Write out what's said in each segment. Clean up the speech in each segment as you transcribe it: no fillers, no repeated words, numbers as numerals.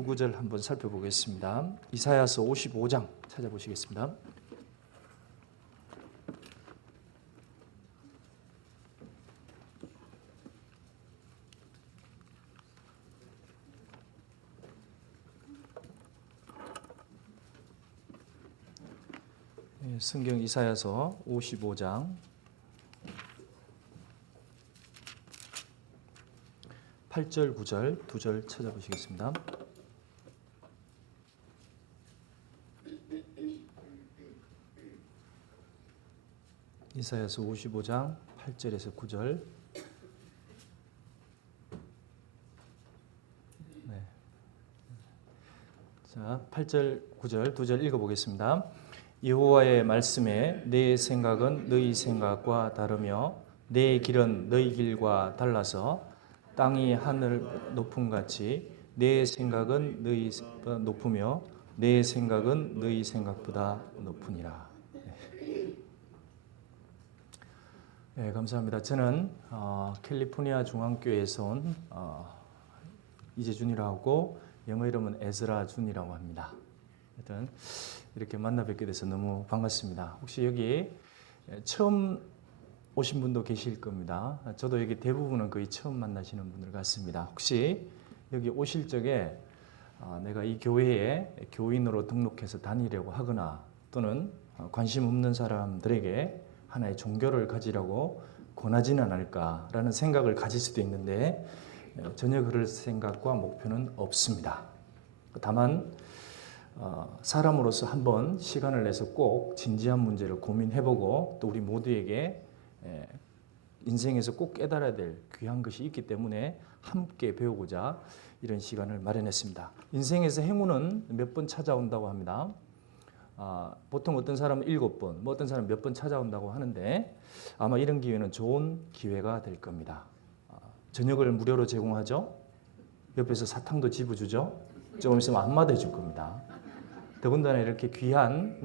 두 구절 한번 살펴보겠습니다. 이사야서 55장 찾아보시겠습니다. 성경 이사야서 55장 8절, 9절, 2절 찾아보시겠습니다. 이사야서 55장 8절에서 9절. 네. 자, 8절, 9절, 2절 읽어보겠습니다. 여호와의 말씀에 내 생각은 너희 생각과 다르며 내 길은 너희 길과 달라서 땅이 하늘 높음같이 내 생각은 너희 높으며 내 생각은 너희 생각보다 높으니라. 네, 감사합니다. 저는 캘리포니아 중앙교회에서 온 이재준이라고 하고 영어 이름은 에즈라 준이라고 합니다. 하여튼 이렇게 만나 뵙게 돼서 너무 반갑습니다. 혹시 여기 처음 오신 분도 계실 겁니다. 저도 여기 대부분은 거의 처음 만나시는 분들 같습니다. 혹시 여기 오실 적에 내가 이 교회에 교인으로 등록해서 다니려고 하거나 또는 관심 없는 사람들에게 하나의 종교를 가지라고 권하지는 않을까라는 생각을 가질 수도 있는데 전혀 그럴 생각과 목표는 없습니다. 다만 사람으로서 한번 시간을 내서 꼭 진지한 문제를 고민해보고 또 우리 모두에게 인생에서 꼭 깨달아야 될 귀한 것이 있기 때문에 함께 배우고자 이런 시간을 마련했습니다. 인생에서 행운은 몇 번 찾아온다고 합니다. 보통 어떤 사람은 7번, 뭐 어떤 사람은 몇 번 찾아온다고 하는데 아마 이런 기회는 좋은 기회가 될 겁니다. 저녁을 무료로 제공하죠. 옆에서 사탕도 집어주죠. 조금 있으면 안마도 해줄 겁니다. 더군다나 이렇게 귀한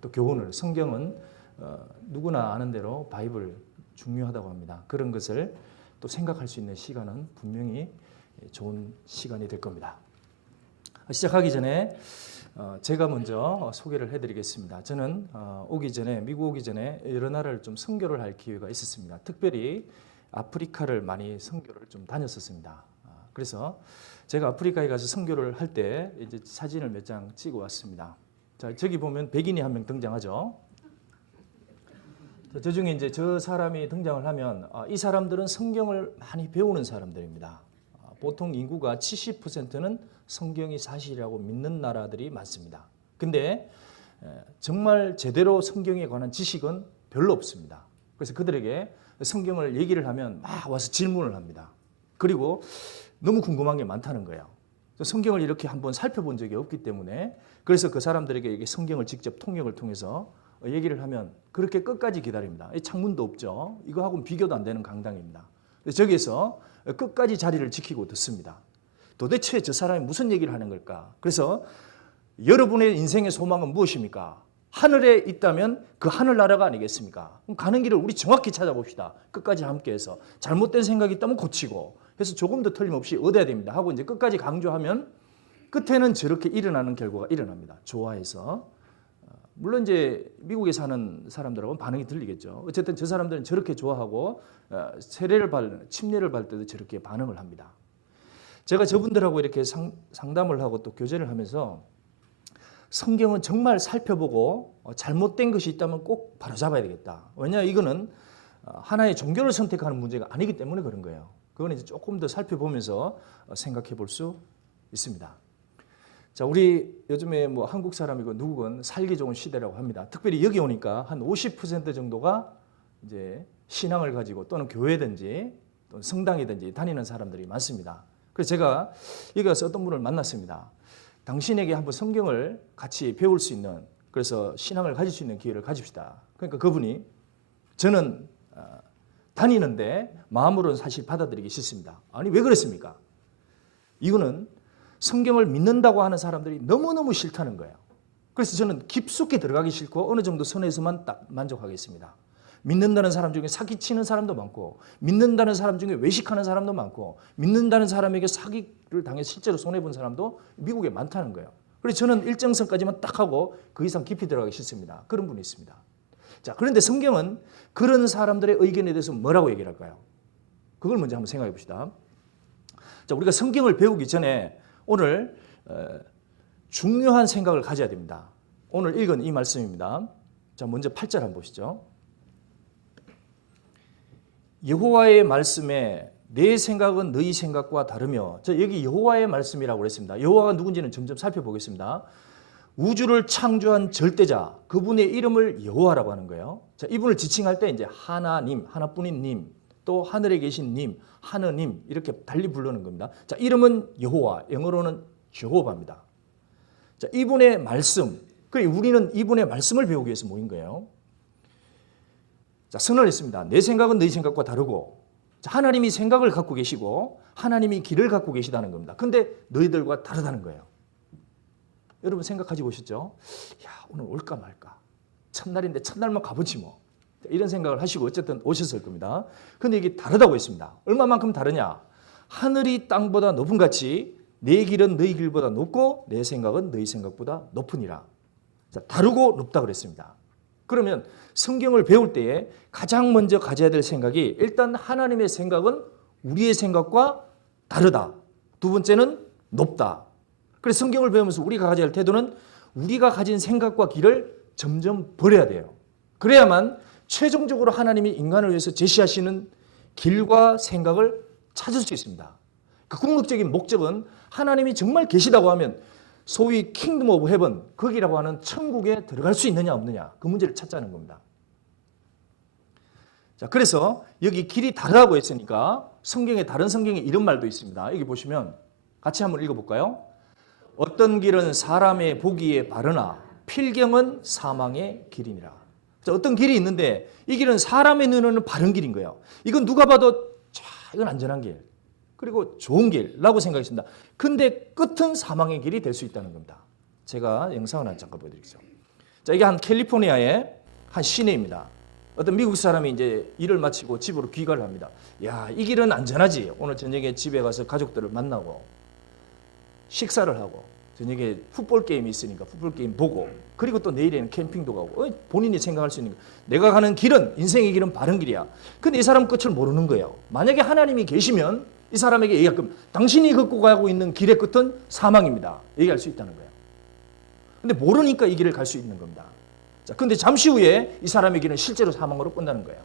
또 교훈을, 성경은 누구나 아는 대로 바이블 중요하다고 합니다. 그런 것을 또 생각할 수 있는 시간은 분명히 좋은 시간이 될 겁니다. 시작하기 전에 제가 먼저 소개를 해드리겠습니다. 저는 미국 오기 전에 여러 나라를 좀 선교를 할 기회가 있었습니다. 특별히 아프리카를 많이 선교를 좀 다녔었습니다. 그래서 제가 아프리카에 가서 선교를 할 때 이제 사진을 몇 장 찍어 왔습니다. 자, 저기 보면 백인이 한 명 등장하죠. 저 중에 이제 저 사람이 등장을 하면 이 사람들은 성경을 많이 배우는 사람들입니다. 보통 인구가 70%는 성경이 사실이라고 믿는 나라들이 많습니다. 근데 정말 제대로 성경에 관한 지식은 별로 없습니다. 그래서 그들에게 성경을 얘기를 하면 막 와서 질문을 합니다. 그리고 너무 궁금한 게 많다는 거예요. 성경을 이렇게 한번 살펴본 적이 없기 때문에 그래서 그 사람들에게 성경을 직접 통역을 통해서 얘기를 하면 그렇게 끝까지 기다립니다. 창문도 없죠. 이거하고는 비교도 안 되는 강당입니다. 저기에서 끝까지 자리를 지키고 듣습니다. 도대체 저 사람이 무슨 얘기를 하는 걸까? 그래서 여러분의 인생의 소망은 무엇입니까? 하늘에 있다면 그 하늘나라가 아니겠습니까? 그럼 가는 길을 우리 정확히 찾아봅시다. 끝까지 함께해서 잘못된 생각이 있다면 고치고 해서 조금 더 틀림없이 얻어야 됩니다. 하고 이제 끝까지 강조하면 끝에는 저렇게 일어나는 결과가 일어납니다. 좋아해서. 물론 이제 미국에 사는 사람들하고는 반응이 들리겠죠. 어쨌든 저 사람들은 저렇게 좋아하고 침례를 받을 때도 저렇게 반응을 합니다. 제가 저분들하고 이렇게 상담을 하고 또 교제를 하면서 성경은 정말 살펴보고 잘못된 것이 있다면 꼭 바로잡아야 되겠다. 왜냐하면 이거는 하나의 종교를 선택하는 문제가 아니기 때문에 그런 거예요. 그건 이제 조금 더 살펴보면서 생각해 볼 수 있습니다. 자, 우리 요즘에 뭐 한국 사람이고 누구건 살기 좋은 시대라고 합니다. 특별히 여기 오니까 한 50% 정도가 이제 신앙을 가지고 또는 교회든지 또는 성당이든지 다니는 사람들이 많습니다. 그래서 제가 여기 가서 어떤 분을 만났습니다. 당신에게 한번 성경을 같이 배울 수 있는, 그래서 신앙을 가질 수 있는 기회를 가집시다. 그러니까 그분이 저는 다니는데 마음으로는 사실 받아들이기 싫습니다. 아니 왜 그랬습니까? 이거는 성경을 믿는다고 하는 사람들이 너무너무 싫다는 거예요. 그래서 저는 깊숙이 들어가기 싫고 어느 정도 선에서만 딱 만족하겠습니다. 믿는다는 사람 중에 사기치는 사람도 많고, 믿는다는 사람 중에 외식하는 사람도 많고, 믿는다는 사람에게 사기를 당해서 실제로 손해본 사람도 미국에 많다는 거예요. 그래서 저는 일정 선까지만 딱 하고 그 이상 깊이 들어가기 싫습니다. 그런 분이 있습니다. 자, 그런데 성경은 그런 사람들의 의견에 대해서 뭐라고 얘기를 할까요? 그걸 먼저 한번 생각해 봅시다. 자, 우리가 성경을 배우기 전에 오늘 중요한 생각을 가져야 됩니다. 오늘 읽은 이 말씀입니다. 자, 먼저 8절 한번 보시죠. 여호와의 말씀에 내 생각은 너희 생각과 다르며, 자, 여기 여호와의 말씀이라고 그랬습니다. 여호와가 누군지는 점점 살펴보겠습니다. 우주를 창조한 절대자, 그분의 이름을 여호와라고 하는 거예요. 자, 이분을 지칭할 때 이제 하나님, 하나뿐인 님, 또 하늘에 계신 님, 하느님 이렇게 달리 부르는 겁니다. 자, 이름은 여호와, 영어로는 여호와입니다. 자, 이분의 말씀, 그리고 우리는 이분의 말씀을 배우기 위해서 모인 거예요. 자, 선언을 했습니다. 내 생각은 너희 생각과 다르고, 자, 하나님이 생각을 갖고 계시고 하나님이 길을 갖고 계시다는 겁니다. 근데 너희들과 다르다는 거예요. 여러분 생각하지 보셨죠? 야, 오늘 올까 말까. 첫날인데 첫날만 가보지 뭐. 이런 생각을 하시고 어쨌든 오셨을 겁니다. 근데 이게 다르다고 했습니다. 얼마만큼 다르냐? 하늘이 땅보다 높은 같이 내 길은 너희 길보다 높고 내 생각은 너희 생각보다 높으니라. 자, 다르고 높다 그랬습니다. 그러면 성경을 배울 때에 가장 먼저 가져야 될 생각이 일단 하나님의 생각은 우리의 생각과 다르다. 두 번째는 높다. 그래서 성경을 배우면서 우리가 가져야 할 태도는 우리가 가진 생각과 길을 점점 버려야 돼요. 그래야만 최종적으로 하나님이 인간을 위해서 제시하시는 길과 생각을 찾을 수 있습니다. 그 궁극적인 목적은 하나님이 정말 계시다고 하면 소위 킹덤 오브 헤븐, 거기라고 하는 천국에 들어갈 수 있느냐 없느냐, 그 문제를 찾자는 겁니다. 자, 그래서 여기 길이 다르다고 했으니까 성경에 다른 성경에 이런 말도 있습니다. 여기 보시면 같이 한번 읽어볼까요? 어떤 길은 사람의 보기에 바르나 필경은 사망의 길이니라. 자, 어떤 길이 있는데 이 길은 사람의 눈에는 바른 길인 거예요. 이건 누가 봐도 자, 이건 안전한 길, 그리고 좋은 길이라고 생각했습니다. 근데 끝은 사망의 길이 될 수 있다는 겁니다. 제가 영상을 한 잠깐 보여드리겠습니다. 자, 이게 한 캘리포니아의 한 시내입니다. 어떤 미국 사람이 이제 일을 마치고 집으로 귀가를 합니다. 야, 이 길은 안전하지. 오늘 저녁에 집에 가서 가족들을 만나고 식사를 하고 저녁에 풋볼 게임이 있으니까 풋볼 게임 보고 그리고 또 내일에는 캠핑도 가고 본인이 생각할 수 있는 거. 내가 가는 길은 인생의 길은 바른 길이야. 근데 이 사람 끝을 모르는 거예요. 만약에 하나님이 계시면 이 사람에게 얘기할 겁니다. 당신이 걷고 가고 있는 길의 끝은 사망입니다. 얘기할 수 있다는 거예요. 근데 모르니까 이 길을 갈 수 있는 겁니다. 자, 근데 잠시 후에 이 사람의 길은 실제로 사망으로 끝나는 거예요.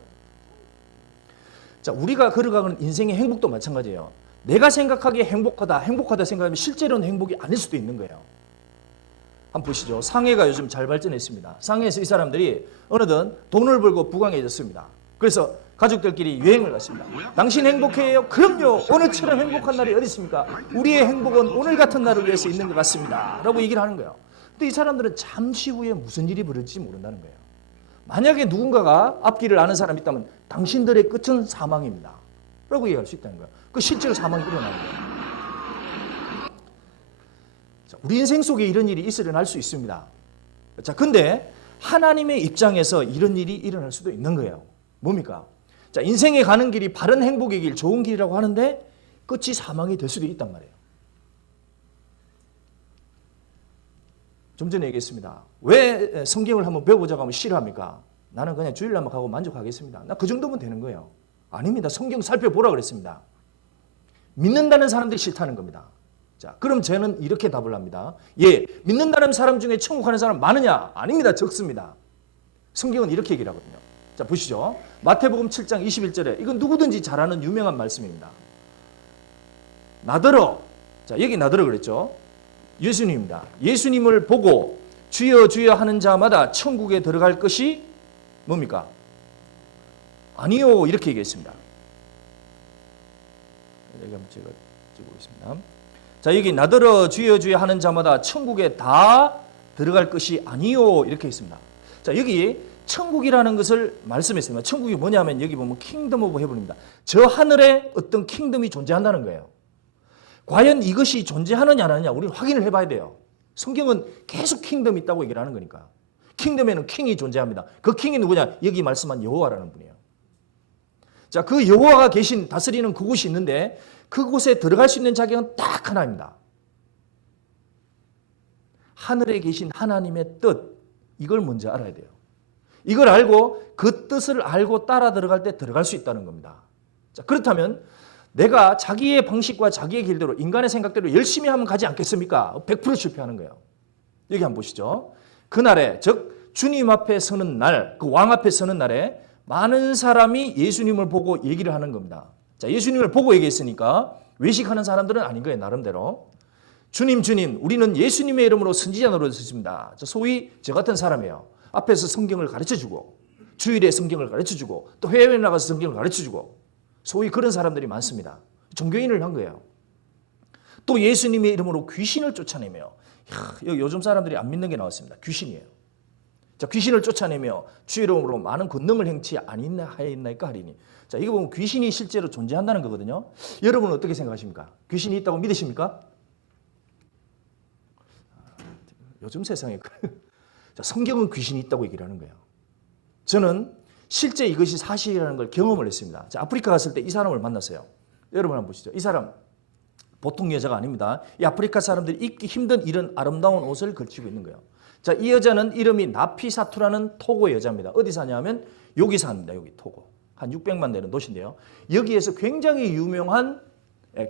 자, 우리가 걸어가는 인생의 행복도 마찬가지예요. 내가 생각하기에 행복하다 생각하면 실제로는 행복이 아닐 수도 있는 거예요. 한번 보시죠. 상해가 요즘 잘 발전했습니다. 상해에서 이 사람들이 어느덧 돈을 벌고 부강해졌습니다. 그래서 가족들끼리 여행을 갔습니다. 당신 행복해요? 그럼요. 오늘처럼 행복한 날이 어디 있습니까? 우리의 행복은 오늘 같은 날을 위해서 있는 것 같습니다. 라고 얘기를 하는 거예요. 근데 이 사람들은 잠시 후에 무슨 일이 벌어질지 모른다는 거예요. 만약에 누군가가 앞길을 아는 사람이 있다면 당신들의 끝은 사망입니다. 라고 얘기할 수 있다는 거예요. 그 실제로 사망이 일어나는 거예요. 자, 우리 인생 속에 이런 일이 일어날 수 있습니다. 자, 근데 하나님의 입장에서 이런 일이 일어날 수도 있는 거예요. 뭡니까? 자, 인생에 가는 길이 바른 행복의 길, 좋은 길이라고 하는데 끝이 사망이 될 수도 있단 말이에요. 좀 전에 얘기했습니다. 왜 성경을 한번 배워보자고 하면 싫어합니까? 나는 그냥 주일날만 가고 만족하겠습니다. 나 그 정도면 되는 거예요. 아닙니다. 성경 살펴보라 그랬습니다. 믿는다는 사람들이 싫다는 겁니다. 자, 그럼 저는 이렇게 답을 합니다. 예, 믿는다는 사람 중에 천국 가는 사람 많으냐? 아닙니다. 적습니다. 성경은 이렇게 얘기를 하거든요. 자, 보시죠. 마태복음 7장 21절에 이건 누구든지 잘 아는 유명한 말씀입니다. 나더러, 자, 여기 나더러 그랬죠. 예수님입니다. 예수님을 보고 주여 주여 하는 자마다 천국에 들어갈 것이 뭡니까? 아니요, 이렇게 얘기했습니다. 여기 한번 제가 찍어보겠습니다. 자, 여기 나더러 주여 주여 하는 자마다 천국에 다 들어갈 것이 아니요, 이렇게 했습니다. 자, 여기 천국이라는 것을 말씀했습니다. 천국이 뭐냐면 여기 보면 킹덤 오브 헤븐입니다. 저 하늘에 어떤 킹덤이 존재한다는 거예요. 과연 이것이 존재하느냐 안 하느냐 우리는 확인을 해봐야 돼요. 성경은 계속 킹덤이 있다고 얘기를 하는 거니까. 킹덤에는 킹이 존재합니다. 그 킹이 누구냐? 여기 말씀한 여호와라는 분이에요. 자, 그 여호와가 계신 다스리는 그곳이 있는데 그곳에 들어갈 수 있는 자격은 딱 하나입니다. 하늘에 계신 하나님의 뜻, 이걸 먼저 알아야 돼요. 이걸 알고 그 뜻을 알고 따라 들어갈 때 들어갈 수 있다는 겁니다. 자, 그렇다면 내가 자기의 방식과 자기의 길대로 인간의 생각대로 열심히 하면 가지 않겠습니까? 100% 실패하는 거예요. 여기 한번 보시죠. 그날에 즉 주님 앞에 서는 날, 그 왕 앞에 서는 날에 많은 사람이 예수님을 보고 얘기를 하는 겁니다. 자, 예수님을 보고 얘기했으니까 외식하는 사람들은 아닌 거예요. 나름대로. 주님, 우리는 예수님의 이름으로 선지자 노릇했습니다. 소위 저 같은 사람이에요. 앞에서 성경을 가르쳐주고 주일에 성경을 가르쳐주고 또 해외에 나가서 성경을 가르쳐주고 소위 그런 사람들이 많습니다. 종교인을 한 거예요. 또 예수님의 이름으로 귀신을 쫓아내며 요즘 사람들이 안 믿는 게 나왔습니다. 귀신이에요. 자, 귀신을 쫓아내며 주의 이름으로 많은 권능을 행치 아니하였나이까 하리니. 자, 이거 보면 귀신이 실제로 존재한다는 거거든요. 여러분은 어떻게 생각하십니까? 귀신이 있다고 믿으십니까? 요즘 세상에 자, 성경은 귀신이 있다고 얘기를 하는 거예요. 저는 실제 이것이 사실이라는 걸 경험을 했습니다. 자, 아프리카 갔을 때 이 사람을 만났어요. 여러분 한번 보시죠. 이 사람 보통 여자가 아닙니다. 이 아프리카 사람들이 입기 힘든 이런 아름다운 옷을 걸치고 있는 거예요. 자, 이 여자는 이름이 나피사투라는 토고 여자입니다. 어디 사냐면 여기 삽니다. 여기 토고. 한 600만 되는 도시인데요. 여기에서 굉장히 유명한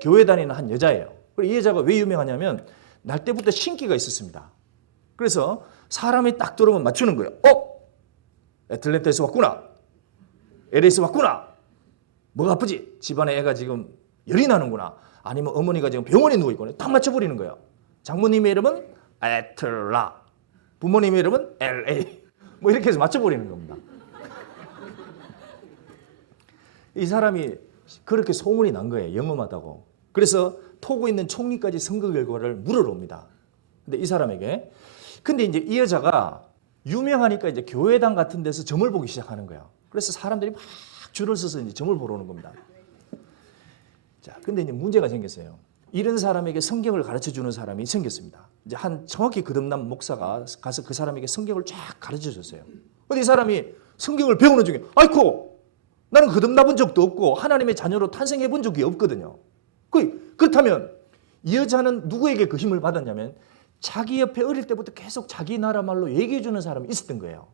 교회 다니는 한 여자예요. 그리고 이 여자가 왜 유명하냐면 날 때부터 신기가 있었습니다. 그래서 사람이 딱 들어오면 맞추는 거예요. 애틀랜타에서 왔구나. LA에서 왔구나. 뭐가 아프지? 집안에 애가 지금 열이 나는구나. 아니면 어머니가 지금 병원에 누워있구나. 딱 맞춰버리는 거예요. 장모님의 이름은 애틀라. 부모님의 이름은 LA. 뭐 이렇게 해서 맞춰버리는 겁니다. 이 사람이 그렇게 소문이 난 거예요. 영험하다고. 그래서 토고 있는 총리까지 선거 결과를 물으러 옵니다. 근데 이 사람에게. 근데 이제 이 여자가 유명하니까 이제 교회당 같은 데서 점을 보기 시작하는 거예요. 그래서 사람들이 막 줄을 서서 이제 점을 보러 오는 겁니다. 자, 근데 이제 문제가 생겼어요. 이런 사람에게 성경을 가르쳐 주는 사람이 생겼습니다. 이제 한 정확히 거듭난 목사가 가서 그 사람에게 성경을 쫙 가르쳐 줬어요. 근데 이 사람이 성경을 배우는 중에 아이고 나는 거듭나 본 적도 없고 하나님의 자녀로 탄생해 본 적이 없거든요. 그렇다면 이 여자는 누구에게 그 힘을 받았냐면 자기 옆에 어릴 때부터 계속 자기 나라 말로 얘기해 주는 사람이 있었던 거예요.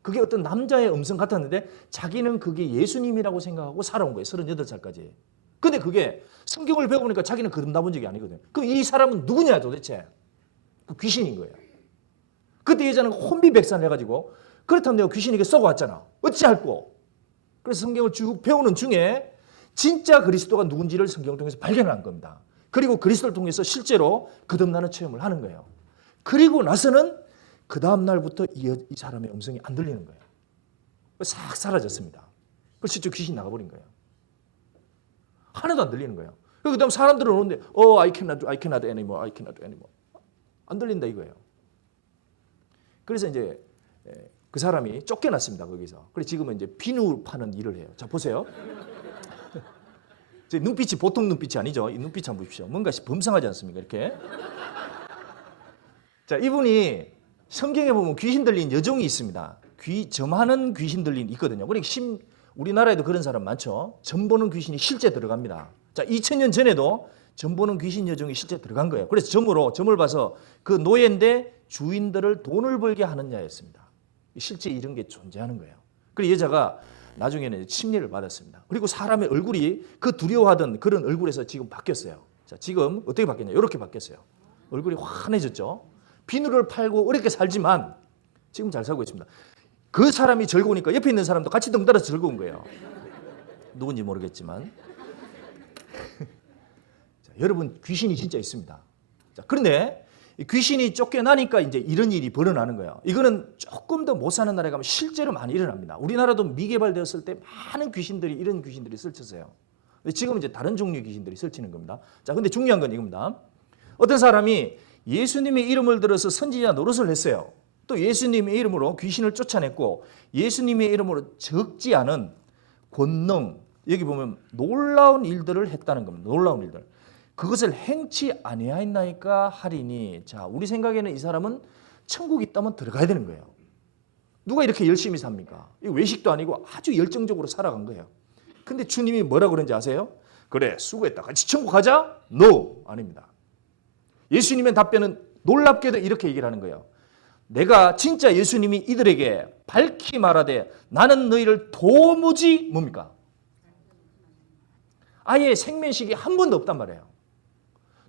그게 어떤 남자의 음성 같았는데 자기는 그게 예수님이라고 생각하고 살아온 거예요. 38살까지. 근데 그게 성경을 배워보니까 자기는 거듭나 본 적이 아니거든요. 그럼 이 사람은 누구냐 도대체? 그 귀신인 거예요. 그때 여자는 혼비백산을 해가지고 그렇다면 내가 귀신에게 쏘고왔잖아. 어찌할꼬? 그래서 성경을 쭉 배우는 중에 진짜 그리스도가 누군지를 성경을 통해서 발견한 겁니다. 그리고 그리스도를 통해서 실제로 거듭나는 체험을 하는 거예요. 그리고 나서는 그 다음 날부터 이 사람의 음성이 안 들리는 거예요. 싹 사라졌습니다. 그래서 실제 귀신이 나가버린 거예요. 하나도 안 들리는 거예요. 그 다음 사람들은 오는데 I cannot anymore. 안 들린다 이거예요. 그래서 이제 그 사람이 쫓겨났습니다. 거기서. 그래서 지금은 이제 비누 파는 일을 해요. 자, 보세요. 제 눈빛이 보통 눈빛이 아니죠. 이 눈빛 한번 보십시오. 뭔가 범상하지 않습니까? 이렇게. 자, 이분이 성경에 보면 귀신 들린 여종이 있습니다. 점하는 귀신 들린 있거든요. 그러니까 우리나라에도 그런 사람 많죠. 점 보는 귀신이 실제 들어갑니다. 자, 2000년 전에도 점 보는 귀신 여종이 실제 들어간 거예요. 그래서 점을 봐서 그 노예인데 주인들을 돈을 벌게 하는 자였습니다. 실제 이런 게 존재하는 거예요. 그리고 여자가 나중에는 침례를 받았습니다. 그리고 사람의 얼굴이 그 두려워하던 그런 얼굴에서 지금 바뀌었어요. 자, 지금 어떻게 바뀌었냐? 이렇게 바뀌었어요. 얼굴이 환해졌죠. 비누를 팔고 어렵게 살지만 지금 잘 살고 있습니다. 그 사람이 즐거우니까 옆에 있는 사람도 같이 덩달아서 즐거운 거예요. 누군지 모르겠지만. 자, 여러분 귀신이 진짜 있습니다. 자, 그런데 귀신이 쫓겨나니까 이제 이런 일이 벌어나는 거예요. 이거는 조금 더 못 사는 나라에 가면 실제로 많이 일어납니다. 우리나라도 미개발되었을 때 많은 이런 귀신들이 설쳤어요. 근데 지금은 이제 다른 종류의 귀신들이 설치는 겁니다. 자, 근데 중요한 건 이겁니다. 어떤 사람이 예수님의 이름을 들어서 선지자 노릇을 했어요. 또 예수님의 이름으로 귀신을 쫓아냈고 예수님의 이름으로 적지 않은 권능, 여기 보면 놀라운 일들을 했다는 겁니다. 놀라운 일들. 그것을 행치 아니하였나이까 하리니. 자, 우리 생각에는 이 사람은 천국이 있다면 들어가야 되는 거예요. 누가 이렇게 열심히 삽니까? 이거 외식도 아니고 아주 열정적으로 살아간 거예요. 근데 주님이 뭐라 그런지 아세요? 그래, 수고했다. 같이 천국 가자? No, 아닙니다. 예수님의 답변은 놀랍게도 이렇게 얘기를 하는 거예요. 내가 진짜 예수님이 이들에게 밝히 말하되 나는 너희를 도무지 뭡니까? 아예 생면식이 한 번도 없단 말이에요.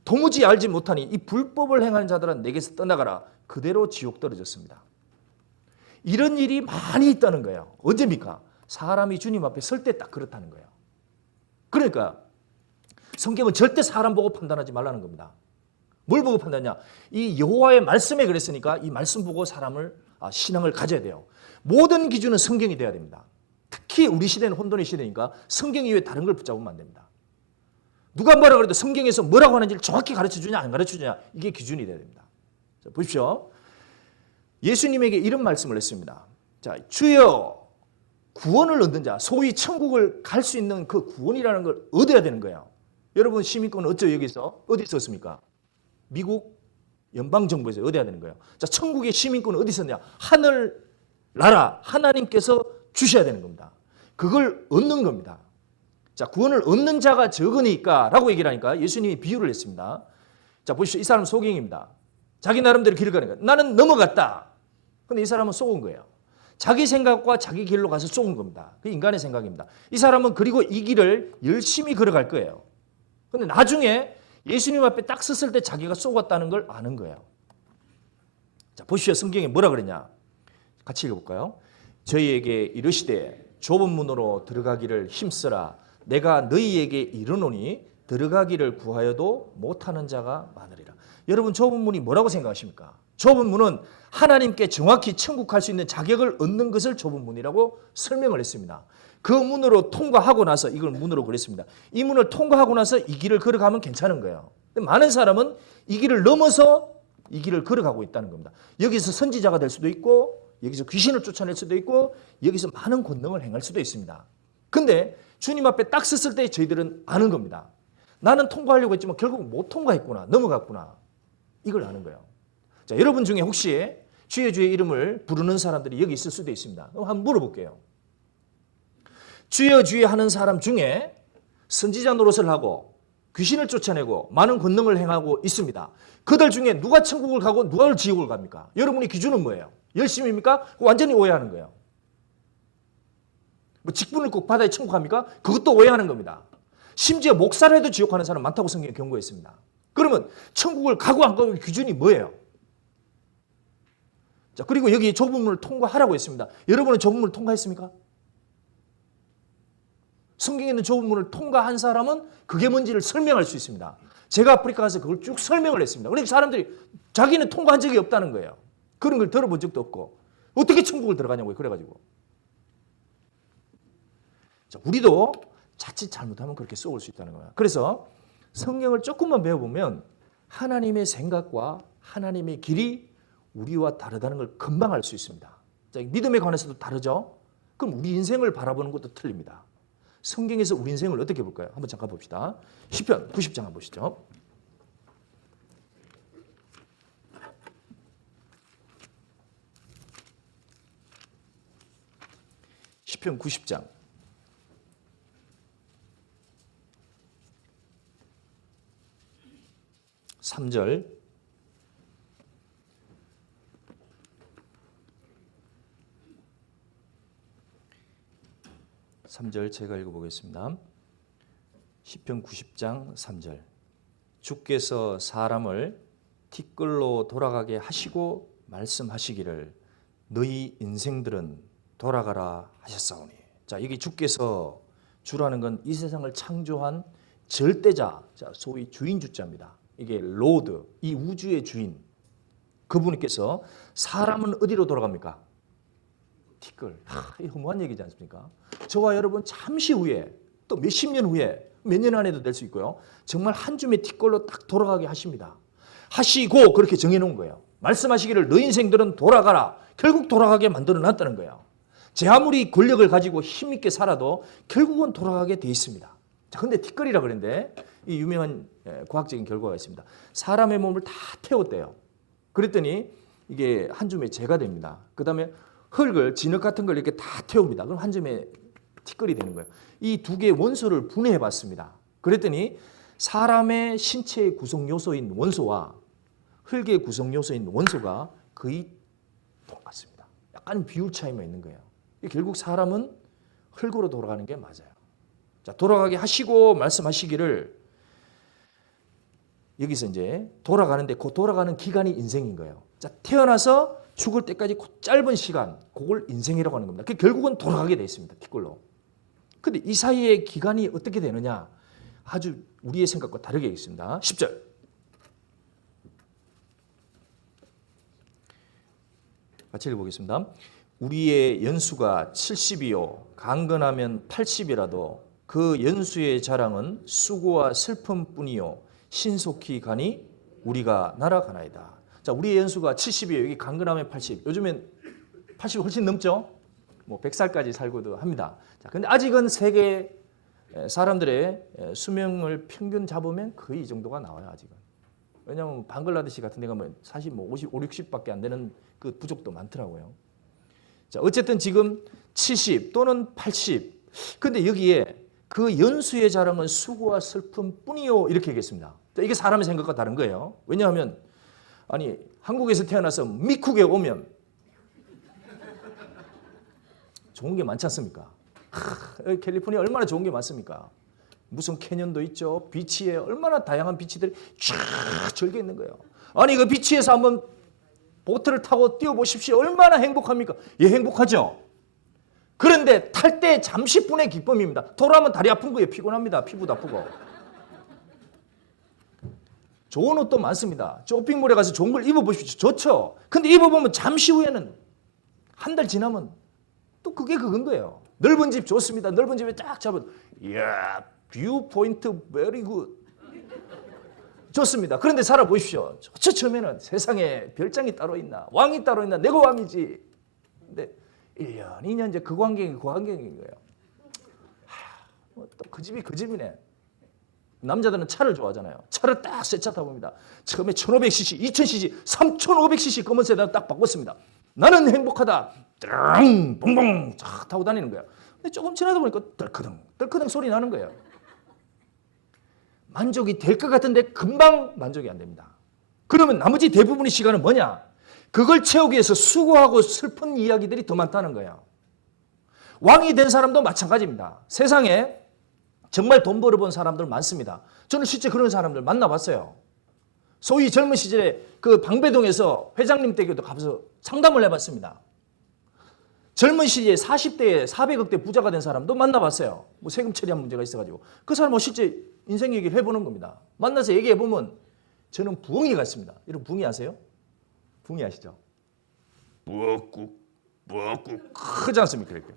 도무지 알지 못하니 이 불법을 행하는 자들은 내게서 떠나가라. 그대로 지옥 떨어졌습니다. 이런 일이 많이 있다는 거예요. 언제입니까? 사람이 주님 앞에 설 때 딱 그렇다는 거예요. 그러니까 성경은 절대 사람 보고 판단하지 말라는 겁니다. 뭘 보고 판단하냐? 이 여호와의 말씀에 그랬으니까 이 말씀 보고 신앙을 가져야 돼요. 모든 기준은 성경이 돼야 됩니다. 특히 우리 시대는 혼돈의 시대니까 성경 이외에 다른 걸 붙잡으면 안 됩니다. 누가 뭐라 그래도 성경에서 뭐라고 하는지를 정확히 가르쳐주냐 안 가르쳐주냐 이게 기준이 돼야 됩니다. 자, 보십시오. 예수님에게 이런 말씀을 했습니다. 자, 주여 구원을 얻는 자, 소위 천국을 갈 수 있는 그 구원이라는 걸 얻어야 되는 거예요. 여러분 시민권은 여기서 어디 있었습니까? 미국 연방정부에서 얻어야 되는 거예요. 자, 천국의 시민권은 어디 있었냐? 하늘 나라 하나님께서 주셔야 되는 겁니다. 그걸 얻는 겁니다. 자, 구원을 얻는 자가 적으니까 라고 얘기를 하니까 예수님이 비유를 했습니다. 자, 보십시오. 이 사람은 소경입니다. 자기 나름대로 길을 가는 거예요. 나는 넘어갔다. 근데 이 사람은 쏘은 거예요. 자기 생각과 자기 길로 가서 쏘은 겁니다. 그 인간의 생각입니다. 이 사람은 그리고 이 길을 열심히 걸어갈 거예요. 근데 나중에 예수님 앞에 딱 섰을 때 자기가 쏘았다는 걸 아는 거예요. 자, 보십시오. 성경에 뭐라 그러냐. 같이 읽어볼까요? 저희에게 이르시되 좁은 문으로 들어가기를 힘쓰라. 내가 너희에게 이르노니 들어가기를 구하여도 못하는 자가 많으리라. 여러분 좁은 문이 뭐라고 생각하십니까? 좁은 문은 하나님께 정확히 천국 갈 수 있는 자격을 얻는 것을 좁은 문이라고 설명을 했습니다. 그 문으로 통과하고 나서 이걸 문으로 그랬습니다. 이 문을 통과하고 나서 이 길을 걸어가면 괜찮은 거예요. 근데 많은 사람은 이 길을 넘어서 이 길을 걸어가고 있다는 겁니다. 여기서 선지자가 될 수도 있고 여기서 귀신을 쫓아낼 수도 있고 여기서 많은 권능을 행할 수도 있습니다. 근데 주님 앞에 딱 섰을 때 저희들은 아는 겁니다. 나는 통과하려고 했지만 결국 못 통과했구나. 넘어갔구나. 이걸 아는 거예요. 자, 여러분 중에 혹시 주의 이름을 부르는 사람들이 여기 있을 수도 있습니다. 한번 물어볼게요. 주여 주여 하는 사람 중에 선지자 노릇을 하고 귀신을 쫓아내고 많은 권능을 행하고 있습니다. 그들 중에 누가 천국을 가고 누가 지옥을 갑니까? 여러분의 기준은 뭐예요? 열심입니까? 완전히 오해하는 거예요. 뭐 직분을 꼭 받아야 천국 갑니까? 그것도 오해하는 겁니다. 심지어 목사를 해도 지옥 가는 사람 많다고 성경에 경고했습니다. 그러면 천국을 가고 안 가고의 기준이 뭐예요? 자, 그리고 여기 좁은 문을 통과하라고 했습니다. 여러분은 좁은 문을 통과했습니까? 성경에 있는 좁은 문을 통과한 사람은 그게 뭔지를 설명할 수 있습니다. 제가 아프리카 가서 그걸 쭉 설명을 했습니다. 그러니까 사람들이 자기는 통과한 적이 없다는 거예요. 그런 걸 들어본 적도 없고 어떻게 천국을 들어가냐고요. 그래가지고 자, 우리도 자칫 잘못하면 그렇게 쏘을 수 있다는 거예요. 그래서 성경을 조금만 배워보면 하나님의 생각과 하나님의 길이 우리와 다르다는 걸 금방 알 수 있습니다. 자, 믿음에 관해서도 다르죠? 그럼 우리 인생을 바라보는 것도 틀립니다. 성경에서 우리 인생을 어떻게 볼까요? 한번 잠깐 봅시다. 시편 90장 한번 보시죠. 시편 90장 3절 3절 제가 읽어보겠습니다. 시편 90장 3절 주께서 사람을 티끌로 돌아가게 하시고 말씀하시기를 너희 인생들은 돌아가라 하셨사오니. 자, 여기 주께서 주라는 건 이 세상을 창조한 절대자, 자, 소위 주인 주자입니다. 이게 로드, 이 우주의 주인. 그분께서 사람은 어디로 돌아갑니까? 티끌. 이 허무한 얘기지 않습니까? 저와 여러분 잠시 후에 또 몇십 년 후에 몇 년 안에도 될 수 있고요. 정말 한 줌의 티끌로 딱 돌아가게 하십니다. 하시고 그렇게 정해놓은 거예요. 말씀하시기를 너희 인생들은 돌아가라. 결국 돌아가게 만들어놨다는 거예요. 제 아무리 권력을 가지고 힘있게 살아도 결국은 돌아가게 돼 있습니다. 자, 근데 티끌이라 그랬는데 이 유명한 과학적인 결과가 있습니다. 사람의 몸을 다 태웠대요. 그랬더니 이게 한 줌의 재가 됩니다. 그 다음에 흙을 진흙 같은 걸 이렇게 다 태웁니다. 그럼 한 점에 티끌이 되는 거예요. 이 두 개의 원소를 분해해 봤습니다. 그랬더니 사람의 신체의 구성 요소인 원소와 흙의 구성 요소인 원소가 거의 똑같습니다. 약간 비율 차이만 있는 거예요. 결국 사람은 흙으로 돌아가는 게 맞아요. 자, 돌아가게 하시고 말씀하시기를 여기서 이제 돌아가는데 그 돌아가는 기간이 인생인 거예요. 자, 태어나서 죽을 때까지 그 짧은 시간, 그걸 인생이라고 하는 겁니다. 결국은 돌아가게 돼 있습니다. 티끌로. 근데 이 사이의 기간이 어떻게 되느냐? 아주 우리의 생각과 다르게 있습니다. 10절. 같이 읽어보겠습니다. 우리의 연수가 70이요 강건하면 80이라도 그 연수의 자랑은 수고와 슬픔뿐이요 신속히 가니 우리가 날아가나이다. 자, 우리의 연수가 70이에요. 여기 강건하면 80. 요즘엔 80이 훨씬 넘죠. 뭐 100살까지 살고도 합니다. 자, 근데 아직은 세계 사람들의 수명을 평균 잡으면 거의 이 정도가 나와요. 아직은. 왜냐하면 방글라데시 같은 데 가면 사실 뭐 50, 60밖에 안 되는 그 부족도 많더라고요. 자, 어쨌든 지금 70 또는 80. 근데 여기에 그 연수의 자랑은 수고와 슬픔뿐이요 이렇게 얘기했습니다. 자, 이게 사람의 생각과 다른 거예요. 왜냐하면 아니 한국에서 태어나서 미국에 오면 좋은 게 많지 않습니까? 캘리포니아 얼마나 좋은 게 많습니까? 무슨 캐년도 있죠. 비치에 얼마나 다양한 비치들이 쫙 절겨 있는 거예요. 아니 그 비치에서 한번 보트를 타고 뛰어보십시오. 얼마나 행복합니까? 예, 행복하죠. 그런데 탈 때 잠시뿐의 기쁨입니다. 돌아오면 다리 아픈 거예요. 피곤합니다. 피부도 아프고. 좋은 옷도 많습니다. 쇼핑몰에 가서 좋은 걸 입어보십시오. 좋죠. 근데 입어보면 잠시 후에는 한 달 지나면 또 그게 그건 거예요. 넓은 집 좋습니다. 넓은 집에 딱 잡아도 이야 뷰 포인트 베리 굿 좋습니다. 그런데 살아보십시오. 저 처음에는 세상에 별장이 따로 있나 왕이 따로 있나 내가 왕이지. 근데 1년 2년 이제 그 환경이 그 환경인 거예요. 또 그 집이 그 집이네. 남자들은 차를 좋아하잖아요. 차를 딱 새 차 타봅니다. 처음에 1500cc, 2000cc, 3500cc 검은 세단 딱 바꿨습니다. 나는 행복하다. 띵, 봉봉 쫙 타고 다니는 거야. 근데 조금 지나다 보니까 떨크덩, 떨크덩 소리 나는 거예요. 만족이 될 것 같은데 금방 만족이 안 됩니다. 그러면 나머지 대부분의 시간은 뭐냐? 그걸 채우기 위해서 수고하고 슬픈 이야기들이 더 많다는 거예요. 왕이 된 사람도 마찬가지입니다. 세상에 정말 돈 벌어본 사람들 많습니다. 저는 실제 그런 사람들 만나봤어요. 소위 젊은 시절에 그 방배동에서 회장님 댁에도 가서 상담을 해봤습니다. 젊은 시기에 40대에 400억대 부자가 된 사람도 만나봤어요. 뭐 세금 처리한 문제가 있어가지고. 그 사람은 실제 인생 얘기를 해보는 겁니다. 만나서 얘기해보면 저는 부엉이 같습니다. 여러분 부엉이 아세요? 부엉이 아시죠? 뻐꾹 크지 않습니까? 이렇게.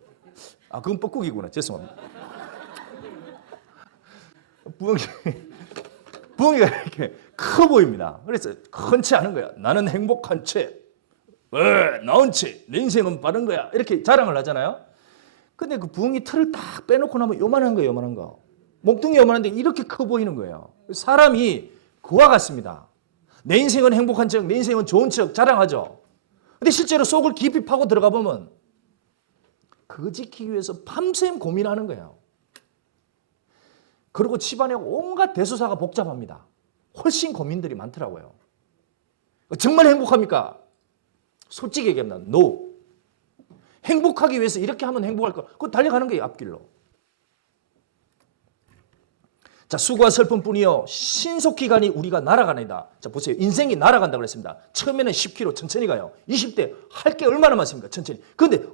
아 그건 뻐꾹이구나. 죄송합니다. 부엉이가 이렇게 커 보입니다. 그래서 큰 채 하는 거야. 나는 행복한 채. 나은 채. 내 인생은 빠른 거야. 이렇게 자랑을 하잖아요. 근데 그 부엉이 털을 딱 빼놓고 나면 요만한 거예요. 요만한 거. 몸뚱이 요만한데 이렇게 커 보이는 거예요. 사람이 그와 같습니다. 내 인생은 행복한 척, 내 인생은 좋은 척 자랑하죠. 근데 실제로 속을 깊이 파고 들어가 보면 그거 지키기 위해서 밤샘 고민하는 거예요. 그리고 집안에 온갖 대소사가 복잡합니다. 훨씬 고민들이 많더라고요. 정말 행복합니까? 솔직히 얘기합니다. No. 행복하기 위해서 이렇게 하면 행복할 거. 그거 달려가는 거예요. 앞길로. 자, 수고와 슬픔뿐이요 신속히 가니 우리가 날아가나이다. 자, 보세요. 인생이 날아간다고 그랬습니다. 처음에는 10km 천천히 가요. 20대 할 게 얼마나 많습니까? 천천히. 그런데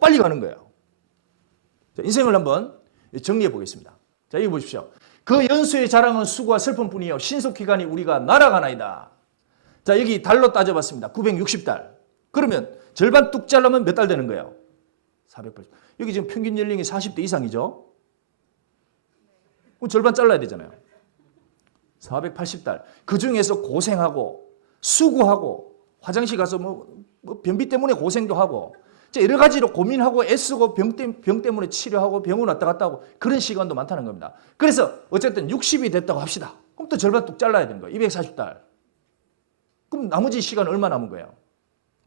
빨리 가는 거예요. 자, 인생을 한번 정리해 보겠습니다. 자, 여기 보십시오. 그 연수의 자랑은 수고와 슬픔뿐이요 신속히 가니 우리가 날아가나이다. 자, 여기 달로 따져봤습니다. 960달. 그러면 절반 뚝 잘라면 몇 달 되는 거예요? 480. 여기 지금 평균 연령이 40대 이상이죠? 그럼 절반 잘라야 되잖아요. 480달. 그 중에서 고생하고 수고하고 화장실 가서 뭐 변비 때문에 고생도 하고 여러 가지로 고민하고 애쓰고 병 때문에 치료하고 병원 왔다 갔다 하고 그런 시간도 많다는 겁니다. 그래서 어쨌든 60이 됐다고 합시다. 그럼 또 절반 뚝 잘라야 되는 거예요. 240달. 그럼 나머지 시간 얼마 남은 거예요?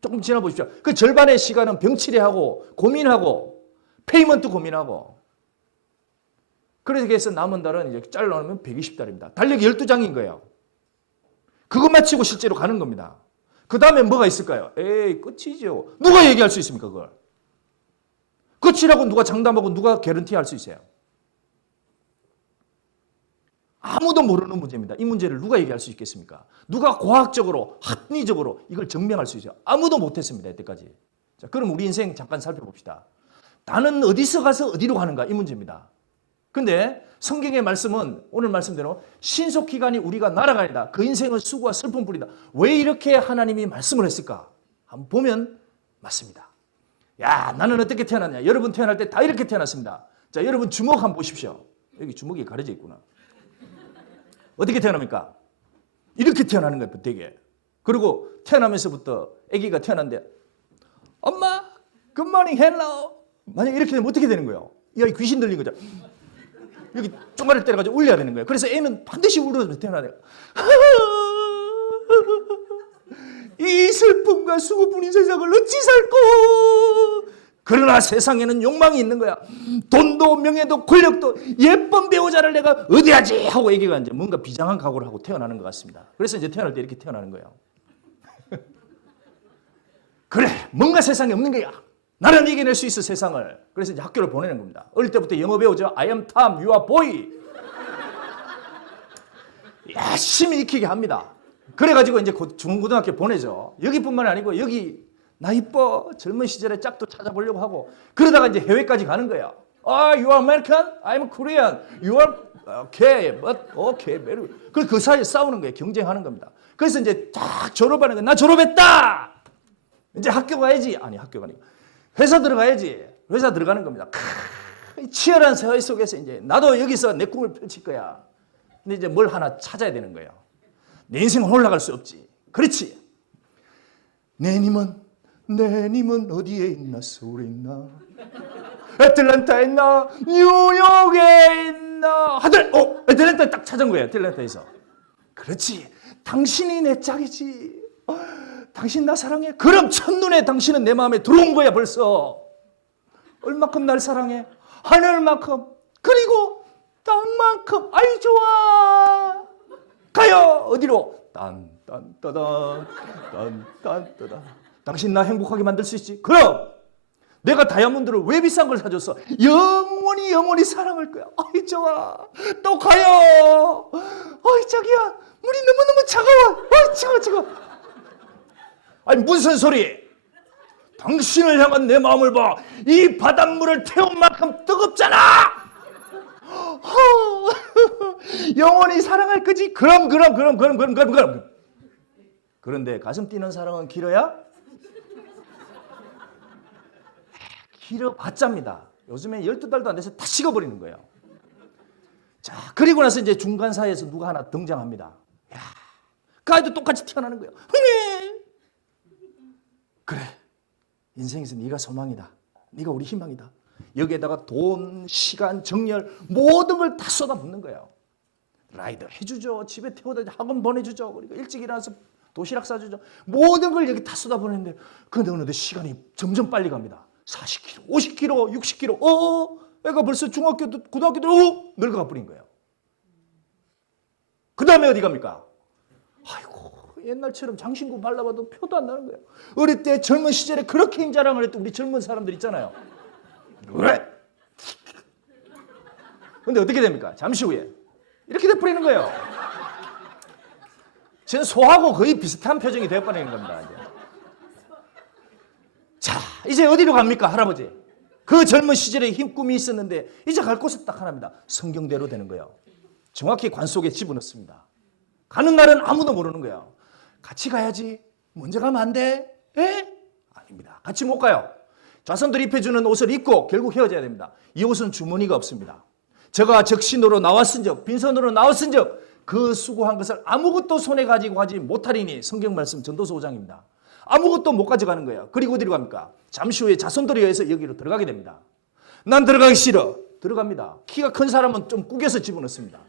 조금 지나 보십시오. 그 절반의 시간은 병치레하고 고민하고 페이먼트 고민하고 그래서 남은 달은 이제 잘라놓으면 120달입니다. 달력이 12장인 거예요. 그것 마치고 실제로 가는 겁니다. 그 다음에 뭐가 있을까요? 에이, 끝이죠. 누가 얘기할 수 있습니까, 그걸? 끝이라고 누가 장담하고 누가 개런티 할 수 있어요? 아무도 모르는 문제입니다. 이 문제를 누가 얘기할 수 있겠습니까? 누가 과학적으로, 합리적으로 이걸 증명할 수 있어요? 아무도 못했습니다, 이때까지. 자, 그럼 우리 인생 잠깐 살펴봅시다. 나는 어디서 가서 어디로 가는가? 이 문제입니다. 근데 성경의 말씀은 오늘 말씀대로 신속기간이 우리가 날아가니다. 그 인생은 수고와 슬픔뿐이다. 왜 이렇게 하나님이 말씀을 했을까? 한번 보면 맞습니다. 야, 나는 어떻게 태어났냐? 여러분 태어날 때 다 이렇게 태어났습니다. 자, 여러분 주먹 한번 보십시오. 여기 주먹이 가려져 있구나. 어떻게 태어납니까? 이렇게 태어나는 거예요, 되게. 그리고 태어나면서부터 아기가 태어났는데 엄마, 굿모닝 헬로. 만약에 이렇게 되면 어떻게 되는 거예요? 이 아이 귀신 들린 거죠. 여기 종아리를 때려가지고 울려야 되는 거예요. 그래서 애는 반드시 울어서 태어나야 돼요. 이 슬픔과 수고뿐인 세상을 어찌 살고. 그러나 세상에는 욕망이 있는 거야. 돈도 명예도 권력도 예쁜 배우자를 내가 어디하지 하고 애기가 이제 뭔가 비장한 각오를 하고 태어나는 것 같습니다. 그래서 이제 태어날 때 이렇게 태어나는 거예요. 그래, 뭔가 세상에 없는 거야. 나는 이겨낼 수 있어, 세상을. 그래서 이제 학교를 보내는 겁니다. 어릴 때부터 영어 배우죠. I am Tom, you are boy. 열심히 익히게 합니다. 그래가지고 이제 중고등학교 보내죠. 여기뿐만 아니고 여기 나 이뻐 젊은 시절에 짝도 찾아보려고 하고 그러다가 이제 해외까지 가는 거야. You are American, I'm Korean. You are okay, but okay, very good. 그래서 그 사이에 싸우는 거예요. 경쟁하는 겁니다. 그래서 이제 딱 졸업하는 거야. 나 졸업했다. 이제 학교 가야지. 아니, 학교가 아니고 회사 들어가야지. 회사 들어가는 겁니다. 치열한 사회 속에서 이제 나도 여기서 내 꿈을 펼칠 거야. 근데 이제 뭘 하나 찾아야 되는 거예요. 내 인생은 올라갈 수 없지. 그렇지. 내 님은 어디에 있나? 서울에 있나? 애틀랜타에 있나? 뉴욕에 있나? 애틀랜타에 딱 찾은 거예요. 애틀랜타에서. 그렇지. 당신이 내 짝이지. 당신 나 사랑해? 그럼 첫눈에 당신은 내 마음에 들어온 거야 벌써. 얼마큼 날 사랑해? 하늘만큼. 그리고 땅만큼. 아이 좋아. 가요. 어디로? 딴딴따단 딴딴따단. 당신 나 행복하게 만들 수 있지? 그럼 내가 다이아몬드를 왜 비싼 걸 사줬어? 영원히 사랑할 거야. 아이 좋아. 또 가요. 아이 자기야 물이 너무너무 차가워. 아이 차가워. 아니 무슨 소리? 당신을 향한 내 마음을 봐. 이 바닷물을 태운 만큼 뜨겁잖아. 영원히 사랑할 거지. 그럼. 그런데 가슴 뛰는 사랑은 길어야? 길어봤자입니다. 요즘에 12달도 안 돼서 다 식어버리는 거예요. 자, 그리고 나서 이제 중간 사이에서 누가 하나 등장합니다. 야, 그 아이도 똑같이 태어나는 거예요. 그래, 인생에서 네가 소망이다. 네가 우리 희망이다. 여기에다가 돈, 시간, 정열 모든 걸 다 쏟아붓는 거예요. 라이더 해주죠. 집에 태워다 학원 보내주죠. 그리고 일찍 일어나서 도시락 싸주죠. 모든 걸 여기 다 쏟아보내는데 그런데 어느덧 시간이 점점 빨리 갑니다. 40km, 50km, 60km. 애가 벌써 중학교도 고등학교도 늙어가 버린 거예요. 그 다음에 어디 갑니까? 아이고 옛날처럼 장신구 발라봐도 표도 안 나는 거예요. 어릴 때 젊은 시절에 그렇게 힘자랑을 했던 우리 젊은 사람들 있잖아요. 그래. 근데 어떻게 됩니까? 잠시 후에 이렇게 돼버리는 거예요. 쟤는 소하고 거의 비슷한 표정이 돼버리는 겁니다. 이제. 자, 이제 어디로 갑니까, 할아버지? 그 젊은 시절에 힘 꿈이 있었는데 이제 갈 곳은 딱 하나입니다. 성경대로 되는 거예요. 정확히 관 속에 집어넣습니다. 가는 날은 아무도 모르는 거예요. 같이 가야지. 먼저 가면 안 돼? 에? 아닙니다. 같이 못 가요. 좌선들 입혀주는 옷을 입고 결국 헤어져야 됩니다. 이 옷은 주머니가 없습니다. 제가 적신으로 나왔은즉 빈손으로 나왔은즉 그 수고한 것을 아무것도 손에 가지고 가지 못하리니 성경 말씀 전도서 5장입니다. 아무것도 못 가져가는 거예요. 그리고 어디로 갑니까? 잠시 후에 자손들에 의해서 여기로 들어가게 됩니다. 난 들어가기 싫어. 들어갑니다. 키가 큰 사람은 좀 구겨서 집어넣습니다.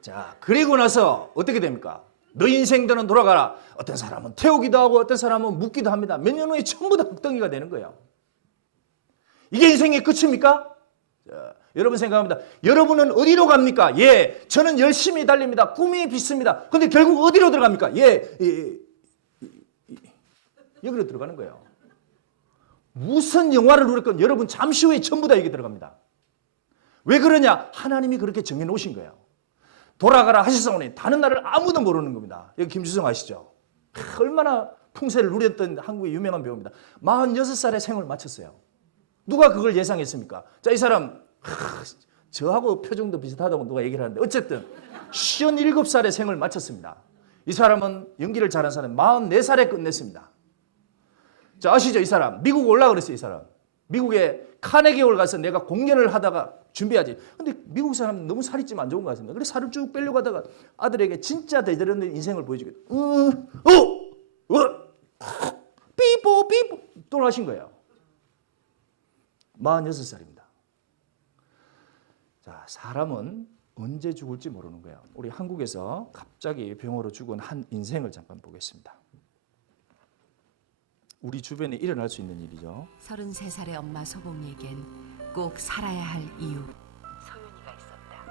자, 그리고 나서 어떻게 됩니까? 너 인생대로 돌아가라. 어떤 사람은 태우기도 하고 어떤 사람은 묻기도 합니다. 몇 년 후에 전부 다 흙덩이가 되는 거예요. 이게 인생의 끝입니까? 자, 여러분 생각합니다. 여러분은 어디로 갑니까? 예, 저는 열심히 달립니다. 꿈이 빛습니다. 근데 결국 어디로 들어갑니까? 여기로 들어가는 거예요. 무슨 영화를 누렸건 여러분 잠시 후에 전부 다 여기 들어갑니다. 왜 그러냐? 하나님이 그렇게 정해놓으신 거예요. 돌아가라 하시사오니 다른 나라를 아무도 모르는 겁니다. 여기 김주성 아시죠? 얼마나 풍세를 누렸던 한국의 유명한 배우입니다. 46살에 생을 마쳤어요. 누가 그걸 예상했습니까? 자, 이 사람 저하고 표정도 비슷하다고 누가 얘기를 하는데 어쨌든 57살에 생을 마쳤습니다. 이 사람은 연기를 잘한 사람 44살에 끝냈습니다. 자, 아시죠? 이 사람 미국 올라 그랬어요. 이 사람 미국에 카네기홀 가서 내가 공연을 하다가 준비하지. 근데 미국 사람 너무 살이 찌면 안 좋은 것 같습니다. 그래서 살을 쭉 빼려고 하다가 아들에게 진짜 대단한 인생을 보여주겠다. 삐뽀 돌아가신 거예요. 46살입니다. 자, 사람은 언제 죽을지 모르는 거예요. 우리 한국에서 갑자기 병으로 죽은 한 인생을 잠깐 보겠습니다. 우리 주변에 일어날 수 있는 일이죠. 33살의 엄마 소봉이에겐 꼭 살아야 할 이유 소윤이가 있었다.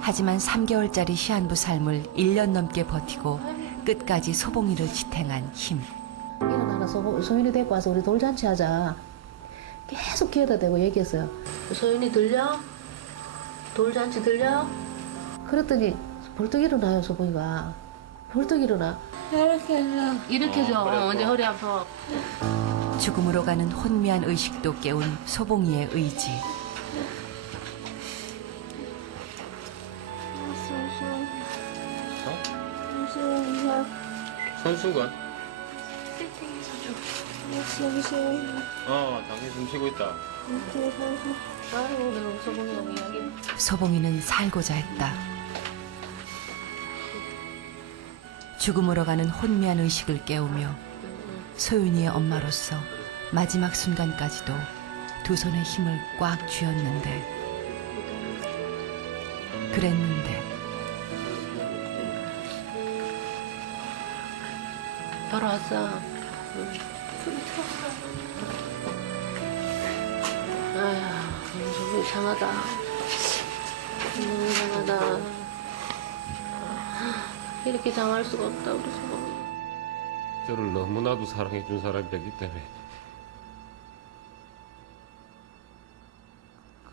하지만 3개월짜리 시한부 삶을 1년 넘게 버티고 끝까지 소봉이를 지탱한 힘. 일어나서 소윤이 데리고 와서 우리 돌잔치 하자. 계속 기회다 대고 얘기했어요. 소윤이 들려? 돌잔치 들려? 그랬더니 벌떡 일어나요, 소봉이가. 벌떡 일어나. 이렇게 줘. 이제 허리 아파. 죽음으로 가는 혼미한 의식도 깨운 소봉이의 의지. 선수건? 당신 숨 쉬고 있다. 소봉이는 살고자 했다. 죽음으로 가는 혼미한 의식을 깨우며 소윤이의 엄마로서 마지막 순간까지도 두 손의 힘을 꽉 쥐었는데 그랬는데 돌아왔어. 아휴, 너무 이상하다. 너무 이상하다. 이렇게 장할 수가 없다, 우리 소봉이. 저를 너무나도 사랑해준 사람이기 때문에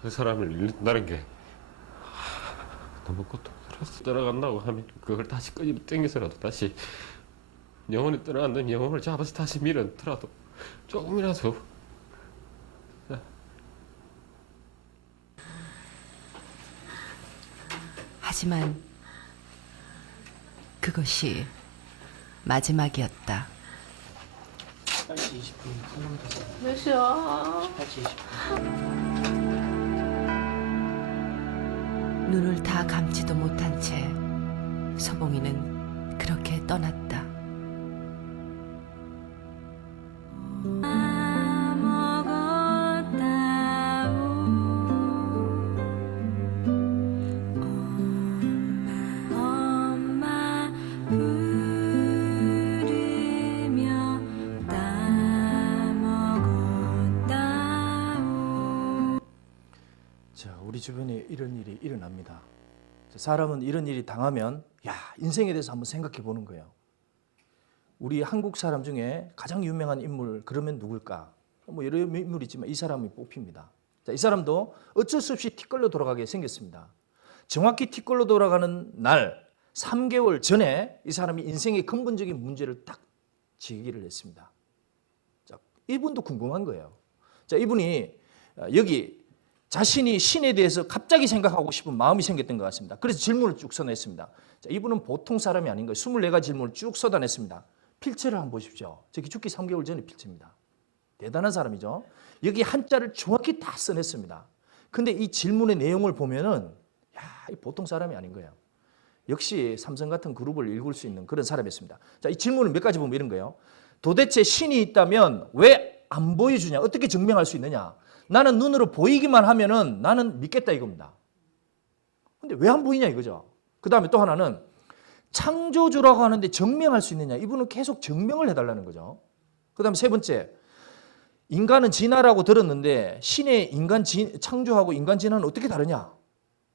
그 사람을 잃는다는 게 너무 고통스러웠어. 떠나간다고 하면 그걸 다시 끄집어 당겨서라도 다시 영혼이 떠나는 영혼을 잡아서 다시 밀어넣더라도 조금이라도 하지만 그것이 마지막이었다. 8시 20분 몇 시야? 8시 20분. 눈을 다 감지도 못한 채 소봉이는 그렇게 떠났다. 자, 우리 주변에 이런 일이 일어납니다. 사람은 이런 일이 당하면 인생에 대해서 한번 생각해 보는 거예요. 우리 한국 사람 중에 가장 유명한 인물 그러면 누굴까? 뭐 여러 인물이 있지만 이 사람이 뽑힙니다. 자, 이 사람도 어쩔 수 없이 티끌로 돌아가게 생겼습니다. 정확히 티끌로 돌아가는 날 3개월 전에 이 사람이 인생의 근본적인 문제를 딱 제기를 했습니다. 자, 이분도 궁금한 거예요. 자, 이분이 여기 자신이 신에 대해서 갑자기 생각하고 싶은 마음이 생겼던 것 같습니다. 그래서 질문을 쭉 쏟아냈습니다. 자, 이분은 보통 사람이 아닌 거예요. 24가지 질문을 쭉 쏟아냈습니다. 필체를 한번 보십시오. 저기 죽기 3개월 전에 필체입니다. 대단한 사람이죠. 여기 한자를 정확히 다 써냈습니다. 근데 이 질문의 내용을 보면은 이 보통 사람이 아닌 거예요. 역시 삼성 같은 그룹을 읽을 수 있는 그런 사람이었습니다. 자, 이 질문을 몇 가지 보면 이런 거예요. 도대체 신이 있다면 왜 안 보여주냐? 어떻게 증명할 수 있느냐? 나는 눈으로 보이기만 하면은 나는 믿겠다 이겁니다. 근데 근데 왜 안 보이냐 이거죠. 그 다음에 또 하나는 창조주라고 하는데 증명할 수 있느냐. 이분은 계속 증명을 해달라는 거죠. 그 다음에 세 번째, 인간은 진화라고 들었는데 신의 창조하고 인간 진화는 어떻게 다르냐.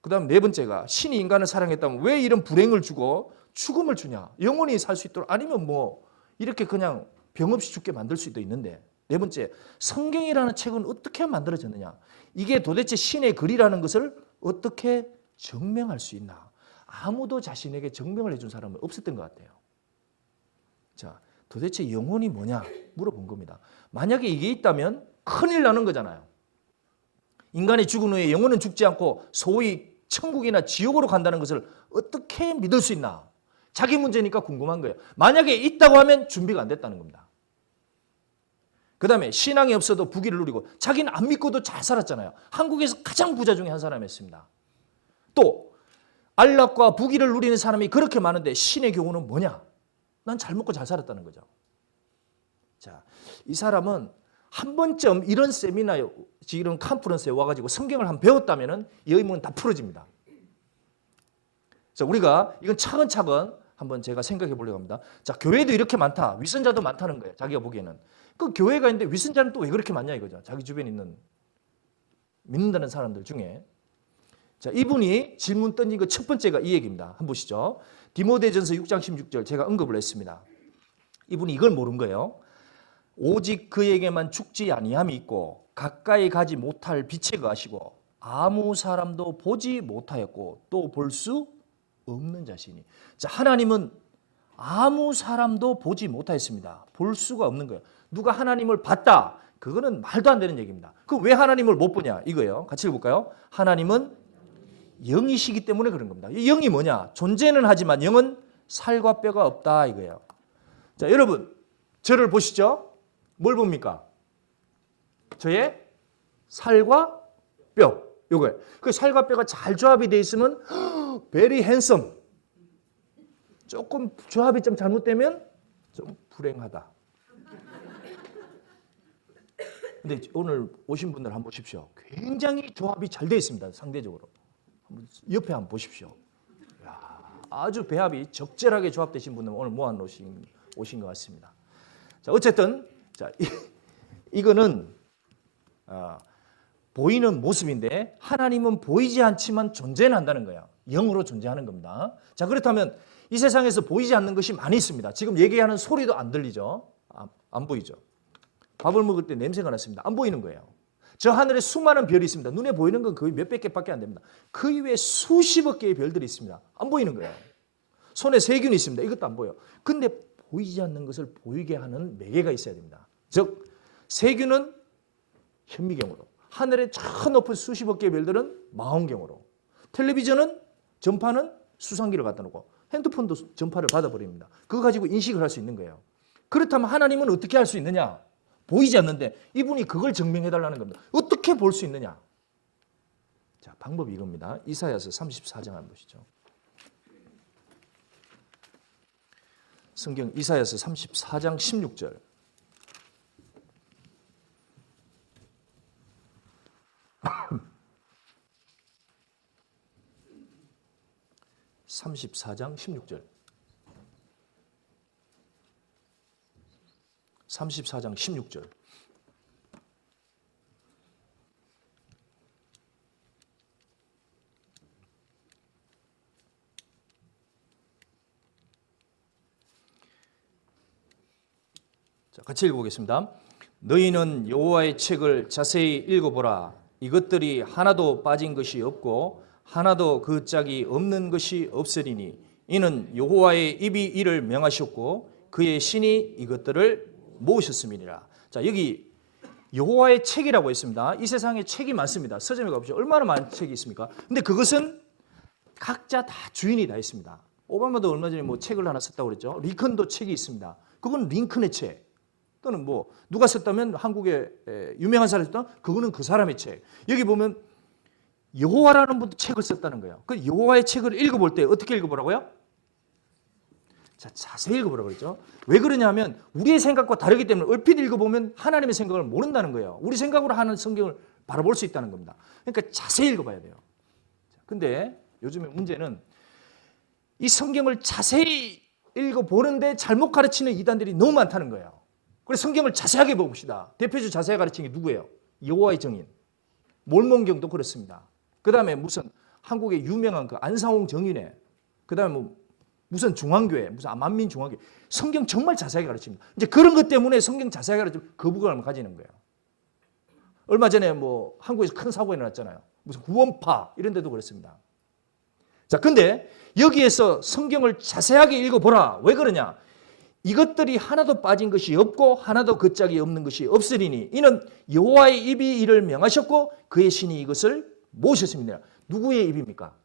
그 다음 네 번째가 신이 인간을 사랑했다면 왜 이런 불행을 주고 죽음을 주냐. 영원히 살 수 있도록, 아니면 뭐 이렇게 그냥 병 없이 죽게 만들 수도 있는데. 네 번째, 성경이라는 책은 어떻게 만들어졌느냐. 이게 도대체 신의 글이라는 것을 어떻게 증명할 수 있나. 아무도 자신에게 증명을 해준 사람은 없었던 것 같아요. 자, 도대체 영혼이 뭐냐 물어본 겁니다. 만약에 이게 있다면 큰일 나는 거잖아요. 인간이 죽은 후에 영혼은 죽지 않고 소위 천국이나 지옥으로 간다는 것을 어떻게 믿을 수 있나. 자기 문제니까 궁금한 거예요. 만약에 있다고 하면 준비가 안 됐다는 겁니다. 그 다음에 신앙이 없어도 부귀를 누리고, 자기는 안 믿고도 잘 살았잖아요. 한국에서 가장 부자 중에 한 사람이었습니다. 또 안락과 부귀를 누리는 사람이 그렇게 많은데 신의 교훈은 뭐냐? 난 잘 먹고 잘 살았다는 거죠. 자, 이 사람은 한 번쯤 이런 세미나, 이런 컨퍼런스에 와가지고 성경을 한번 배웠다면 이 의문은 다 풀어집니다. 자, 우리가 이건 차근차근 한번 제가 생각해 보려고 합니다. 자, 교회도 이렇게 많다. 위선자도 많다는 거예요. 자기가 보기에는. 그 교회가 있는데 위선자는 또 왜 그렇게 많냐 이거죠. 자기 주변에 있는 믿는다는 사람들 중에. 자, 이분이 질문 던진 거 첫 번째가 이 얘기입니다. 한번 보시죠. 디모데전서 6장 16절 제가 언급을 했습니다. 이분이 이걸 모른 거예요. 오직 그에게만 죽지 아니함이 있고 가까이 가지 못할 빛에 거하시고 아무 사람도 보지 못하였고 또 볼 수 없는 자신이. 자, 하나님은 아무 사람도 보지 못하였습니다. 볼 수가 없는 거예요. 누가 하나님을 봤다. 그거는 말도 안 되는 얘기입니다. 그럼 왜 하나님을 못 보냐 이거예요. 같이 읽어볼까요? 하나님은 영이시기 때문에 그런 겁니다. 이 영이 뭐냐? 존재는 하지만 영은 살과 뼈가 없다 이거예요. 자, 여러분 저를 보시죠. 뭘 봅니까? 저의 살과 뼈. 요거예요. 그 살과 뼈가 잘 조합이 돼 있으면 very handsome. 조금 조합이 좀 잘못되면 좀 불행하다. 근데 오늘 오신 분들 한번 보십시오. 굉장히 조합이 잘 돼 있습니다. 상대적으로. 옆에 한번 보십시오. 이야, 아주 배합이 적절하게 조합되신 분들 오늘 모아 오신 것 같습니다. 자, 어쨌든 자, 이거는 보이는 모습인데 하나님은 보이지 않지만 존재는 한다는 거예요. 영으로 존재하는 겁니다. 자, 그렇다면 이 세상에서 보이지 않는 것이 많이 있습니다. 지금 얘기하는 소리도 안 들리죠? 안 보이죠? 밥을 먹을 때 냄새가 났습니다. 안 보이는 거예요. 저 하늘에 수많은 별이 있습니다. 눈에 보이는 건 거의 몇백 개밖에 안 됩니다. 그 이외에 수십억 개의 별들이 있습니다. 안 보이는 거예요. 손에 세균이 있습니다. 이것도 안 보여요. 근데 보이지 않는 것을 보이게 하는 매개가 있어야 됩니다. 즉 세균은 현미경으로, 하늘에 저 높은 수십억 개의 별들은 망원경으로, 텔레비전은 전파는 수상기를 갖다 놓고 핸드폰도 전파를 받아버립니다. 그거 가지고 인식을 할 수 있는 거예요. 그렇다면 하나님은 어떻게 할 수 있느냐? 보이지 않는데 이분이 그걸 증명해달라는 겁니다. 어떻게 볼 수 있느냐? 자, 방법이 이겁니다. 이사야서 34장 한번 보시죠. 성경 이사야서 34장 16절. (34장 16절) 34장 16절. 자, 같이 읽어보겠습니다. 너희는 여호와의 책을 자세히 읽어보라. 이것들이 하나도 빠진 것이 없고 하나도 그 짝이 없는 것이 없으리니 이는 여호와의 입이 이를 명하셨고 그의 신이 이것들을 모으셨음이니라. 자, 여기 여호와의 책이라고 했습니다. 이 세상에 책이 많습니다. 서점에 가보시죠. 얼마나 많은 책이 있습니까? 근데 그것은 각자 다 주인이 다 있습니다. 오바마도 얼마 전에 뭐 책을 하나 썼다고 그랬죠. 링컨도 책이 있습니다. 그건 링컨의 책. 또는 뭐 누가 썼다면 한국의 유명한 사람이 썼다면 그거는 그 사람의 책. 여기 보면 여호와라는 분도 책을 썼다는 거예요. 그 여호와의 책을 읽어볼 때 어떻게 읽어보라고요? 자, 자세히 읽어보라고 그랬죠. 왜 그러냐면 우리의 생각과 다르기 때문에 얼핏 읽어보면 하나님의 생각을 모른다는 거예요. 우리 생각으로 하는 성경을 바라볼 수 있다는 겁니다. 그러니까 자세히 읽어봐야 돼요. 근데 요즘에 문제는 이 성경을 자세히 읽어보는데 잘못 가르치는 이단들이 너무 많다는 거예요. 그래서 성경을 자세하게 봅시다. 대표적으로 자세하게 가르치는 게 누구예요? 여호와의 증인. 몰몬경도 그렇습니다. 그 다음에 무슨 한국의 유명한 그 안상홍 정인회, 그 다음에 뭐 무슨 중앙교회, 무슨 만민 중앙교회, 성경 정말 자세하게 가르칩니다. 이제 그런 것 때문에 성경 자세하게 가르치면 거부감을 가지는 거예요. 얼마 전에 뭐 한국에서 큰 사고가 일어났잖아요. 무슨 구원파 이런 데도 그렇습니다. 자, 근데 여기에서 성경을 자세하게 읽어보라. 왜 그러냐? 이것들이 하나도 빠진 것이 없고 하나도 걷짝이 없는 것이 없으리니 이는 여호와의 입이 이를 명하셨고 그의 신이 이것을 모셨습니다. 누구의 입입니까?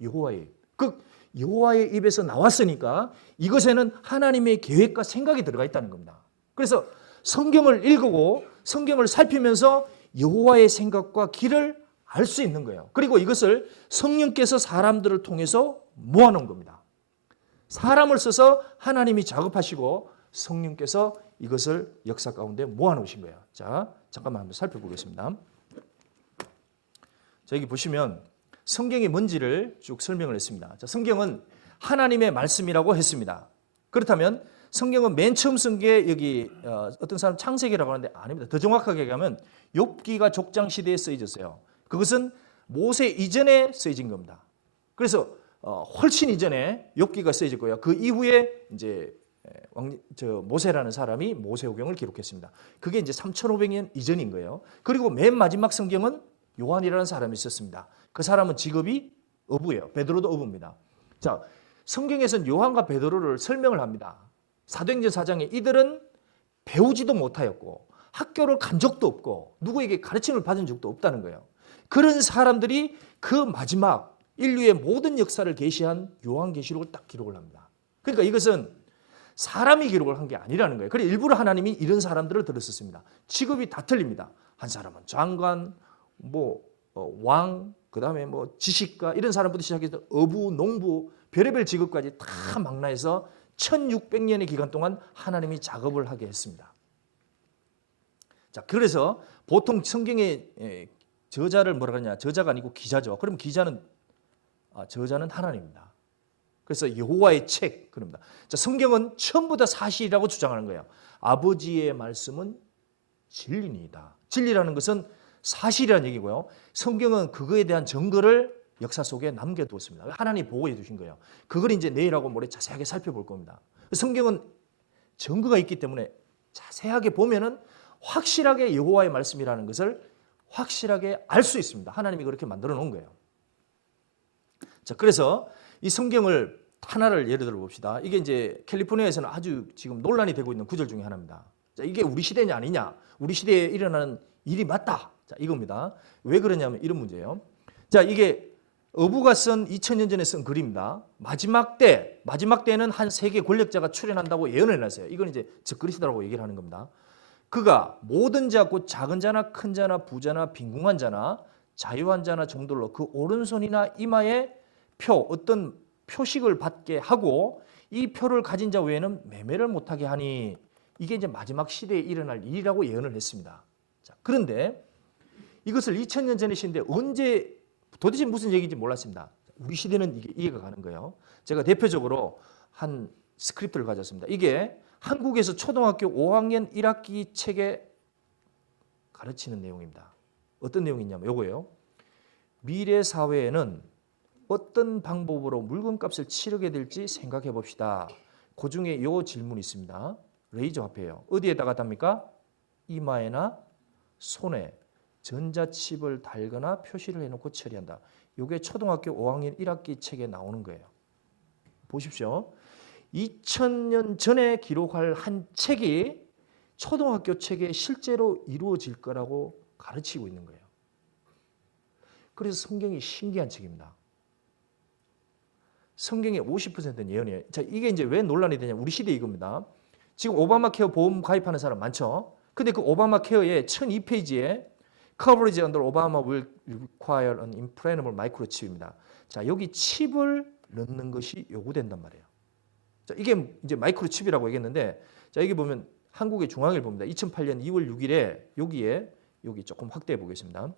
여호와의 입. 그 여호와의 입에서 나왔으니까 이것에는 하나님의 계획과 생각이 들어가 있다는 겁니다. 그래서 성경을 읽고 성경을 살피면서 여호와의 생각과 길을 알 수 있는 거예요. 그리고 이것을 성령께서 사람들을 통해서 모아놓은 겁니다. 사람을 써서 하나님이 작업하시고 성령께서 이것을 역사 가운데 모아놓으신 거예요. 자, 잠깐만 한번 살펴보겠습니다. 자, 여기 보시면 성경이 뭔지를 쭉 설명을 했습니다. 자, 성경은 하나님의 말씀이라고 했습니다. 그렇다면 성경은 맨 처음 쓴 게 여기 어떤 사람 창세기라고 하는데 아닙니다. 더 정확하게 얘기하면 욥기가 족장 시대에 쓰여졌어요. 그것은 모세 이전에 쓰여진 겁니다. 그래서 훨씬 이전에 욥기가 쓰여졌고요. 그 이후에 이제 모세라는 사람이 모세오경을 기록했습니다. 그게 이제 3,500년 이전인 거예요. 그리고 맨 마지막 성경은 요한이라는 사람이 있었습니다. 그 사람은 직업이 어부예요. 베드로도 어부입니다. 자, 성경에서는 요한과 베드로를 설명을 합니다. 사도행전 4장에 이들은 배우지도 못하였고 학교를 간 적도 없고 누구에게 가르침을 받은 적도 없다는 거예요. 그런 사람들이 그 마지막 인류의 모든 역사를 계시한 요한계시록을 딱 기록을 합니다. 그러니까 이것은 사람이 기록을 한 게 아니라는 거예요. 그래서 일부러 하나님이 이런 사람들을 들었었습니다. 직업이 다 틀립니다. 한 사람은 장관, 왕, 그 다음에 지식가 이런 사람부터 시작해서 어부, 농부, 별의별 직업까지 다 망라해서 1600년의 기간 동안 하나님이 작업을 하게 했습니다. 자, 그래서 보통 성경의 저자를 뭐라 그러냐? 저자가 아니고 기자죠. 그럼 저자는 하나님입니다. 그래서 여호와의 책 그럽니다. 자, 성경은 전부 다 사실이라고 주장하는 거예요. 아버지의 말씀은 진리니이다. 진리라는 것은 사실이라는 얘기고요. 성경은 그거에 대한 증거를 역사 속에 남겨두었습니다. 하나님이 보고해 주신 거예요. 그걸 이제 내일하고 모레 자세하게 살펴볼 겁니다. 성경은 증거가 있기 때문에 자세하게 보면은 확실하게 여호와의 말씀이라는 것을 확실하게 알 수 있습니다. 하나님이 그렇게 만들어 놓은 거예요. 자, 그래서 이 성경을 하나를 예를 들어 봅시다. 이게 이제 캘리포니아에서는 아주 지금 논란이 되고 있는 구절 중에 하나입니다. 자, 이게 우리 시대냐 아니냐? 우리 시대에 일어나는 일이 맞다. 자, 이겁니다. 왜 그러냐면 이런 문제예요. 자, 이게 어부가 쓴 2000년 전에 쓴 글입니다. 마지막 때는 한 세계 권력자가 출현한다고 예언을 해놨어요. 이건 이제 적그리스도라고 얘기를 하는 겁니다. 그가 모든 자 곧 작은 자나 큰 자나 부자나 빈궁한 자나 자유한 자나 정돌로 그 오른손이나 이마에 어떤 표식을 받게 하고 이 표를 가진 자 외에는 매매를 못하게 하니 이게 이제 마지막 시대에 일어날 일이라고 예언을 했습니다. 자, 그런데 이것을 2000년 전의 시인데 언제 도대체 무슨 얘기인지 몰랐습니다. 우리 시대는 이게 이해가 가는 거예요. 제가 대표적으로 한 스크립트를 가졌습니다. 이게 한국에서 초등학교 5학년 1학기 책에 가르치는 내용입니다. 어떤 내용이냐면 이거예요. 미래 사회에는 어떤 방법으로 물건값을 치르게 될지 생각해 봅시다. 그 중에 이 질문이 있습니다. 레이저 화폐예요. 어디에다가 답니까? 이마에나 손에 전자칩을 달거나 표시를 해놓고 처리한다. 이게 초등학교 5학년 1학기 책에 나오는 거예요. 보십시오. 2000년 전에 기록할 한 책이 초등학교 책에 실제로 이루어질 거라고 가르치고 있는 거예요. 그래서 성경이 신기한 책입니다. 성경의 50%는 예언이에요. 자, 이게 이제 왜 논란이 되냐? 우리 시대 이겁니다. 지금 오바마 케어 보험 가입하는 사람 많죠? 근데 그 오바마 케어의 1002페이지에 Coverage under Obama will require an implantable microchip입니다. 자, 여기 칩을 넣는 것이 요구된단 말이에요. 자, 이게 이제 마이크로칩이라고 얘기했는데, 자, 여기 보면 한국의 중앙일보입니다. 2008년 2월 6일에 여기 조금 확대해 보겠습니다.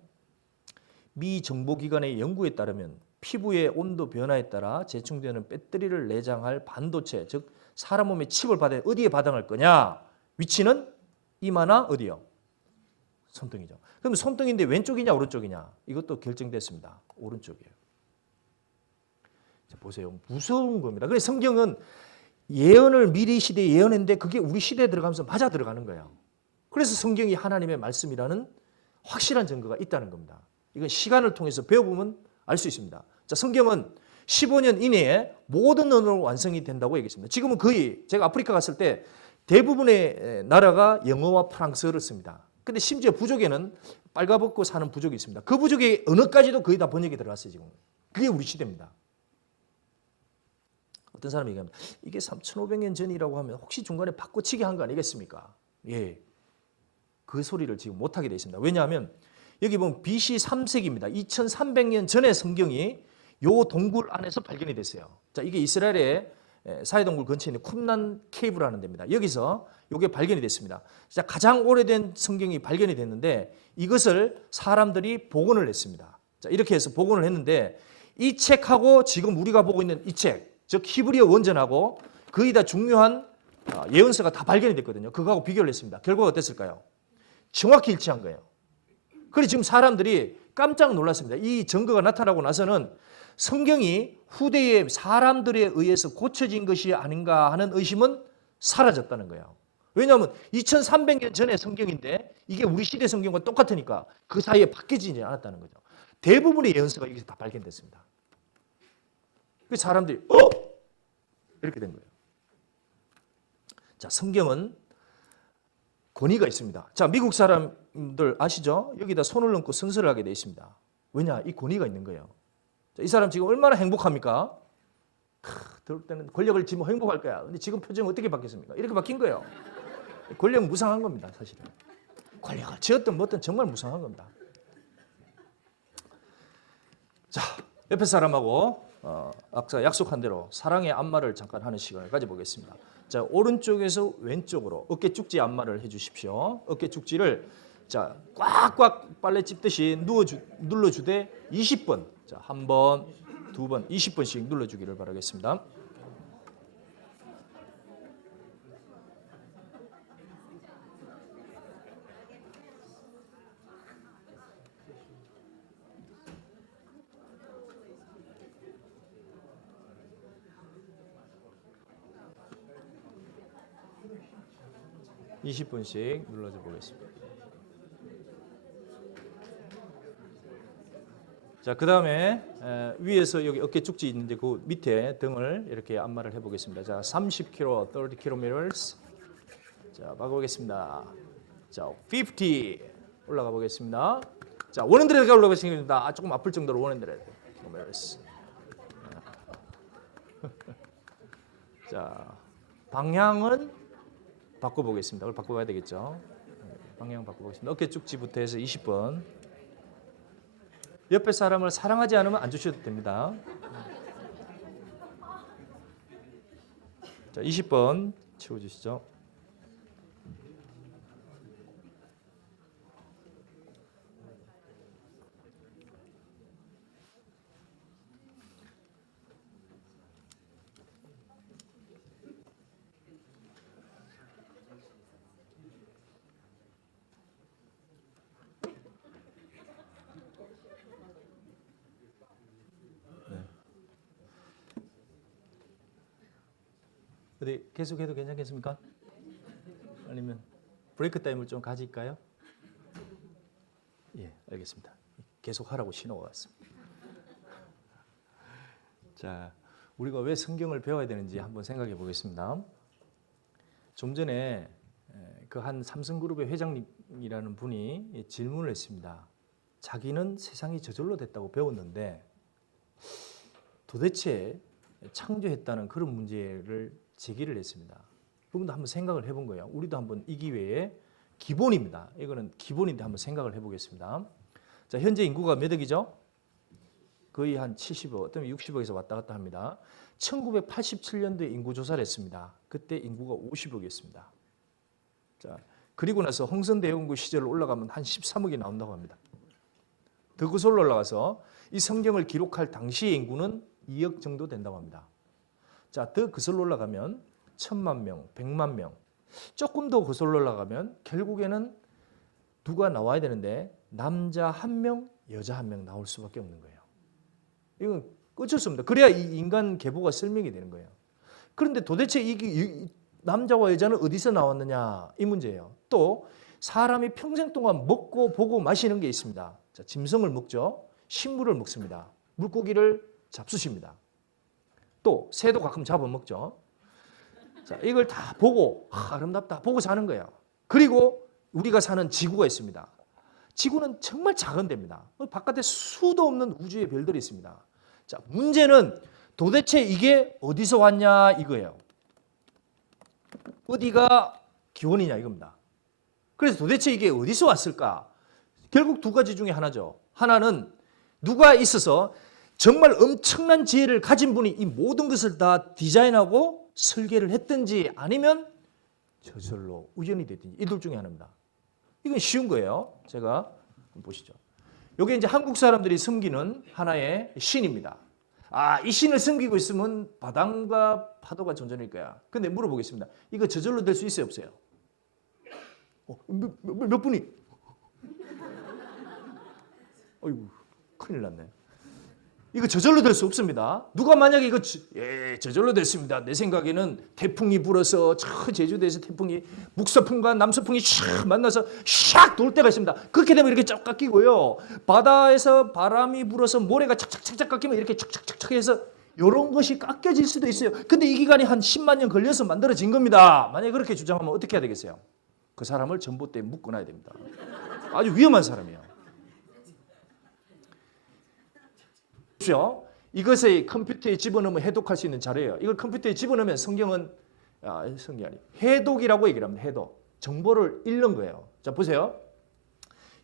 미 정보기관의 연구에 따르면 피부의 온도 변화에 따라 재충전되는 배터리를 내장할 반도체, 즉 사람 몸에 칩을 받아 어디에 받아갈 거냐? 위치는 이마나 어디요? 손등이죠. 그럼 손등인데 왼쪽이냐 오른쪽이냐? 이것도 결정됐습니다. 오른쪽이에요. 자, 보세요. 무서운 겁니다. 그래서 성경은 예언을 미리 시대에 예언했는데 그게 우리 시대에 들어가면서 맞아 들어가는 거예요. 그래서 성경이 하나님의 말씀이라는 확실한 증거가 있다는 겁니다. 이건 시간을 통해서 배워보면 알 수 있습니다. 자, 성경은 15년 이내에 모든 언어로 완성이 된다고 얘기했습니다. 지금은 거의 제가 아프리카 갔을 때 대부분의 나라가 영어와 프랑스어를 씁니다. 근데 심지어 부족에는 빨가벗고 사는 부족이 있습니다. 그 부족의 언어까지도 거의 다 번역이 들어갔어요, 지금. 그게 우리 시대입니다. 어떤 사람이 얘기합니다. 이게 3,500년 전이라고 하면 혹시 중간에 바꿔치기 한 거 아니겠습니까? 예. 그 소리를 지금 못하게 되어 있습니다. 왜냐하면 여기 보면 BC 3세기입니다. 2300년 전에 성경이 요 동굴 안에서 발견이 됐어요. 자, 이게 이스라엘의 사해동굴 근처에 있는 쿰난 케이브라는 데입니다. 여기서 이게 발견이 됐습니다. 자, 가장 오래된 성경이 발견이 됐는데 이것을 사람들이 복원을 했습니다. 자, 이렇게 해서 복원을 했는데 이 책하고 지금 우리가 보고 있는 이 책, 즉 히브리어 원전하고 거의 다 중요한 예언서가 다 발견이 됐거든요. 그거하고 비교를 했습니다. 결과가 어땠을까요? 정확히 일치한 거예요. 그래서 지금 사람들이 깜짝 놀랐습니다. 이 증거가 나타나고 나서는 성경이 후대의 사람들에 의해서 고쳐진 것이 아닌가 하는 의심은 사라졌다는 거예요. 왜냐하면 2300년 전의 성경인데 이게 우리 시대 성경과 똑같으니까 그 사이에 바뀌지 않았다는 거죠. 대부분의 예언서가 여기서 다 발견됐습니다. 그 사람들이 이렇게 된 거예요. 자, 성경은 권위가 있습니다. 자, 미국 사람들 아시죠? 여기다 손을 얹고 성서를 하게 돼 있습니다. 왜냐? 이 권위가 있는 거예요. 자, 이 사람 지금 얼마나 행복합니까? 들을 때는 권력을 쥐면 행복할 거야. 근데 지금 표정이 어떻게 바뀌었습니까? 이렇게 바뀐 거예요. 권력은 무상한 겁니다, 사실은. 권력을 쥐었든 뭐든 정말 무상한 겁니다. 자, 옆에 사람하고 아까 약속한 대로 사랑의 안마를 잠깐 하는 시간을 가져보겠습니다. 자, 오른쪽에서 왼쪽으로 어깨 축지 안마를 해주십시오. 어깨 축지를 자 꽉꽉 빨래 찝듯이 눌러주되 20번, 자, 한 번, 두 번, 20번씩 눌러주기를 바라겠습니다. (20분씩) 눌러줘 보겠습니다. 자, 그 다음에 위에서 여기 어깨 축지 있는데 그 밑에 등을 이렇게 안마를 해보겠습니다. 자, 30km, 30km. 자, 바꿔보겠습니다. 자, 50 올라가 보겠습니다. 자, 원핸드레드 올라가겠습니다. 조금 아플 정도로 원핸드레드. 자, 방향은 바꿔보겠습니다. 오늘 바꿔봐야 되겠죠. 방향 바꿔보겠습니다. 어깨 축지부터 해서 20번. 옆에 사람을 사랑하지 않으면 안 주셔도 됩니다. 자, 20번 채워주시죠. 어디 계속해도 괜찮겠습니까? 아니면 브레이크 타임을 좀 가질까요? 예, 알겠습니다. 계속하라고 신호가 왔습니다. 자, 우리가 왜 성경을 배워야 되는지 한번 생각해 보겠습니다. 좀 전에 그 한 삼성그룹의 회장님이라는 분이 질문을 했습니다. 자기는 세상이 저절로 됐다고 배웠는데 도대체 창조했다는 그런 문제를 제기를 했습니다. 그분도 한번 생각을 해본 거예요. 우리도 한번 이 기회에 기본입니다. 이거는 기본인데 한번 생각을 해보겠습니다. 자, 현재 인구가 몇 억이죠? 거의 한 70억, 또는 60억에서 왔다 갔다 합니다. 1987년도에 인구 조사를 했습니다. 그때 인구가 50억이었습니다. 자, 그리고 나서 홍선대원구 시절로 올라가면 한 13억이 나온다고 합니다. 더 구설로 올라가서 이 성경을 기록할 당시의 인구는 2억 정도 된다고 합니다. 자, 더 거슬러 올라가면 1,000만 명, 100만 명, 조금 더 거슬러 올라가면 결국에는 누가 나와야 되는데 남자 1명, 여자 1명 나올 수밖에 없는 거예요. 이건 어쩔 수 없습니다. 그래야 이 인간 계보가 설명이 되는 거예요. 그런데 도대체 이 남자와 여자는 어디서 나왔느냐 이 문제예요. 또 사람이 평생 동안 먹고 보고 마시는 게 있습니다. 자, 짐승을 먹죠. 식물을 먹습니다. 물고기를 잡수십니다. 또 새도 가끔 잡아먹죠. 자, 이걸 다 보고 아름답다 보고 사는 거예요. 그리고 우리가 사는 지구가 있습니다. 지구는 정말 작은 데입니다. 바깥에 수도 없는 우주의 별들이 있습니다. 자, 문제는 도대체 이게 어디서 왔냐 이거예요. 어디가 기원이냐 이겁니다. 그래서 도대체 이게 어디서 왔을까? 결국 두 가지 중에 하나죠. 하나는 누가 있어서 정말 엄청난 지혜를 가진 분이 이 모든 것을 다 디자인하고 설계를 했든지 아니면 저절로 우연이 됐든지 이 둘 중에 하나입니다. 이건 쉬운 거예요. 제가 한번 보시죠. 이게 이제 한국 사람들이 섬기는 하나의 신입니다. 아, 이 신을 섬기고 있으면 바람과 파도가 전전일 거야. 근데 물어보겠습니다. 이거 저절로 될 수 있어요, 없어요? 몇 분이? 어이구, 큰일 났네. 이거 저절로 될 수 없습니다. 누가 만약에 이거 저절로 됐습니다. 내 생각에는 태풍이 불어서 저 제주도에서 태풍이 북서풍과 남서풍이 샥 만나서 샥 돌 때가 있습니다. 그렇게 되면 이렇게 쫙 깎이고요. 바다에서 바람이 불어서 모래가 착착착착 깎이면 이렇게 착착착착 해서 이런 것이 깎여질 수도 있어요. 근데 이 기간이 한 10만 년 걸려서 만들어진 겁니다. 만약에 그렇게 주장하면 어떻게 해야 되겠어요? 그 사람을 전봇대에 묶어놔야 됩니다. 아주 위험한 사람이에요. 이것을 컴퓨터에 집어넣으면 해독할 수 있는 자료예요. 이걸 컴퓨터에 집어넣으면 성경이 아니 해독이라고 얘기를 합니다. 해독. 정보를 잃는 거예요. 자, 보세요.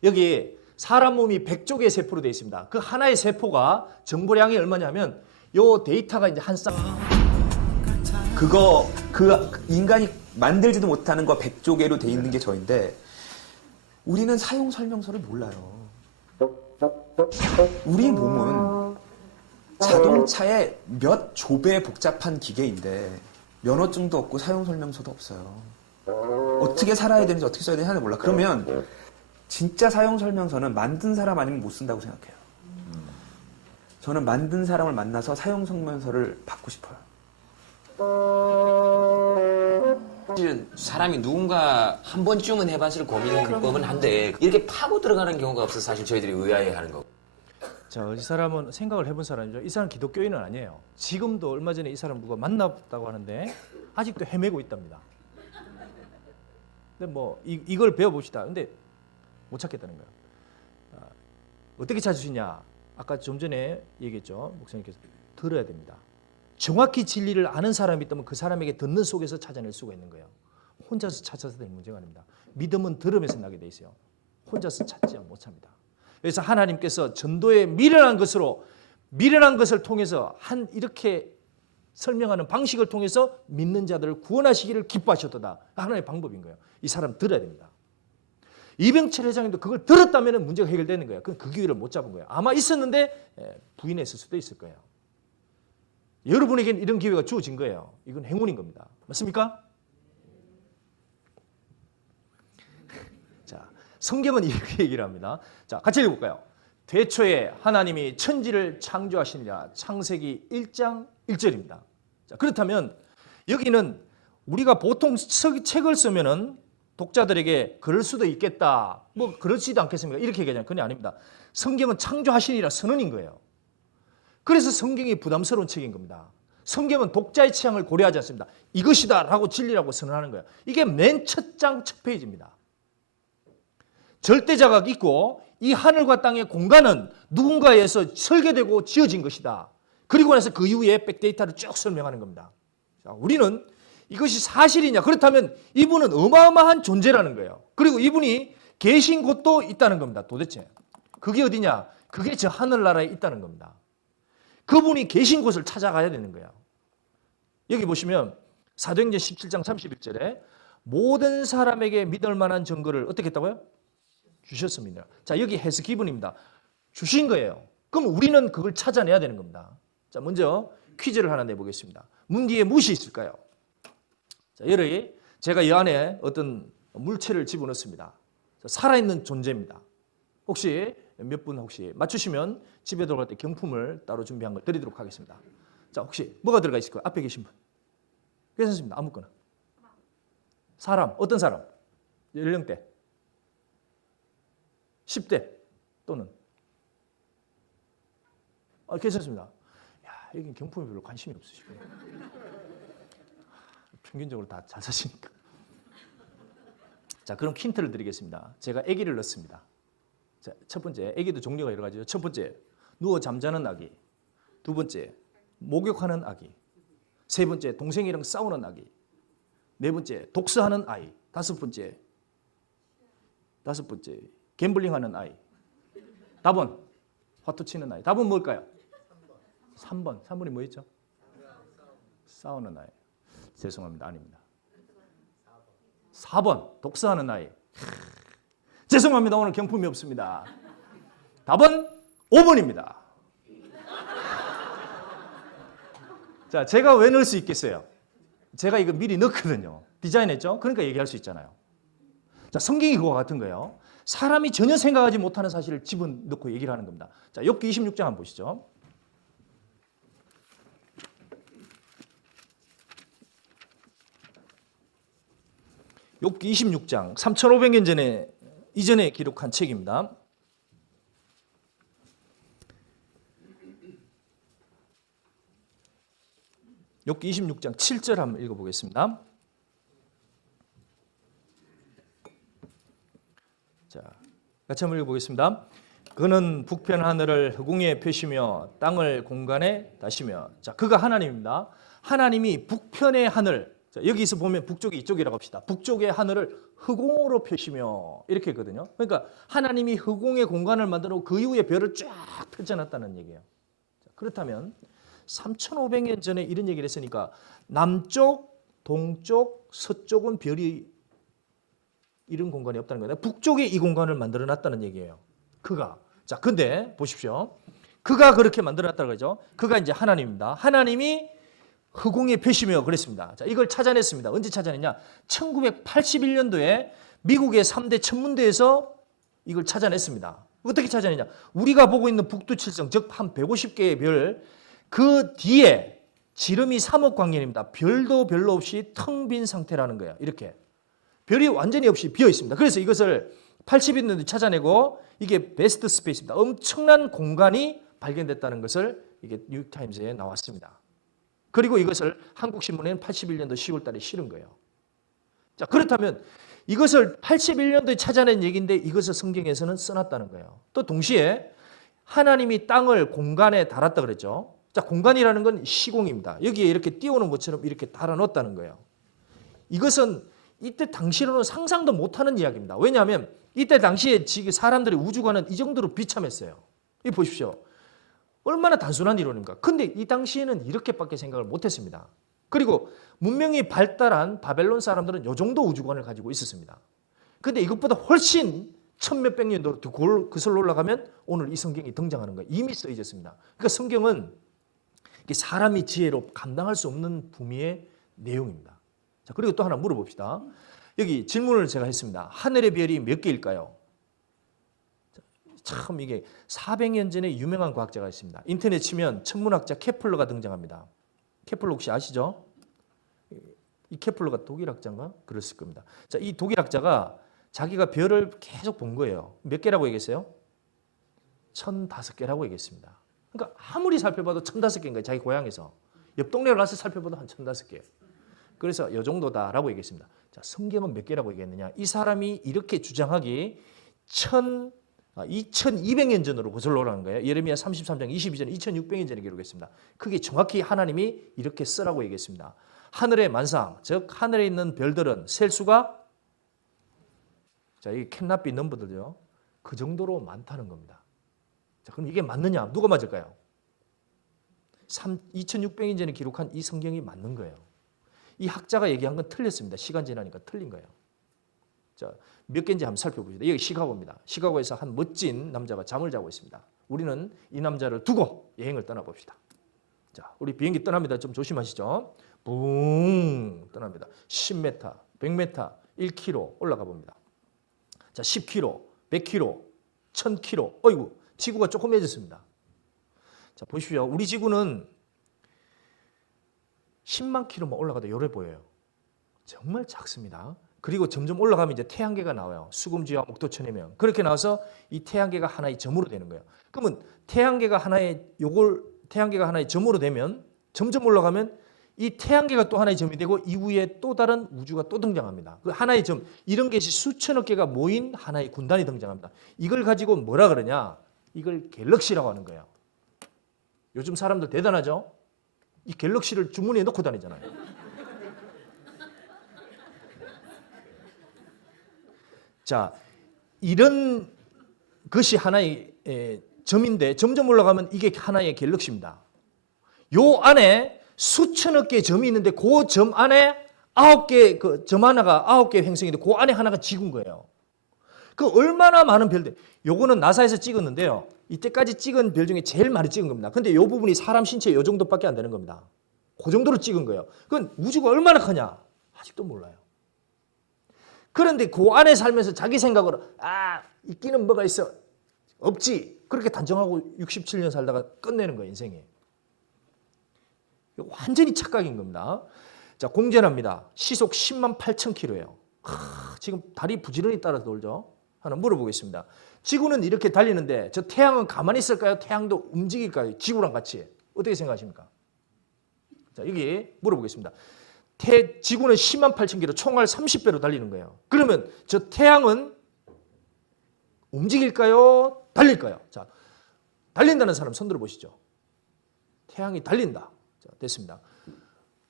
여기 사람 몸이 100조 개의 세포로 되어 있습니다. 그 하나의 세포가 정보량이 얼마냐면 요 데이터가 이제 한 쌍. 그 인간이 만들지도 못하는 거 100조 개로 돼 있는 게 저인데 우리는 사용 설명서를 몰라요. 우리 몸은 자동차의 몇 조배 복잡한 기계인데 면허증도 없고 사용 설명서도 없어요. 어떻게 살아야 되는지 어떻게 써야 되는지 하나도 몰라. 그러면 진짜 사용 설명서는 만든 사람 아니면 못 쓴다고 생각해요. 저는 만든 사람을 만나서 사용 설명서를 받고 싶어요. 사실은 사람이 누군가 한 번쯤은 해봤을 고민법은 한데 이렇게 파고 들어가는 경우가 없어서 사실 저희들이 의아해하는 거고. 자, 이 사람은 생각을 해본 사람이죠. 이 사람 기독교인은 아니에요. 지금도 얼마 전에 이 사람 누가 만났다고 하는데 아직도 헤매고 있답니다. 근데 뭐 이걸 배워봅시다. 근데 못 찾겠다는 거예요. 어떻게 찾을 수 있냐? 아까 좀 전에 얘기했죠. 목사님께서 들어야 됩니다. 정확히 진리를 아는 사람이 있다면 그 사람에게 듣는 속에서 찾아낼 수가 있는 거예요. 혼자서 찾아서 될 문제가 아닙니다. 믿음은 들음에서 나게 돼 있어요. 혼자서 찾지 못합니다. 그래서 하나님께서 전도에 미련한 것을 통해서 이렇게 설명하는 방식을 통해서 믿는 자들을 구원하시기를 기뻐하셨도다. 하나의 방법인 거예요. 이 사람 들어야 됩니다. 이병철 회장님도 그걸 들었다면 문제가 해결되는 거예요. 그 기회를 못 잡은 거예요. 아마 있었는데 부인했을 수도 있을 거예요. 여러분에게는 이런 기회가 주어진 거예요. 이건 행운인 겁니다. 맞습니까? 자, 성경은 이렇게 얘기를 합니다. 자, 같이 읽어볼까요? 태초에 하나님이 천지를 창조하시니라. 창세기 1장 1절입니다. 자, 그렇다면 여기는 우리가 보통 책을 쓰면은 독자들에게 그럴 수도 있겠다. 뭐 그렇지도 않겠습니까? 이렇게 얘기하잖아요. 그게 아닙니다. 성경은 창조하시니라 선언인 거예요. 그래서 성경이 부담스러운 책인 겁니다. 성경은 독자의 취향을 고려하지 않습니다. 이것이다 라고 진리라고 선언하는 거예요. 이게 맨 첫 장 첫 페이지입니다. 절대자가 있고 이 하늘과 땅의 공간은 누군가에 의해서 설계되고 지어진 것이다. 그리고 나서 그 이후에 백데이터를 쭉 설명하는 겁니다. 자, 우리는 이것이 사실이냐? 그렇다면 이분은 어마어마한 존재라는 거예요. 그리고 이분이 계신 곳도 있다는 겁니다. 도대체 그게 어디냐? 그게 저 하늘나라에 있다는 겁니다. 그분이 계신 곳을 찾아가야 되는 거예요. 여기 보시면 사도행전 17장 31절에 모든 사람에게 믿을 만한 증거를 어떻게 했다고요? 주셨습니다. 자, 여기 해석 기분입니다. 주신 거예요. 그럼 우리는 그걸 찾아내야 되는 겁니다. 자, 먼저 퀴즈를 하나 내보겠습니다. 문 뒤에 무엇이 있을까요? 자, 여러분, 제가 이 안에 어떤 물체를 집어넣습니다. 자, 살아있는 존재입니다. 혹시 몇 분 혹시 맞추시면 집에 들어갈 때 경품을 따로 준비한 걸 드리도록 하겠습니다. 자, 혹시 뭐가 들어가 있을까요? 앞에 계신 분. 괜찮습니다. 아무거나. 사람, 어떤 사람? 연령대. 10대 또는 괜찮습니다. 야, 여긴 경품에 별로 관심이 없으시고요. 평균적으로 다 잘 사시니까. 자, 그럼 힌트를 드리겠습니다. 제가 아기를 넣습니다. 자, 첫 번째, 아기도 종류가 여러 가지죠. 첫 번째, 누워 잠자는 아기. 두 번째, 목욕하는 아기. 세 번째, 동생이랑 싸우는 아기. 네 번째, 독서하는 아이. 다섯 번째, 갬블링하는 아이. 답은 화투 치는 아이. 답은 뭘까요? 3번. 3번이 뭐였죠? 싸우는 아이. 죄송합니다. 아닙니다. 4번. 독서하는 아이. 죄송합니다. 오늘 경품이 없습니다. 답은 5번입니다. 자, 제가 왜 넣을 수 있겠어요? 제가 이거 미리 넣거든요. 디자인했죠? 그러니까 얘기할 수 있잖아요. 자, 성경이 그와 같은 거예요. 사람이 전혀 생각하지 못하는 사실을 집어넣고 얘기를 하는 겁니다. 자, 욥기 26장 한번 보시죠. 욥기 26장 3,500년 이전에 기록한 책입니다. 욥기 26장 7절 한번 읽어보겠습니다. 자, 같이 한번 읽어보겠습니다. 그는 북편 하늘을 허공에 펴시며 땅을 공간에 다시며. 자, 그가 하나님입니다. 하나님이 북편의 하늘, 자, 여기서 보면 북쪽이 이쪽이라고 합시다. 북쪽의 하늘을 허공으로 펴시며 이렇게 했거든요. 그러니까 하나님이 허공의 공간을 만들어 그 이후에 별을 쫙 펼쳐놨다는 얘기예요. 자, 그렇다면 3,500년 전에 이런 얘기를 했으니까 남쪽, 동쪽, 서쪽은 별이 이런 공간이 없다는 거예요. 북쪽에 이 공간을 만들어 놨다는 얘기예요. 그가. 자, 근데 보십시오. 그가 그렇게 만들어 놨다는 거죠. 그가 이제 하나님입니다. 하나님이 허공에 펴시며 그랬습니다. 자, 이걸 찾아냈습니다. 언제 찾아냈냐? 1981년도에 미국의 3대 천문대에서 이걸 찾아냈습니다. 어떻게 찾아내냐? 우리가 보고 있는 북두칠성, 즉 한 150개의 별, 그 뒤에 지름이 3억 광년입니다. 별도 별로 없이 텅 빈 상태라는 거예요. 이렇게. 별이 완전히 없이 비어 있습니다. 그래서 이것을 80년도에 찾아내고 이게 베스트 스페이스입니다. 엄청난 공간이 발견됐다는 것을 이게 뉴욕타임즈에 나왔습니다. 그리고 이것을 한국신문에는 81년도 10월 달에 실은 거예요. 자, 그렇다면 이것을 81년도에 찾아낸 얘기인데 이것을 성경에서는 써놨다는 거예요. 또 동시에 하나님이 땅을 공간에 달았다 그랬죠. 자, 공간이라는 건 시공입니다. 여기에 이렇게 띄우는 것처럼 이렇게 달아놓았다는 거예요. 이것은 이때 당시로는 상상도 못하는 이야기입니다. 왜냐하면 이때 당시에 사람들의 우주관은 이 정도로 비참했어요. 이거 보십시오. 얼마나 단순한 이론입니까? 근데 이 당시에는 이렇게밖에 생각을 못했습니다. 그리고 문명이 발달한 바벨론 사람들은 이 정도 우주관을 가지고 있었습니다. 근데 이것보다 훨씬 천몇백 년도 더 거슬러 올라가면 오늘 이 성경이 등장하는 거예요. 이미 써있었습니다. 그러니까 성경은 사람이 지혜로 감당할 수 없는 부미의 내용입니다. 자, 그리고 또 하나 물어봅시다. 여기 질문을 제가 했습니다. 하늘의 별이 몇 개일까요? 참 이게 400년 전에 유명한 과학자가 있습니다. 인터넷 치면 천문학자 케플러가 등장합니다. 케플러 혹시 아시죠? 이 케플러가 독일학자인가? 그랬을 겁니다. 자, 이 독일학자가 자기가 별을 계속 본 거예요. 몇 개라고 얘기했어요? 1,005개라고 얘기했습니다. 그러니까 아무리 살펴봐도 1,005개인 거예요. 자기 고향에서. 옆 동네를 가서 살펴봐도 한 1,005개. 그래서 이 정도다라고 얘기했습니다. 자, 성경은 몇 개라고 얘기했느냐? 이 사람이 이렇게 주장하기 2200년 전으로 거슬러 올라간 거예요. 예레미야 33장 22절 2600년 전에 기록했습니다. 그게 정확히 하나님이 이렇게 쓰라고 얘기했습니다. 하늘의 만상, 즉 하늘에 있는 별들은 셀 수가 자, 이게 캔나비 넘버들요. 그 정도로 많다는 겁니다. 자, 그럼 이게 맞느냐? 누가 맞을까요? 2600년 전에 기록한 이 성경이 맞는 거예요. 이 학자가 얘기한 건 틀렸습니다. 시간 지나니까 틀린 거예요. 자, 몇 개인지 한번 살펴보시죠. 여기 시카고입니다. 시카고에서 한 멋진 남자가 잠을 자고 있습니다. 우리는 이 남자를 두고 여행을 떠나봅시다. 자, 우리 비행기 떠납니다. 좀 조심하시죠. 붕 떠납니다. 10m, 100m, 1km 올라가 봅니다. 자, 10km, 100km, 1000km. 어이구, 지구가 조그매졌습니다. 자, 보십시오. 우리 지구는 10만 킬로만 올라가도 요래 보여요. 정말 작습니다. 그리고 점점 올라가면 이제 태양계가 나와요. 수금지와 목도천이면 그렇게 나와서 이 태양계가 하나의 점으로 되는 거예요. 그러면 태양계가 하나의 점으로 되면 점점 올라가면 이 태양계가 또 하나의 점이 되고 이후에 또 다른 우주가 또 등장합니다. 그 하나의 점, 이런 것이 수천억 개가 모인 하나의 군단이 등장합니다. 이걸 가지고 뭐라 그러냐? 이걸 갤럭시라고 하는 거예요. 요즘 사람들 대단하죠? 이 갤럭시를 주머니에 넣고 다니잖아요. 자, 이런 것이 하나의 점인데 점점 올라가면 이게 하나의 갤럭시입니다. 요 안에 수천억 개의 점이 있는데 그 점 안에 9개, 그 점 하나가 9개의 행성인데 그 안에 하나가 지구인 거예요. 그 얼마나 많은 별들. 요거는 나사에서 찍었는데요. 이때까지 찍은 별 중에 제일 많이 찍은 겁니다. 근데 요 부분이 사람 신체 요 정도밖에 안 되는 겁니다. 그 정도로 찍은 거예요. 그건 우주가 얼마나 크냐? 아직도 몰라요. 그런데 그 안에 살면서 자기 생각으로 있기는 뭐가 있어? 없지. 그렇게 단정하고 67년 살다가 끝내는 거예요, 인생이. 완전히 착각인 겁니다. 자, 공전합니다. 시속 10만 8천 킬로예요. 지금 다리 부지런히 따라서 돌죠. 하나 물어보겠습니다. 지구는 이렇게 달리는데 저 태양은 가만히 있을까요? 태양도 움직일까요? 지구랑 같이. 어떻게 생각하십니까? 자, 여기 물어보겠습니다. 지구는 10만 8천 킬로, 총알 30배로 달리는 거예요. 그러면 저 태양은 움직일까요? 달릴까요? 자, 달린다는 사람 손 들어보시죠. 태양이 달린다. 자, 됐습니다.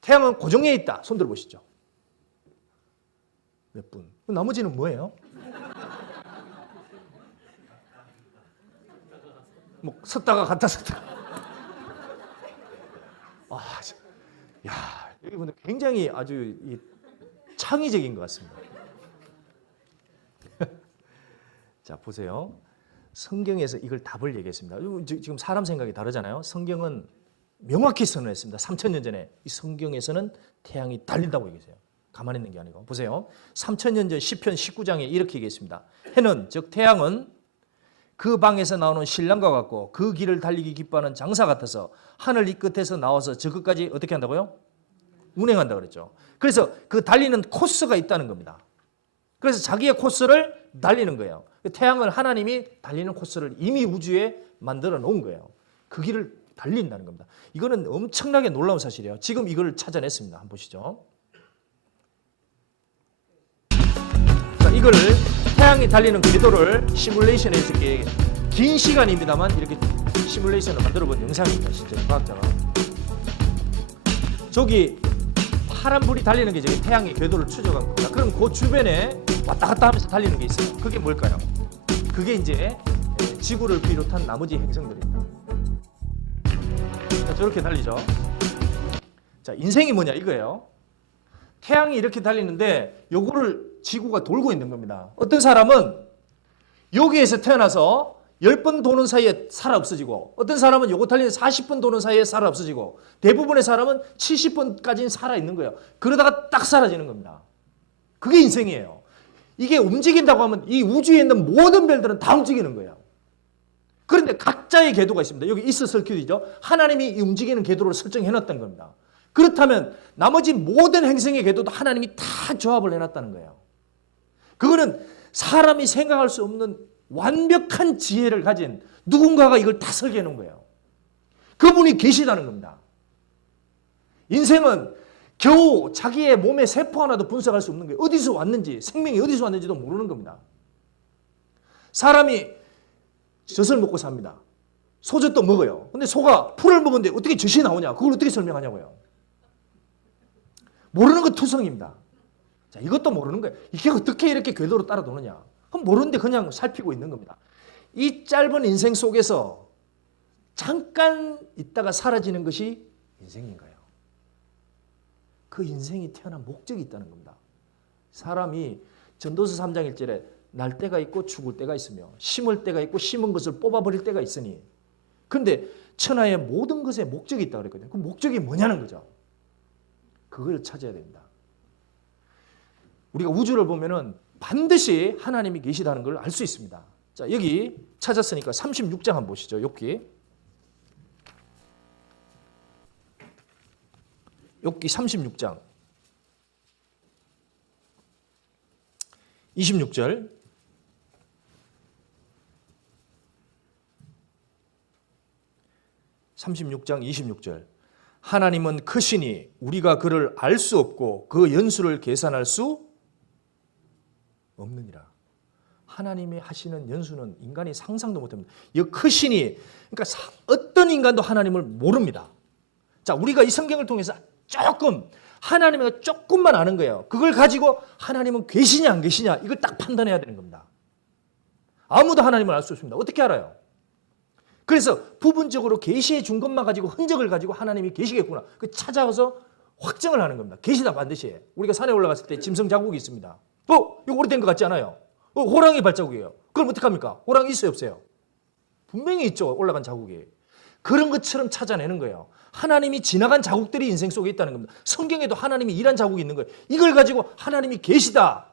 태양은 고정해 있다. 손 들어보시죠. 몇 분? 나머지는 뭐예요? 뭐 섰다가 갔다 섰다가. 야, 여러분들 굉장히 아주 창의적인 것 같습니다. 자, 보세요. 성경에서 이걸 답을 얘기했습니다. 지금 사람 생각이 다르잖아요. 성경은 명확히 선언했습니다. 3000년 전에 이 성경에서는 태양이 달린다고 얘기했어요. 가만히 있는 게 아니고. 보세요. 3000년 전 시편 19장에 이렇게 얘기했습니다. 해는, 즉 태양은 그 방에서 나오는 신랑과 같고 그 길을 달리기 기뻐하는 장사 같아서 하늘 이 끝에서 나와서 저 끝까지 어떻게 한다고요? 운행한다 그랬죠. 그래서 그 달리는 코스가 있다는 겁니다. 그래서 자기의 코스를 달리는 거예요. 태양을 하나님이 달리는 코스를 이미 우주에 만들어 놓은 거예요. 그 길을 달린다는 겁니다. 이거는 엄청나게 놀라운 사실이에요. 지금 이걸 찾아냈습니다. 한번 보시죠. 자, 이걸 태양이 달리는 궤도를 시뮬레이션에서 이렇게 긴 시간입니다만 이렇게 시뮬레이션을 만들어 본 영상입니다. 실제 과학자가. 저기 파란불이 달리는 게 저기 태양의 궤도를 추적한 겁니다. 그럼 그 주변에 왔다 갔다 하면서 달리는 게 있어요. 그게 뭘까요? 그게 이제 지구를 비롯한 나머지 행성들입니다. 자, 저렇게 달리죠. 자, 인생이 뭐냐 이거예요. 태양이 이렇게 달리는데 요거를 지구가 돌고 있는 겁니다. 어떤 사람은 여기에서 태어나서 10번 도는 사이에 살아 없어지고, 어떤 사람은 요거 달리는 40번 도는 사이에 살아 없어지고, 대부분의 사람은 70번까지는 살아 있는 거예요. 그러다가 딱 사라지는 겁니다. 그게 인생이에요. 이게 움직인다고 하면 이 우주에 있는 모든 별들은 다 움직이는 거예요. 그런데 각자의 궤도가 있습니다. 여기 이스 서큐이죠. 하나님이 이 움직이는 궤도를 설정해 놨다는 겁니다. 그렇다면 나머지 모든 행성의 궤도도 하나님이 다 조합을 해놨다는 거예요. 그거는 사람이 생각할 수 없는 완벽한 지혜를 가진 누군가가 이걸 다 설계해 놓은 거예요. 그분이 계시다는 겁니다. 인생은 겨우 자기의 몸의 세포 하나도 분석할 수 없는 거예요. 어디서 왔는지, 생명이 어디서 왔는지도 모르는 겁니다. 사람이 젖을 먹고 삽니다. 소젖도 먹어요. 근데 소가 풀을 먹었는데 어떻게 젖이 나오냐? 그걸 어떻게 설명하냐고요. 모르는 것 투성입니다. 자, 이것도 모르는 거예요. 이게 어떻게 이렇게 궤도로 따라 도느냐? 그럼 모르는데 그냥 살피고 있는 겁니다. 이 짧은 인생 속에서 잠깐 있다가 사라지는 것이 인생인 거예요. 그 인생이 태어난 목적이 있다는 겁니다. 사람이 전도서 3장 1절에 날 때가 있고 죽을 때가 있으며 심을 때가 있고 심은 것을 뽑아버릴 때가 있으니 그런데 천하의 모든 것에 목적이 있다고 그랬거든요. 그 목적이 뭐냐는 거죠. 그걸 찾아야 됩니다. 우리가 우주를 보면은 반드시 하나님이 계시다는 걸 알 수 있습니다. 자, 여기 찾았으니까 36장 한번 보시죠. 욥기 36장 26절 하나님은 크시니 우리가 그를 알 수 없고 그 연수를 계산할 수 없느니라. 하나님이 하시는 연수는 인간이 상상도 못합니다. 이 크시니, 그러니까 어떤 인간도 하나님을 모릅니다. 자, 우리가 이 성경을 통해서 조금 하나님을 조금만 아는 거예요. 그걸 가지고 하나님은 계시냐 안 계시냐 이걸 딱 판단해야 되는 겁니다. 아무도 하나님을 알 수 없습니다. 어떻게 알아요? 그래서 부분적으로 계시해 준 것만 가지고 흔적을 가지고 하나님이 계시겠구나. 그 찾아가서 확정을 하는 겁니다. 계시다 반드시. 우리가 산에 올라갔을 때 짐승 자국이 있습니다. 이거 오래된 것 같지 않아요? 호랑이 발자국이에요. 그럼 어떡합니까? 호랑이 있어요 없어요? 분명히 있죠. 올라간 자국이. 그런 것처럼 찾아내는 거예요. 하나님이 지나간 자국들이 인생 속에 있다는 겁니다. 성경에도 하나님이 일한 자국이 있는 거예요. 이걸 가지고 하나님이 계시다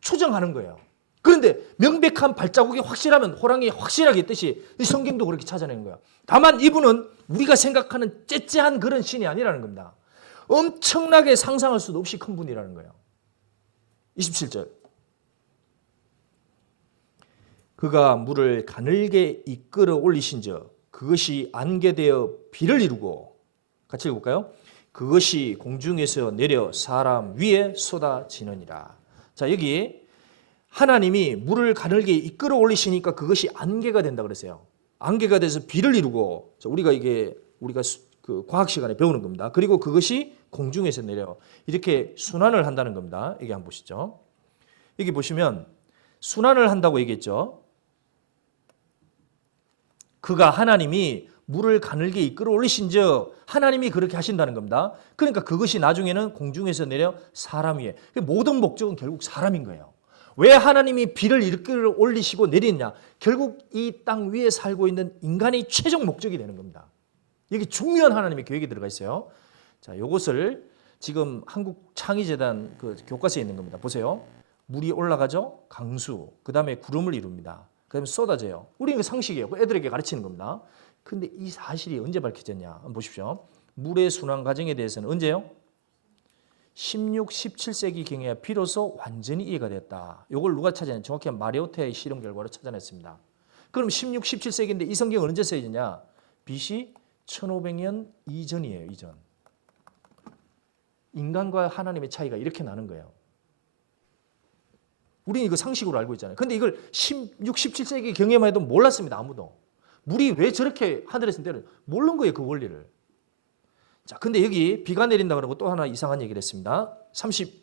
추정하는 거예요. 그런데 명백한 발자국이 확실하면 호랑이 확실하게 있듯이 이 성경도 그렇게 찾아내는 거예요. 다만 이분은 우리가 생각하는 째째한 그런 신이 아니라는 겁니다. 엄청나게 상상할 수도 없이 큰 분이라는 거예요. 27절 그가 물을 가늘게 이끌어 올리신즉 그것이 안개되어 비를 이루고, 같이 읽어볼까요? 그것이 공중에서 내려 사람 위에 쏟아지느니라. 자, 여기 하나님이 물을 가늘게 이끌어 올리시니까 그것이 안개가 된다 그랬어요. 안개가 돼서 비를 이루고, 우리가 그 과학 시간에 배우는 겁니다. 그리고 그것이 공중에서 내려 이렇게 순환을 한다는 겁니다. 여기 한번 보시죠. 여기 보시면 순환을 한다고 얘기했죠. 그가 하나님이 물을 가늘게 이끌어 올리신즉 하나님이 그렇게 하신다는 겁니다. 그러니까 그것이 나중에는 공중에서 내려 사람 위에, 모든 목적은 결국 사람인 거예요. 왜 하나님이 비를 이끌어 올리시고 내리느냐? 결국 이 땅 위에 살고 있는 인간이 최종 목적이 되는 겁니다. 여기 중요한 하나님의 계획이 들어가 있어요. 자, 이것을 지금 한국 창의재단 그 교과서에 있는 겁니다. 보세요. 물이 올라가죠. 강수. 그 다음에 구름을 이룹니다. 그 다음에 쏟아져요. 우리 이거 상식이에요. 애들에게 가르치는 겁니다. 근데 이 사실이 언제 밝혀졌냐? 한번 보십시오. 물의 순환 과정에 대해서는 언제요? 16, 17세기 경에 비로소 완전히 이해가 됐다. 이걸 누가 찾아냈냐? 정확히 마리오테의 실험 결과로 찾아냈습니다. 그럼 16, 17세기인데 이 성경은 언제 써졌냐? BC 1500년 이전이에요. 이전. 인간과 하나님의 차이가 이렇게 나는 거예요. 우리는 이거 상식으로 알고 있잖아요. 근데 이걸 16, 17세기 경에만 해도 몰랐습니다. 아무도. 물이 왜 저렇게 하늘에서 내려? 모르는 거예요. 그 원리를. 자, 근데 여기 비가 내린다 그러고 또 하나 이상한 얘기를 했습니다. 30절.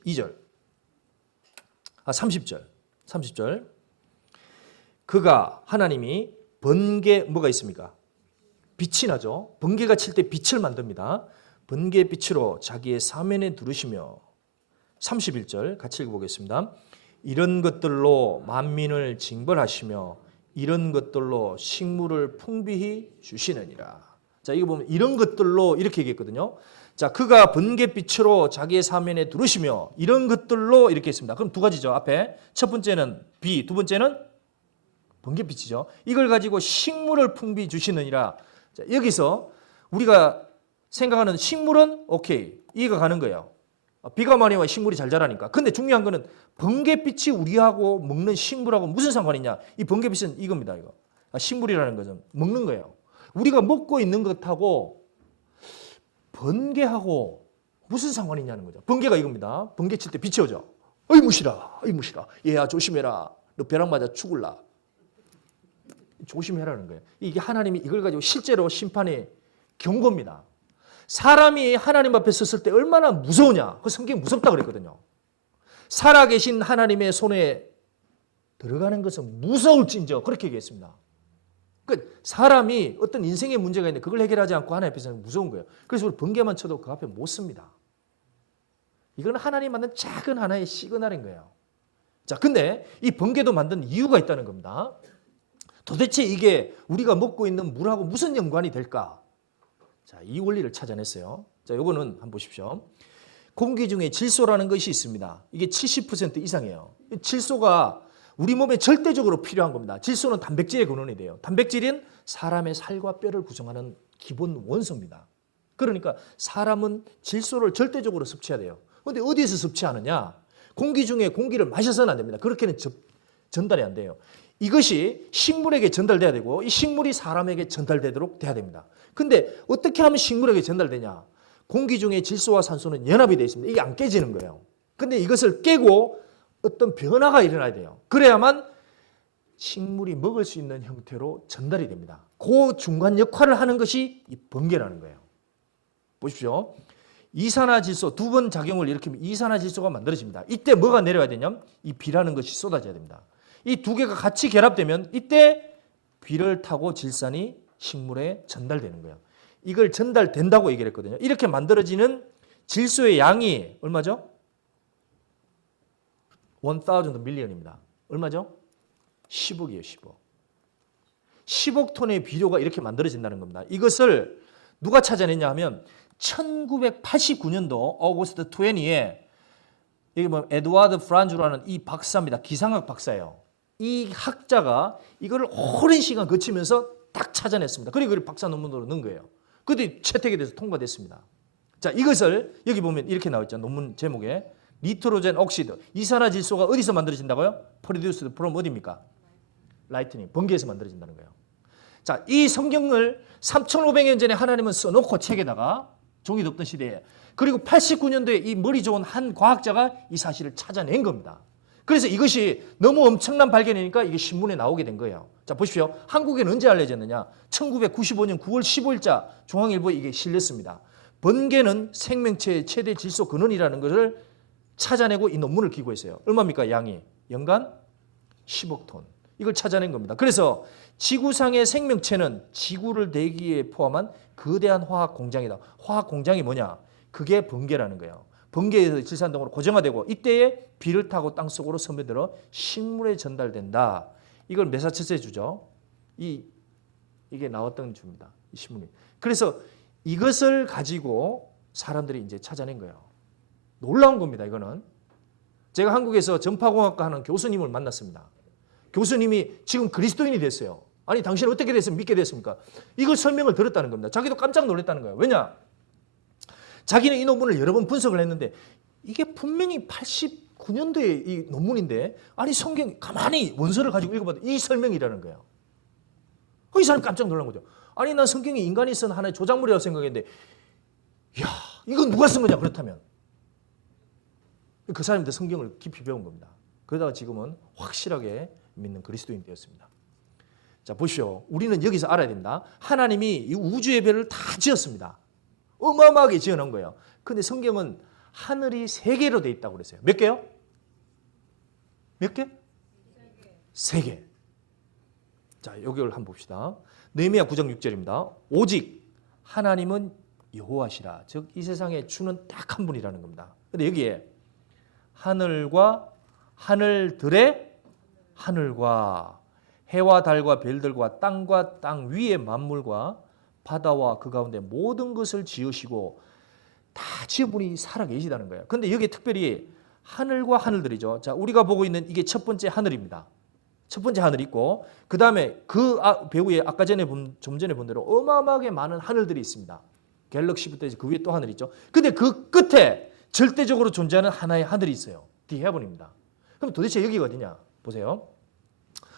그가 하나님이 번개 뭐가 있습니까? 빛이 나죠. 번개가 칠 때 빛을 만듭니다. 번개 빛으로 자기의 사면에 두르시며 31절 같이 읽어보겠습니다. 이런 것들로 만민을 징벌하시며 이런 것들로 식물을 풍비히 주시느니라. 자, 이거 보면 이런 것들로 이렇게 얘기했거든요. 자, 그가 번개빛으로 자기의 사면에 두르시며 이런 것들로 이렇게 했습니다. 그럼 두 가지죠. 앞에 첫 번째는 비, 두 번째는 번개빛이죠. 이걸 가지고 식물을 풍비 주시느니라. 자, 여기서 우리가 생각하는 식물은 오케이, 이해가 가는 거예요. 비가 많이 와 식물이 잘 자라니까. 근데 중요한 거는 번개빛이 우리하고 먹는 식물하고 무슨 상관이냐? 이 번개빛은 이겁니다. 이거. 식물이라는 것은 먹는 거예요. 우리가 먹고 있는 것하고 번개하고 무슨 상관이냐는 거죠. 번개가 이겁니다. 번개 칠 때 빛이 오죠. 어이 무시라, 어이 무시라. 얘야 조심해라. 너 벼락 맞아 죽을라. 조심해라는 거예요. 이게 하나님이 이걸 가지고 실제로 심판의 경고입니다. 사람이 하나님 앞에 섰을 때 얼마나 무서우냐. 그 성경이 무섭다 그랬거든요. 살아계신 하나님의 손에 들어가는 것은 무서울진저 그렇게 얘기했습니다. 그러니까 사람이 어떤 인생의 문제가 있는데 그걸 해결하지 않고 하나님 앞에서는 무서운 거예요. 그래서 우리 번개만 쳐도 그 앞에 못 씁니다. 이건 하나님 만든 작은 하나의 시그널인 거예요. 자, 근데 이 번개도 만든 이유가 있다는 겁니다. 도대체 이게 우리가 먹고 있는 물하고 무슨 연관이 될까? 자, 이 원리를 찾아냈어요. 자, 요거는 한번 보십시오. 공기 중에 질소라는 것이 있습니다. 이게 70% 이상이에요. 질소가 우리 몸에 절대적으로 필요한 겁니다. 질소는 단백질의 근원이 돼요. 단백질은 사람의 살과 뼈를 구성하는 기본 원소입니다. 그러니까 사람은 질소를 절대적으로 섭취해야 돼요. 그런데 어디에서 섭취하느냐? 공기 중에 공기를 마셔서는 안 됩니다. 그렇게는 전달이 안 돼요. 이것이 식물에게 전달돼야 되고 이 식물이 사람에게 전달되도록 돼야 됩니다. 근데 어떻게 하면 식물에게 전달되냐? 공기 중에 질소와 산소는 연합이 되어 있습니다. 이게 안 깨지는 거예요. 근데 이것을 깨고 어떤 변화가 일어나야 돼요. 그래야만 식물이 먹을 수 있는 형태로 전달이 됩니다. 그 중간 역할을 하는 것이 이 번개라는 거예요. 보십시오. 이산화질소 두 번 작용을 일으키면 이산화질소가 만들어집니다. 이때 뭐가 내려야 되냐면 이 비라는 것이 쏟아져야 됩니다. 이 두 개가 같이 결합되면 이때 비를 타고 질산이 식물에 전달되는 거예요. 이걸 전달된다고 얘기를 했거든요. 이렇게 만들어지는 질소의 양이 얼마죠? 1000 밀리언입니다. 얼마죠? 10억이에요, 10억. 10억 톤의 비료가 이렇게 만들어진다는 겁니다. 이것을 누가 찾아냈냐 하면 1989년도 어거스트 20에 이게 뭐 에드와드 프란주라는 이 박사입니다. 기상학 박사예요. 이 학자가 이거를 오랜 시간 거치면서 딱 찾아냈습니다. 그리고 이걸 박사 논문으로 넣은 거예요. 그때 채택이 돼서 통과됐습니다. 자, 이것을 여기 보면 이렇게 나와 있죠. 논문 제목에 니트로젠 옥시드, 이산화질소가 어디서 만들어진다고요? produced from 어디입니까? 라이트닝, 번개에서 만들어진다는 거예요. 자, 이 성경을 3,500년 전에 하나님은 써놓고 책에다가 종이도 없던 시대에 그리고 89년도에 이 머리 좋은 한 과학자가 이 사실을 찾아낸 겁니다. 그래서 이것이 너무 엄청난 발견이니까 이게 신문에 나오게 된 거예요. 자, 보십시오. 한국에는 언제 알려졌느냐? 1995년 9월 15일자 중앙일보에 이게 실렸습니다. 번개는 생명체의 최대 질소 근원이라는 것을 찾아내고 이 논문을 기고했어요. 얼마입니까? 양이 연간 10억 톤. 이걸 찾아낸 겁니다. 그래서 지구상의 생명체는 지구를 대기에 포함한 거대한 화학 공장이다. 화학 공장이 뭐냐? 그게 번개라는 거예요. 번개에서 질산동으로 고정화되고 이때에 비를 타고 땅속으로 스며들어 식물에 전달된다. 이걸 매사추세츠에 주죠. 이게 나왔던 주입니다. 이 신문이. 그래서 이것을 가지고 사람들이 이제 찾아낸 거예요. 놀라운 겁니다. 이거는. 제가 한국에서 전파공학과 하는 교수님을 만났습니다. 교수님이 지금 그리스도인이 됐어요. 아니 당신은 어떻게 됐으면 믿게 됐습니까? 이걸 설명을 들었다는 겁니다. 자기도 깜짝 놀랐다는 거예요. 왜냐? 자기는 이 논문을 여러 번 분석을 했는데 이게 분명히 89년도의 이 논문인데 아니 성경 가만히 원서를 가지고 읽어봐도 이 설명이라는 거예요. 이 사람 깜짝 놀란 거죠. 아니 난 성경이 인간이 쓴 하나의 조작물이라고 생각했는데 이야 이건 누가 쓴 거냐 그렇다면. 그 사람들 성경을 깊이 배운 겁니다. 그러다가 지금은 확실하게 믿는 그리스도인이 되었습니다. 자 보시오. 우리는 여기서 알아야 됩니다. 하나님이 이 우주의 별을 다 지었습니다. 어마어마하게 지어놓은 거예요. 근데 성경은 하늘이 3개로 되어 있다고 그랬어요. 몇 개요? 몇 개? 3개. 자 여기를 한번 봅시다. 느헤미야 9장 6절입니다. 오직 하나님은 여호와시라. 즉 이 세상에 주는 딱 한 분이라는 겁니다. 근데 여기에 하늘과 하늘들의 하늘과 해와 달과 별들과 땅과 땅 위의 만물과 바다와 그 가운데 모든 것을 지으시고 다 지어분이 살아계시다는 거예요. 그런데 여기에 특별히 하늘과 하늘들이죠. 자, 우리가 보고 있는 이게 첫 번째 하늘입니다. 첫 번째 하늘이 있고 그 다음에 그 배후에 아까 전에 좀 전에 본 대로 어마어마하게 많은 하늘들이 있습니다. 갤럭시부터 그 위에 또 하늘이 있죠. 근데 그 끝에 절대적으로 존재하는 하나의 하늘이 있어요. 디 헤븐입니다. 그럼 도대체 여기가 어디냐? 보세요.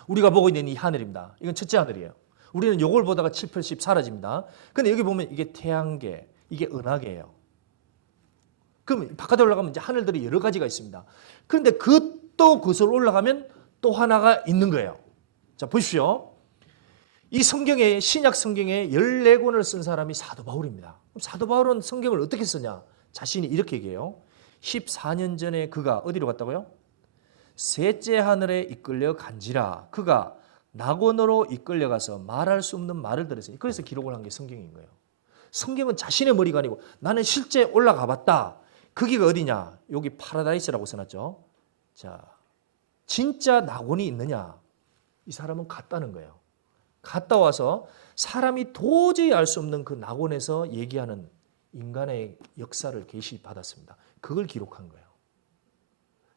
우리가 보고 있는 이 하늘입니다. 이건 첫째 하늘이에요. 우리는 요걸 보다가 7, 80 사라집니다. 근데 여기 보면 이게 태양계, 이게 은하계예요. 그럼 바깥에 올라가면 이제 하늘들이 여러 가지가 있습니다. 그런데 또 그것을 올라가면 또 하나가 있는 거예요. 자, 보십시오. 이 성경에 신약 성경에 14권을 쓴 사람이 사도 바울입니다. 그럼 사도 바울은 성경을 어떻게 쓰냐? 자신이 이렇게 얘기해요. 14년 전에 그가 어디로 갔다고요? 셋째 하늘에 이끌려 간지라. 그가 낙원으로 이끌려가서 말할 수 없는 말을 들었어요. 그래서 기록을 한 게 성경인 거예요. 성경은 자신의 머리가 아니고 나는 실제 올라가 봤다. 거기가 어디냐? 여기 파라다이스라고 써놨죠. 자, 진짜 낙원이 있느냐? 이 사람은 갔다는 거예요. 갔다 와서 사람이 도저히 알 수 없는 그 낙원에서 얘기하는 인간의 역사를 계시받았습니다. 그걸 기록한 거예요.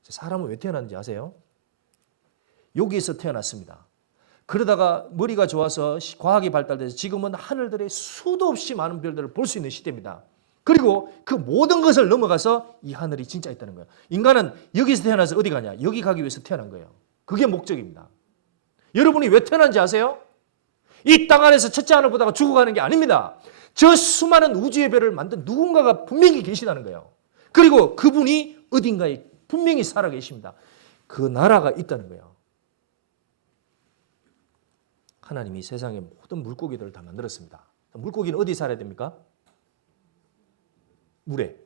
사람은 왜 태어났는지 아세요? 여기에서 태어났습니다. 그러다가 머리가 좋아서 과학이 발달돼서 지금은 하늘들의 수도 없이 많은 별들을 볼 수 있는 시대입니다. 그리고 그 모든 것을 넘어가서 이 하늘이 진짜 있다는 거예요. 인간은 여기서 태어나서 어디 가냐? 여기 가기 위해서 태어난 거예요. 그게 목적입니다. 여러분이 왜 태어난지 아세요? 이 땅 안에서 첫째 하늘 보다가 죽어가는 게 아닙니다. 저 수많은 우주의 별을 만든 누군가가 분명히 계시다는 거예요. 그리고 그분이 어딘가에 분명히 살아 계십니다. 그 나라가 있다는 거예요. 하나님이 세상의 모든 물고기들을 다 만들었습니다. 물고기는 어디 살아야 됩니까? 물에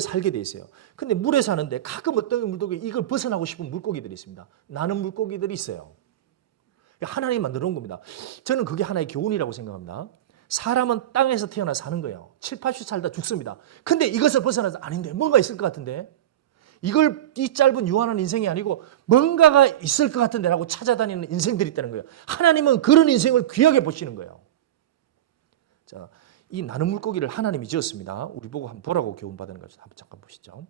살게 돼 있어요. 근데 물에 사는데 가끔 어떤 물고기 이걸 벗어나고 싶은 물고기들이 있습니다. 나는 물고기들이 있어요. 하나님이 만들어 놓은 겁니다. 저는 그게 하나의 교훈이라고 생각합니다. 사람은 땅에서 태어나 사는 거예요. 7, 80 살다 죽습니다. 근데 이것을 벗어나서 아닌데 뭔가 있을 것 같은데 이 짧은 유한한 인생이 아니고 뭔가가 있을 것 같은데라고 찾아다니는 인생들이 있다는 거예요. 하나님은 그런 인생을 귀하게 보시는 거예요. 자, 이 나는 물고기를 하나님이 지었습니다. 우리 보고 한번 보라고 교훈 받는 거죠. 한번 잠깐 보시죠.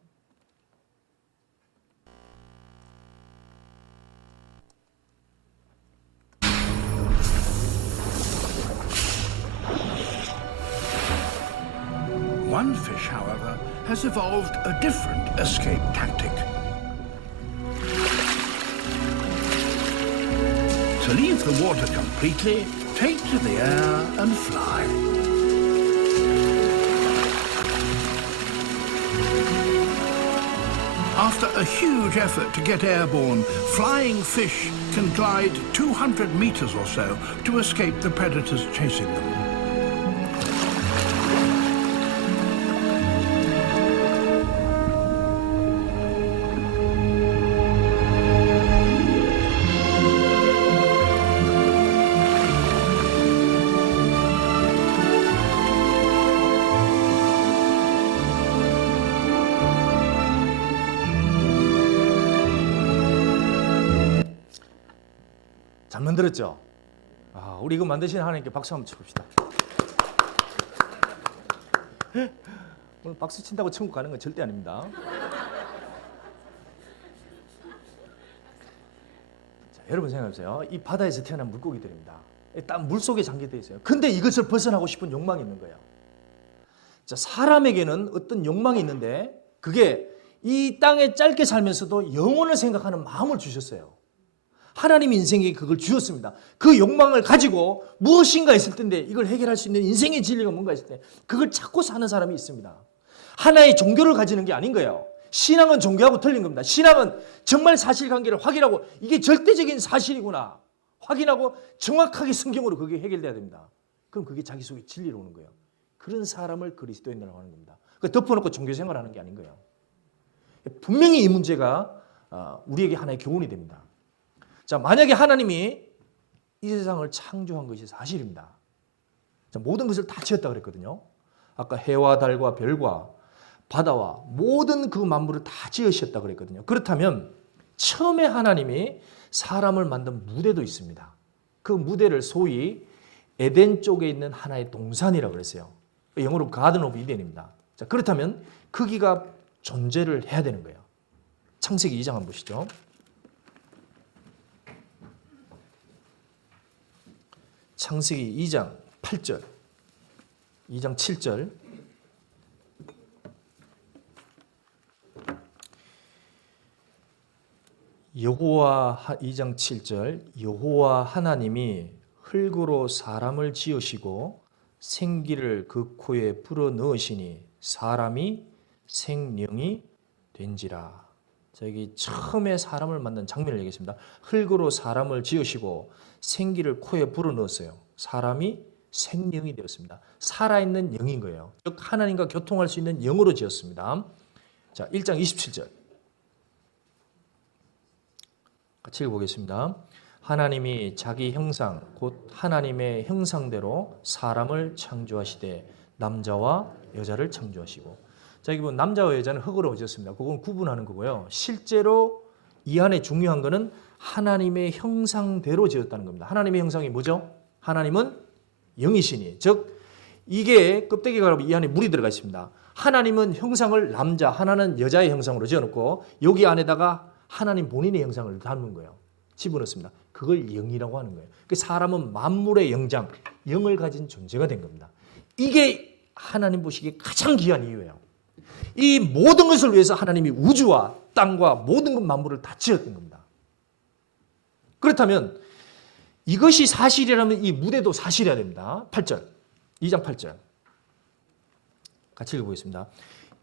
One fish, however, has evolved a different escape tactic. To leave the water completely, take to the air and fly. After a huge effort to get airborne, flying fish can glide 200 meters or so to escape the predators chasing them. 잘 만들었죠? 우리 이거 만드신 하나님께 박수 한번 쳐봅시다. 오늘 박수 친다고 천국 가는 건 절대 아닙니다. 자, 여러분 생각해보세요. 이 바다에서 태어난 물고기들입니다. 딱 물속에 잠겨져 있어요. 근데 이것을 벗어나고 싶은 욕망이 있는 거예요. 자, 사람에게는 어떤 욕망이 있는데 그게 이 땅에 짧게 살면서도 영혼을 생각하는 마음을 주셨어요. 하나님 인생에 그걸 주셨습니다. 그 욕망을 가지고 무엇인가 있을 텐데 이걸 해결할 수 있는 인생의 진리가 뭔가 있을 때 그걸 찾고 사는 사람이 있습니다. 하나의 종교를 가지는 게 아닌 거예요. 신앙은 종교하고 틀린 겁니다. 신앙은 정말 사실관계를 확인하고 이게 절대적인 사실이구나 확인하고 정확하게 성경으로 그게 해결돼야 됩니다. 그럼 그게 자기 속에 진리로 오는 거예요. 그런 사람을 그리스도인이라고 하는 겁니다. 덮어놓고 종교 생활하는 게 아닌 거예요. 분명히 이 문제가 우리에게 하나의 교훈이 됩니다. 자, 만약에 하나님이 이 세상을 창조한 것이 사실입니다. 자, 모든 것을 다 지었다 그랬거든요. 아까 해와 달과 별과 바다와 모든 그 만물을 다 지으셨다 그랬거든요. 그렇다면 처음에 하나님이 사람을 만든 무대도 있습니다. 그 무대를 소위 에덴 쪽에 있는 하나의 동산이라고 그랬어요. 영어로 가든 오브 이덴입니다. 자, 그렇다면 거기가 존재를 해야 되는 거예요. 창세기 2장 한번 보시죠. 창세기 2장 8절, 2장 7절. 여호와 2장 7절 여호와 하나님이 흙으로 사람을 지으시고 생기를 그 코에 불어 넣으시니 사람이 생명이 된지라. 자, 여기 처음에 사람을 만든 장면을 얘기했습니다. 흙으로 사람을 지으시고 생기를 코에 불어넣었어요. 사람이 생명이 되었습니다. 살아있는 영인 거예요. 즉 하나님과 교통할 수 있는 영으로 지었습니다. 자, 1장 27절 같이 읽어보겠습니다. 하나님이 자기 형상 곧 하나님의 형상대로 사람을 창조하시되 남자와 여자를 창조하시고. 자, 여기 보면 남자와 여자는 흙으로 지었습니다. 그건 구분하는 거고요. 실제로 이 안에 중요한 거는 하나님의 형상대로 지었다는 겁니다. 하나님의 형상이 뭐죠? 하나님은 영이시니, 즉 이게 껍데기가 이 안에 물이 들어가 있습니다. 하나님은 형상을 남자, 하나는 여자의 형상으로 지어놓고 여기 안에다가 하나님 본인의 형상을 담는 거예요. 집어넣습니다. 그걸 영이라고 하는 거예요. 그 사람은 만물의 영장, 영을 가진 존재가 된 겁니다. 이게 하나님 보시기에 가장 귀한 이유예요. 이 모든 것을 위해서 하나님이 우주와 땅과 모든 것 만물을 다 지었던 겁니다. 그렇다면 이것이 사실이라면 이 무대도 사실이어야 됩니다. 8절, 2장 8절 같이 읽어보겠습니다.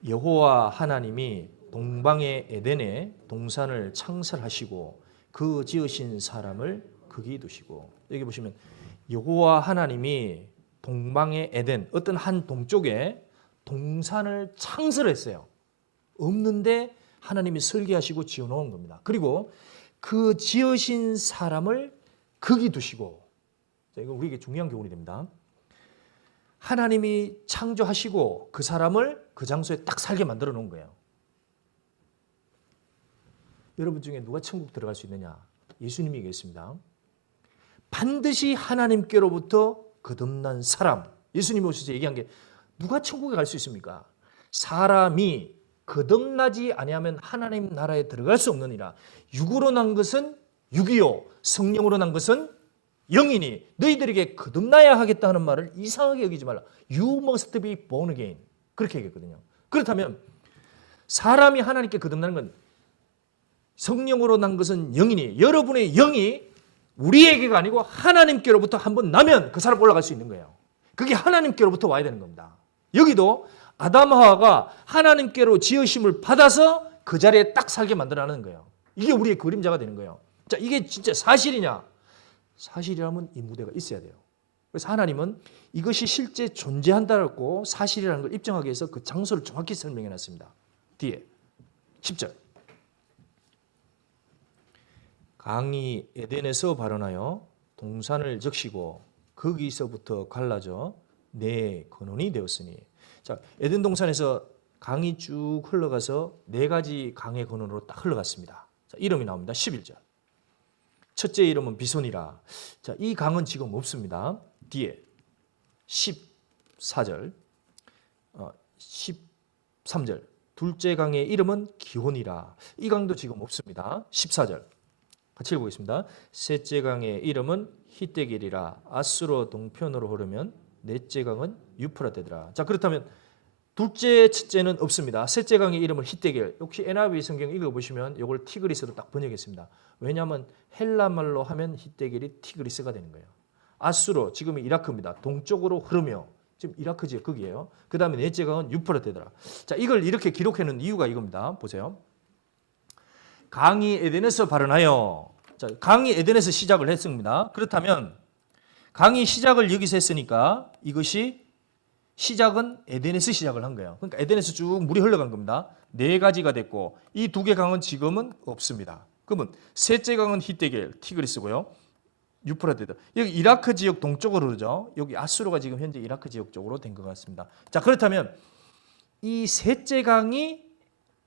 여호와 하나님이 동방의 에덴에 동산을 창설하시고 그 지으신 사람을 거기 두시고, 여기 보시면 여호와 하나님이 동방의 에덴, 어떤 한 동쪽에 동산을 창설했어요. 없는데 하나님이 설계하시고 지어놓은 겁니다. 그리고 그 지으신 사람을 거기 두시고, 이거 우리에게 중요한 교훈이 됩니다. 하나님이 창조하시고 그 사람을 그 장소에 딱 살게 만들어 놓은 거예요. 여러분 중에 누가 천국 들어갈 수 있느냐? 예수님이 얘기했습니다. 반드시 하나님께로부터 거듭난 사람, 예수님이 오셔서 얘기한 게 누가 천국에 갈 수 있습니까? 사람이 거듭나지 아니하면 하나님 나라에 들어갈 수 없느니라. 육으로 난 것은 육이요, 성령으로 난 것은 영이니 너희들에게 거듭나야 하겠다 하는 말을 이상하게 여기지 말라. You must be born again. 그렇게 얘기했거든요. 그렇다면 사람이 하나님께 거듭나는 건 성령으로 난 것은 영이니 여러분의 영이 우리에게가 아니고 하나님께로부터 한번 나면 그 사람 올라갈 수 있는 거예요. 그게 하나님께로부터 와야 되는 겁니다. 여기도 아담 하와가 하나님께로 지으심을 받아서 그 자리에 딱 살게 만들어내는 거예요. 이게 우리의 그림자가 되는 거예요. 자, 이게 진짜 사실이냐? 사실이라면 이 무대가 있어야 돼요. 그래서 하나님은 이것이 실제 존재한다고 사실이라는 걸 입증하기 위해서 그 장소를 정확히 설명해 놨습니다. 뒤에 10절. 강이 에덴에서 발원하여 동산을 적시고 거기서부터 갈라져 네 근원이 되었으니. 자, 에덴 동산에서 강이 쭉 흘러가서 네 가지 강의 근원으로 딱 흘러갔습니다. 자, 이름이 나옵니다. 11절. 첫째 이름은 비손이라. 자, 이 강은 지금 없습니다. 뒤에 14절, 13절. 둘째 강의 이름은 기혼이라. 이 강도 지금 없습니다. 14절. 같이 읽어보겠습니다. 셋째 강의 이름은 히데겔이라. 아수르 동편으로 흐르면 넷째 강은 유프라테더라. 자, 그렇다면 둘째, 첫째는 없습니다. 셋째 강의 이름은 히데겔. 혹시 NIV 성경 읽어보시면 이걸 티그리스로 딱 번역했습니다. 왜냐하면 헬라말로 하면 히데겔이 티그리스가 되는 거예요. 아수르, 지금은 이라크입니다. 동쪽으로 흐르며, 지금 이라크 지역 거기예요. 그 다음에 넷째 강은 유프라테더라. 자, 이걸 이렇게 기록해놓은 이유가 이겁니다. 보세요. 강이 에덴에서 발원하여. 자, 강이 에덴에서 시작을 했습니다. 그렇다면 강이 시작을 여기서 했으니까 이것이 시작은 에덴에서 시작을 한 거예요. 그러니까 에덴에서 쭉 물이 흘러간 겁니다. 네 가지가 됐고 이 두 개 강은 지금은 없습니다. 그러면 셋째 강은 히데겔, 티그리스고요. 유프라테드. 여기 이라크 지역 동쪽으로 흐르죠. 여기 아수르가 지금 현재 이라크 지역 쪽으로 된 것 같습니다. 자, 그렇다면 이 셋째 강이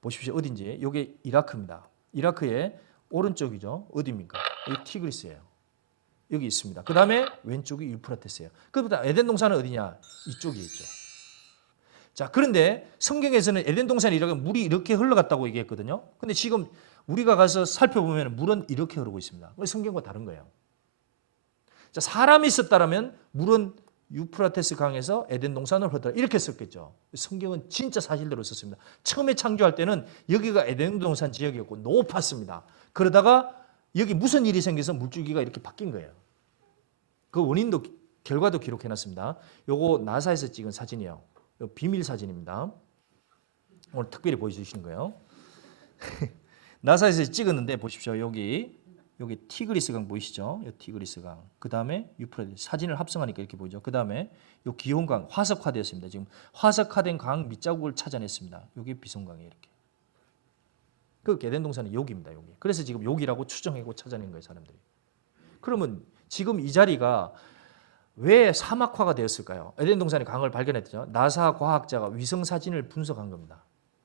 보십시오. 어딘지. 이게 이라크입니다. 이라크의 오른쪽이죠. 어디입니까? 여기 티그리스예요. 여기 있습니다. 그 다음에 왼쪽이 유프라테스예요. 그보다 에덴 동산은 어디냐? 이쪽에 있죠. 자, 그런데 성경에서는 에덴 동산이 이렇게 물이 이렇게 흘러갔다고 얘기했거든요. 근데 지금 우리가 가서 살펴보면 물은 이렇게 흐르고 있습니다. 성경과 다른 거예요. 자, 사람이 있었다면 물은 유프라테스 강에서 에덴 동산으로 흐르더라. 이렇게 썼겠죠. 성경은 진짜 사실대로 썼습니다. 처음에 창조할 때는 여기가 에덴 동산 지역이었고 높았습니다. 그러다가 여기 무슨 일이 생겨서 물줄기가 이렇게 바뀐 거예요. 그 원인도 결과도 기록해 놨습니다. 요거 나사에서 찍은 사진이에요. 비밀 사진입니다. 오늘 특별히 보여주시는 거예요. 나사에서 찍었는데 보십시오. 여기 티그리스 강 보이시죠? 이 티그리스 강. 그 다음에 유프라테스. 사진을 합성하니까 이렇게 보이죠. 그 다음에 요 기혼강 화석화되었습니다. 지금 화석화된 강 밑자국을 찾아냈습니다. 여기 비손강이에요. 이렇게. 그 에덴 동산은 여기입니다. 여기. 그래서 지금 여기라고 추정하고 찾아낸 거예요, 사람들이. 그러면 지금 이 자리가 왜 사막화가 되었을까요? 에덴 동산의 강을 발견했죠. 나사 과학자가 위성 사진을 분석한 겁니다.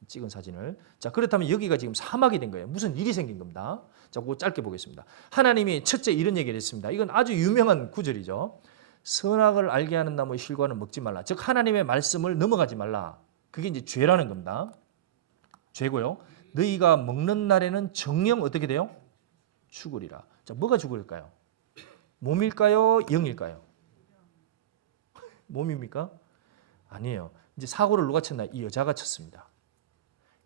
찍은 사진을. 자, 그렇다면 여기가 지금 사막이 된 거예요. 무슨 일이 생긴 겁니다. 자, 그거 짧게 보겠습니다. 하나님이 첫째 이런 얘기를 했습니다. 이건 아주 유명한 구절이죠. 선악을 알게 하는 나무의 실과는 먹지 말라. 즉 하나님의 말씀을 넘어가지 말라. 그게 이제 죄라는 겁니다. 죄고요. 너희가 먹는 날에는 정령 어떻게 돼요? 죽으리라. 자, 뭐가 죽을까요? 몸일까요? 영일까요? 몸입니까? 아니에요. 이제 사고를 누가 쳤나? 이 여자가 쳤습니다.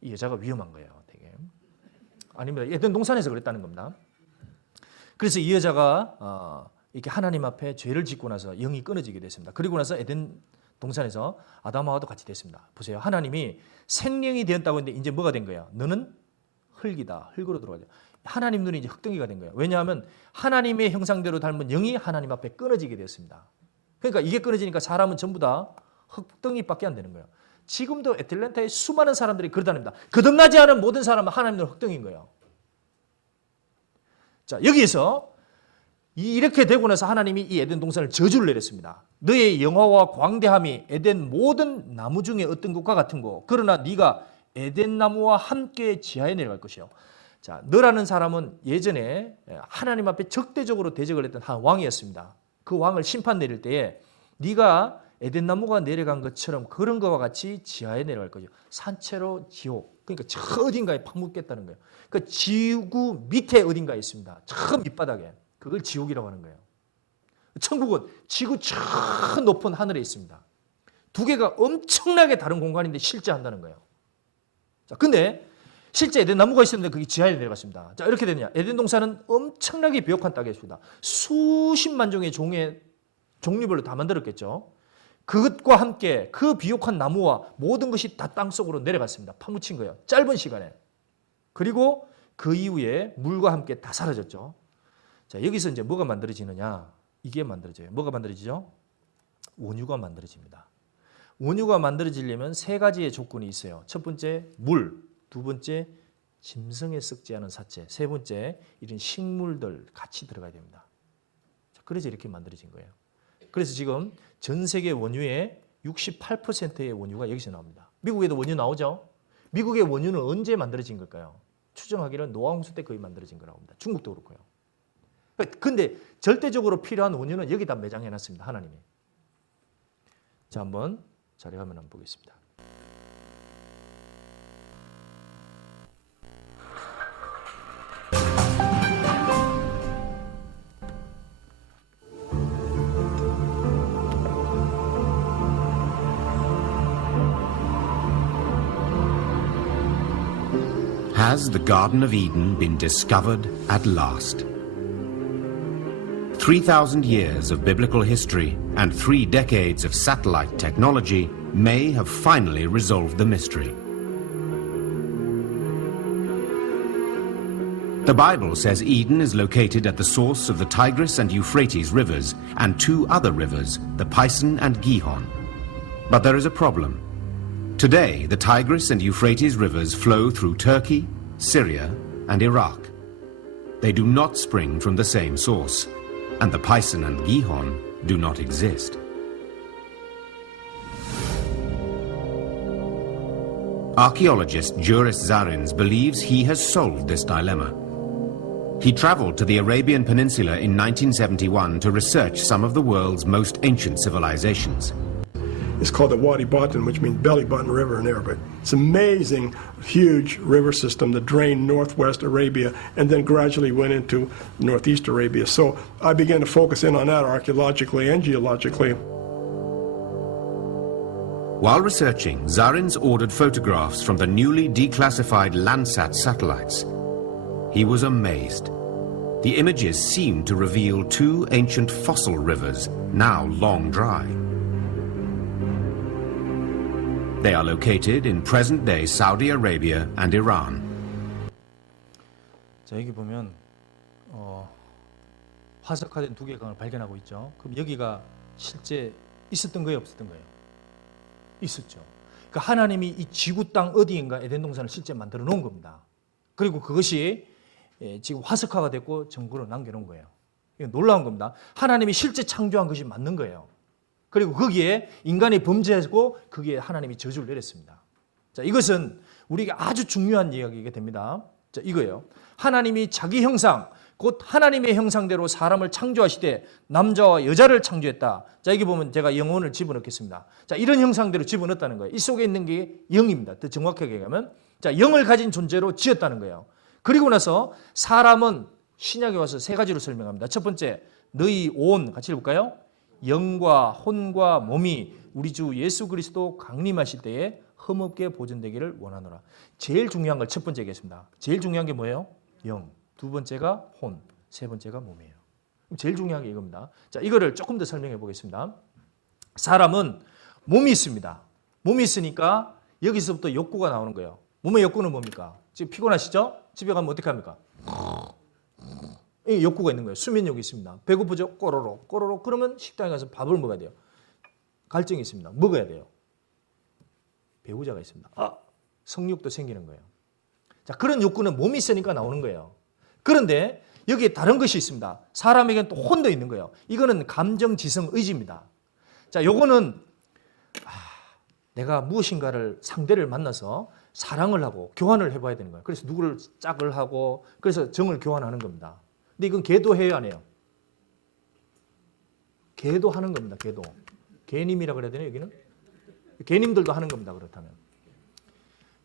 이 여자가 위험한 거예요, 되게. 아닙니다. 에덴 동산에서 그랬다는 겁니다. 그래서 이 여자가 이렇게 하나님 앞에 죄를 짓고 나서 영이 끊어지게 됐습니다. 그리고 나서 에덴 동산에서 아담하와도 같이 됐습니다. 보세요. 하나님이 생명이 되었다고 했는데 이제 뭐가 된 거야? 너는 흙이다. 흙으로 들어가죠. 하나님 눈이 이제 흙덩이가 된 거예요. 왜냐하면 하나님의 형상대로 닮은 영이 하나님 앞에 끊어지게 되었습니다. 그러니까 이게 끊어지니까 사람은 전부 다 흙덩이밖에 안 되는 거예요. 지금도 애틀랜타의 수많은 사람들이 그러다닙니다. 거듭나지 않은 모든 사람은 하나님 눈 흙덩이인 거예요. 자, 여기에서 이렇게 되고 나서 하나님이 이 에덴 동산을 저주를 내렸습니다. 너의 영화와 광대함이 에덴 모든 나무 중에 어떤 것과 같은 거. 그러나 네가 에덴 나무와 함께 지하에 내려갈 것이요. 자, 너라는 사람은 예전에 하나님 앞에 적대적으로 대적을 했던 한 왕이었습니다. 그 왕을 심판 내릴 때에 네가 에덴 나무가 내려간 것처럼 그런 것과 같이 지하에 내려갈 거죠. 산채로 지옥. 그러니까 저 어딘가에 파묻겠다는 거예요. 그 지구 밑에 어딘가에 있습니다. 저 밑바닥에. 그걸 지옥이라고 하는 거예요. 천국은 지구 저 높은 하늘에 있습니다. 두 개가 엄청나게 다른 공간인데 실제한다는 거예요. 자, 근데 실제 에덴 나무가 있었는데 그게 지하에 내려갔습니다. 자, 이렇게 되느냐? 에덴 동산은 엄청나게 비옥한 땅이었습니다. 수십만 종의 종류별로 다 만들었겠죠. 그것과 함께 그 비옥한 나무와 모든 것이 다 땅속으로 내려갔습니다. 파묻힌 거예요. 짧은 시간에. 그리고 그 이후에 물과 함께 다 사라졌죠. 자, 여기서 이제 뭐가 만들어지느냐? 이게 만들어져요. 뭐가 만들어지죠? 원유가 만들어집니다. 원유가 만들어지려면 세 가지의 조건이 있어요. 첫 번째, 물. 두 번째, 짐승에 썩지 않은 사체. 세 번째, 이런 식물들 같이 들어가야 됩니다. 자, 그래서 이렇게 만들어진 거예요. 그래서 지금 전 세계 원유의 68%의 원유가 여기서 나옵니다. 미국에도 원유 나오죠? 미국의 원유는 언제 만들어진 걸까요? 추정하기로는 노아홍수 때 거의 만들어진 거라고 합니다. 중국도 그렇고요. 근데 절대적으로 필요한 원유는 여기다 매장해 놨습니다. 하나님이. 자, 한번 자료화면 한번 보겠습니다. Has the Garden of Eden been discovered at last? 3,000 years of biblical history and 3 decades of satellite technology may have finally resolved the mystery. The Bible says Eden is located at the source of the Tigris and Euphrates rivers and 2 other rivers, the Pison and Gihon. But there is a problem. Today, the Tigris and Euphrates rivers flow through Turkey, Syria, and Iraq. They do not spring from the same source, and the Pison and Gihon do not exist. Archaeologist Juris Zarins believes he has solved this dilemma. He traveled to the Arabian Peninsula in 1971 to research some of the world's most ancient civilizations. It's called the Wadi Batan, which means belly button river in Arabic. It's an amazing, huge river system that drained northwest Arabia and then gradually went into northeast Arabia. So I began to focus in on that archaeologically and geologically. While researching, Zarins ordered photographs from the newly declassified Landsat satellites. He was amazed. The images seemed to reveal 2 ancient fossil rivers, now long dry. They are located in present-day Saudi Arabia and Iran. 자, 여기 보면 화석화된 2개의 강을 발견하고 있죠. 그럼 여기가 실제 있었던 거예요, 없었던 거예요? 있었죠. 그러니까 하나님이 이 지구 땅 어디인가 에덴 동산을 실제 만들어 놓은 겁니다. 그리고 그것이 지금 화석화가 됐고 정보로 남겨놓은 거예요. 이건 놀라운 겁니다. 하나님이 실제 창조한 것이 맞는 거예요. 그리고 거기에 인간이 범죄했고 거기에 하나님이 저주를 내렸습니다. 자, 이것은 우리에게 아주 중요한 이야기가 됩니다. 자, 이거예요. 하나님이 자기 형상, 곧 하나님의 형상대로 사람을 창조하시되 남자와 여자를 창조했다. 자, 여기 보면 제가 영혼을 집어넣겠습니다. 자, 이런 형상대로 집어넣었다는 거예요. 이 속에 있는 게 영입니다. 더 정확하게 얘기하면. 자, 영을 가진 존재로 지었다는 거예요. 그리고 나서 사람은 신약에 와서 세 가지로 설명합니다. 첫 번째, 너희 온, 같이 읽을까요? 영과 혼과 몸이 우리 주 예수 그리스도 강림하실 때에 흠없게 보존되기를 원하노라. 제일 중요한 걸 첫 번째 얘기했습니다. 제일 중요한 게 뭐예요? 영. 두 번째가 혼. 세 번째가 몸이에요. 제일 중요한 게 이겁니다. 자, 이거를 조금 더 설명해 보겠습니다. 사람은 몸이 있습니다. 몸이 있으니까 여기서부터 욕구가 나오는 거예요. 몸의 욕구는 뭡니까? 지금 피곤하시죠? 집에 가면 어떻게 합니까? 이 욕구가 있는 거예요. 수면욕이 있습니다. 배고프죠? 꼬로록 꼬로록. 그러면 식당에 가서 밥을 먹어야 돼요. 갈증이 있습니다. 먹어야 돼요. 배우자가 있습니다. 성욕도 생기는 거예요. 자, 그런 욕구는 몸이 있으니까 나오는 거예요. 그런데 여기에 다른 것이 있습니다. 사람에게는 또 혼도 있는 거예요. 이거는 감정, 지성, 의지입니다. 자, 요거는 내가 무엇인가를 상대를 만나서 사랑을 하고 교환을 해봐야 되는 거예요. 그래서 누구를 짝을 하고 그래서 정을 교환하는 겁니다. 근데 이건 개도 해요, 안 해요? 개도 하는 겁니다. 개도. 개님이라 그래야 되나요, 여기는? 개님들도 하는 겁니다. 그렇다면.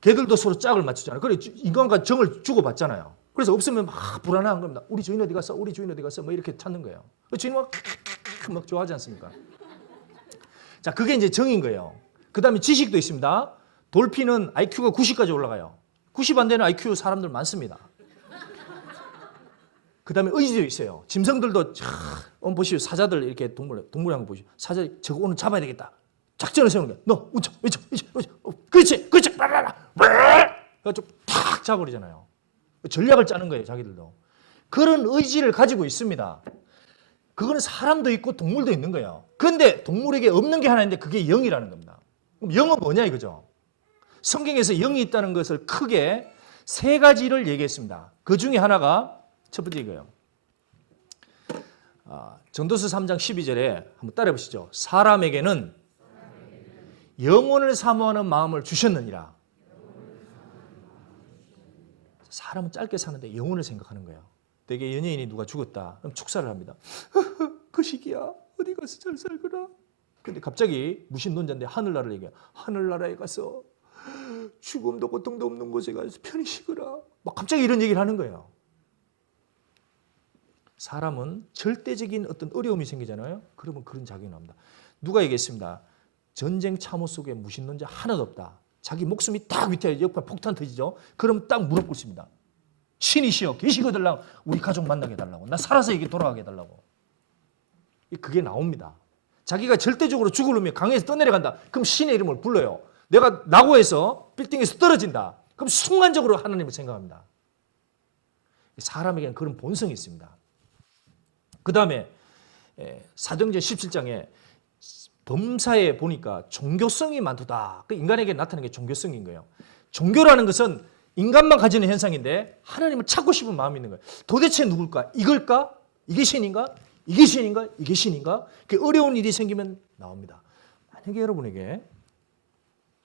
개들도 서로 짝을 맞추잖아요. 그래 인간과 정을 주고받잖아요. 그래서 없으면 막 불안한 겁니다. 우리 주인 어디 갔어? 우리 주인 어디 갔어? 뭐 이렇게 찾는 거예요. 주인은 막 좋아하지 않습니까? 자, 그게 이제 정인 거예요. 그 다음에 지식도 있습니다. 돌핀은 IQ가 90까지 올라가요. 90 안 되는 IQ 사람들 많습니다. 그 다음에 의지도 있어요. 짐승들도 보시오. 사자들 이렇게 동물의 거 보시오. 사자 저거 오늘 잡아야 되겠다. 작전을 세우는 거야. 너 우쳐. 그렇지. 그래가지고 탁 잡아버리잖아요. 전략을 짜는 거예요. 자기들도. 그런 의지를 가지고 있습니다. 그거는 사람도 있고 동물도 있는 거예요. 그런데 동물에게 없는 게 하나 있는데 그게 영이라는 겁니다. 그럼 영은 뭐냐 이거죠. 성경에서 영이 있다는 것을 크게 세 가지를 얘기했습니다. 그 중에 하나가 첫 번째 이거예요. 전도서 3장 12절에 한번 따라해 보시죠. 사람에게는 영혼을 사모하는 마음을 주셨느니라. 사람은 짧게 사는데 영혼을 생각하는 거예요. 되게 연예인이 누가 죽었다. 그럼 축사를 합니다. 그 시기야. 어디 가서 잘 살거라. 근데 갑자기 무신론자인데 하늘나라를 얘기해요. 하늘나라에 가서 죽음도 고통도 없는 곳에 가서 편히 쉬거라. 막 갑자기 이런 얘기를 하는 거예요. 사람은 절대적인 어떤 어려움이 생기잖아요. 그러면 그런 작용이 나옵니다. 누가 얘기했습니다. 전쟁 참호 속에 무신론자 하나도 없다. 자기 목숨이 딱 위태해 옆에 폭탄 터지죠. 그럼 딱 무릎 꿇습니다. 신이시여 계시거들랑 우리 가족 만나게 해달라고. 나 살아서 여기 돌아가게 해달라고. 그게 나옵니다. 자기가 절대적으로 죽으려면 강에서 떠내려간다. 그럼 신의 이름을 불러요. 내가 낙오해서 빌딩에서 떨어진다. 그럼 순간적으로 하나님을 생각합니다. 사람에게는 그런 본성이 있습니다. 그 다음에 사도행전 17장에 범사에 보니까 종교성이 많다. 인간에게 나타나는 게 종교성인 거예요. 종교라는 것은 인간만 가지는 현상인데 하나님을 찾고 싶은 마음이 있는 거예요. 도대체 누굴까? 이걸까? 이게 신인가? 이게 신인가? 이게 신인가? 어려운 일이 생기면 나옵니다. 만약에 여러분에게